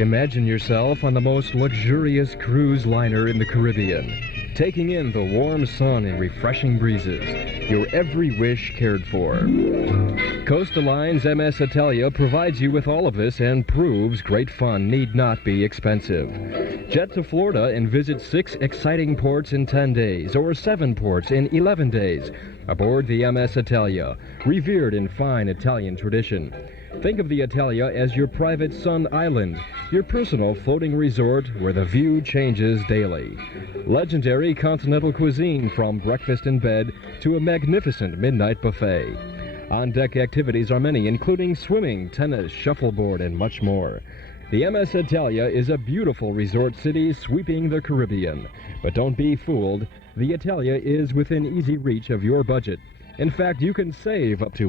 Imagine yourself on the most luxurious cruise liner in the Caribbean, taking in the warm sun and refreshing breezes, your every wish cared for. Coastal Line's MS Italia provides you with all of this and proves great fun need not be expensive. Jet to Florida and visit 6 exciting ports in 10 days or 7 ports in 11 days aboard the MS Italia, revered in fine Italian tradition. Think of the Italia as your private sun island, your personal floating resort where the view changes daily. Legendary continental cuisine from breakfast in bed to a magnificent midnight buffet. On-deck activities are many, including swimming, tennis, shuffleboard, and much more. The MS Italia is a beautiful resort city sweeping the Caribbean. But don't be fooled, the Italia is within easy reach of your budget. In fact, you can save up to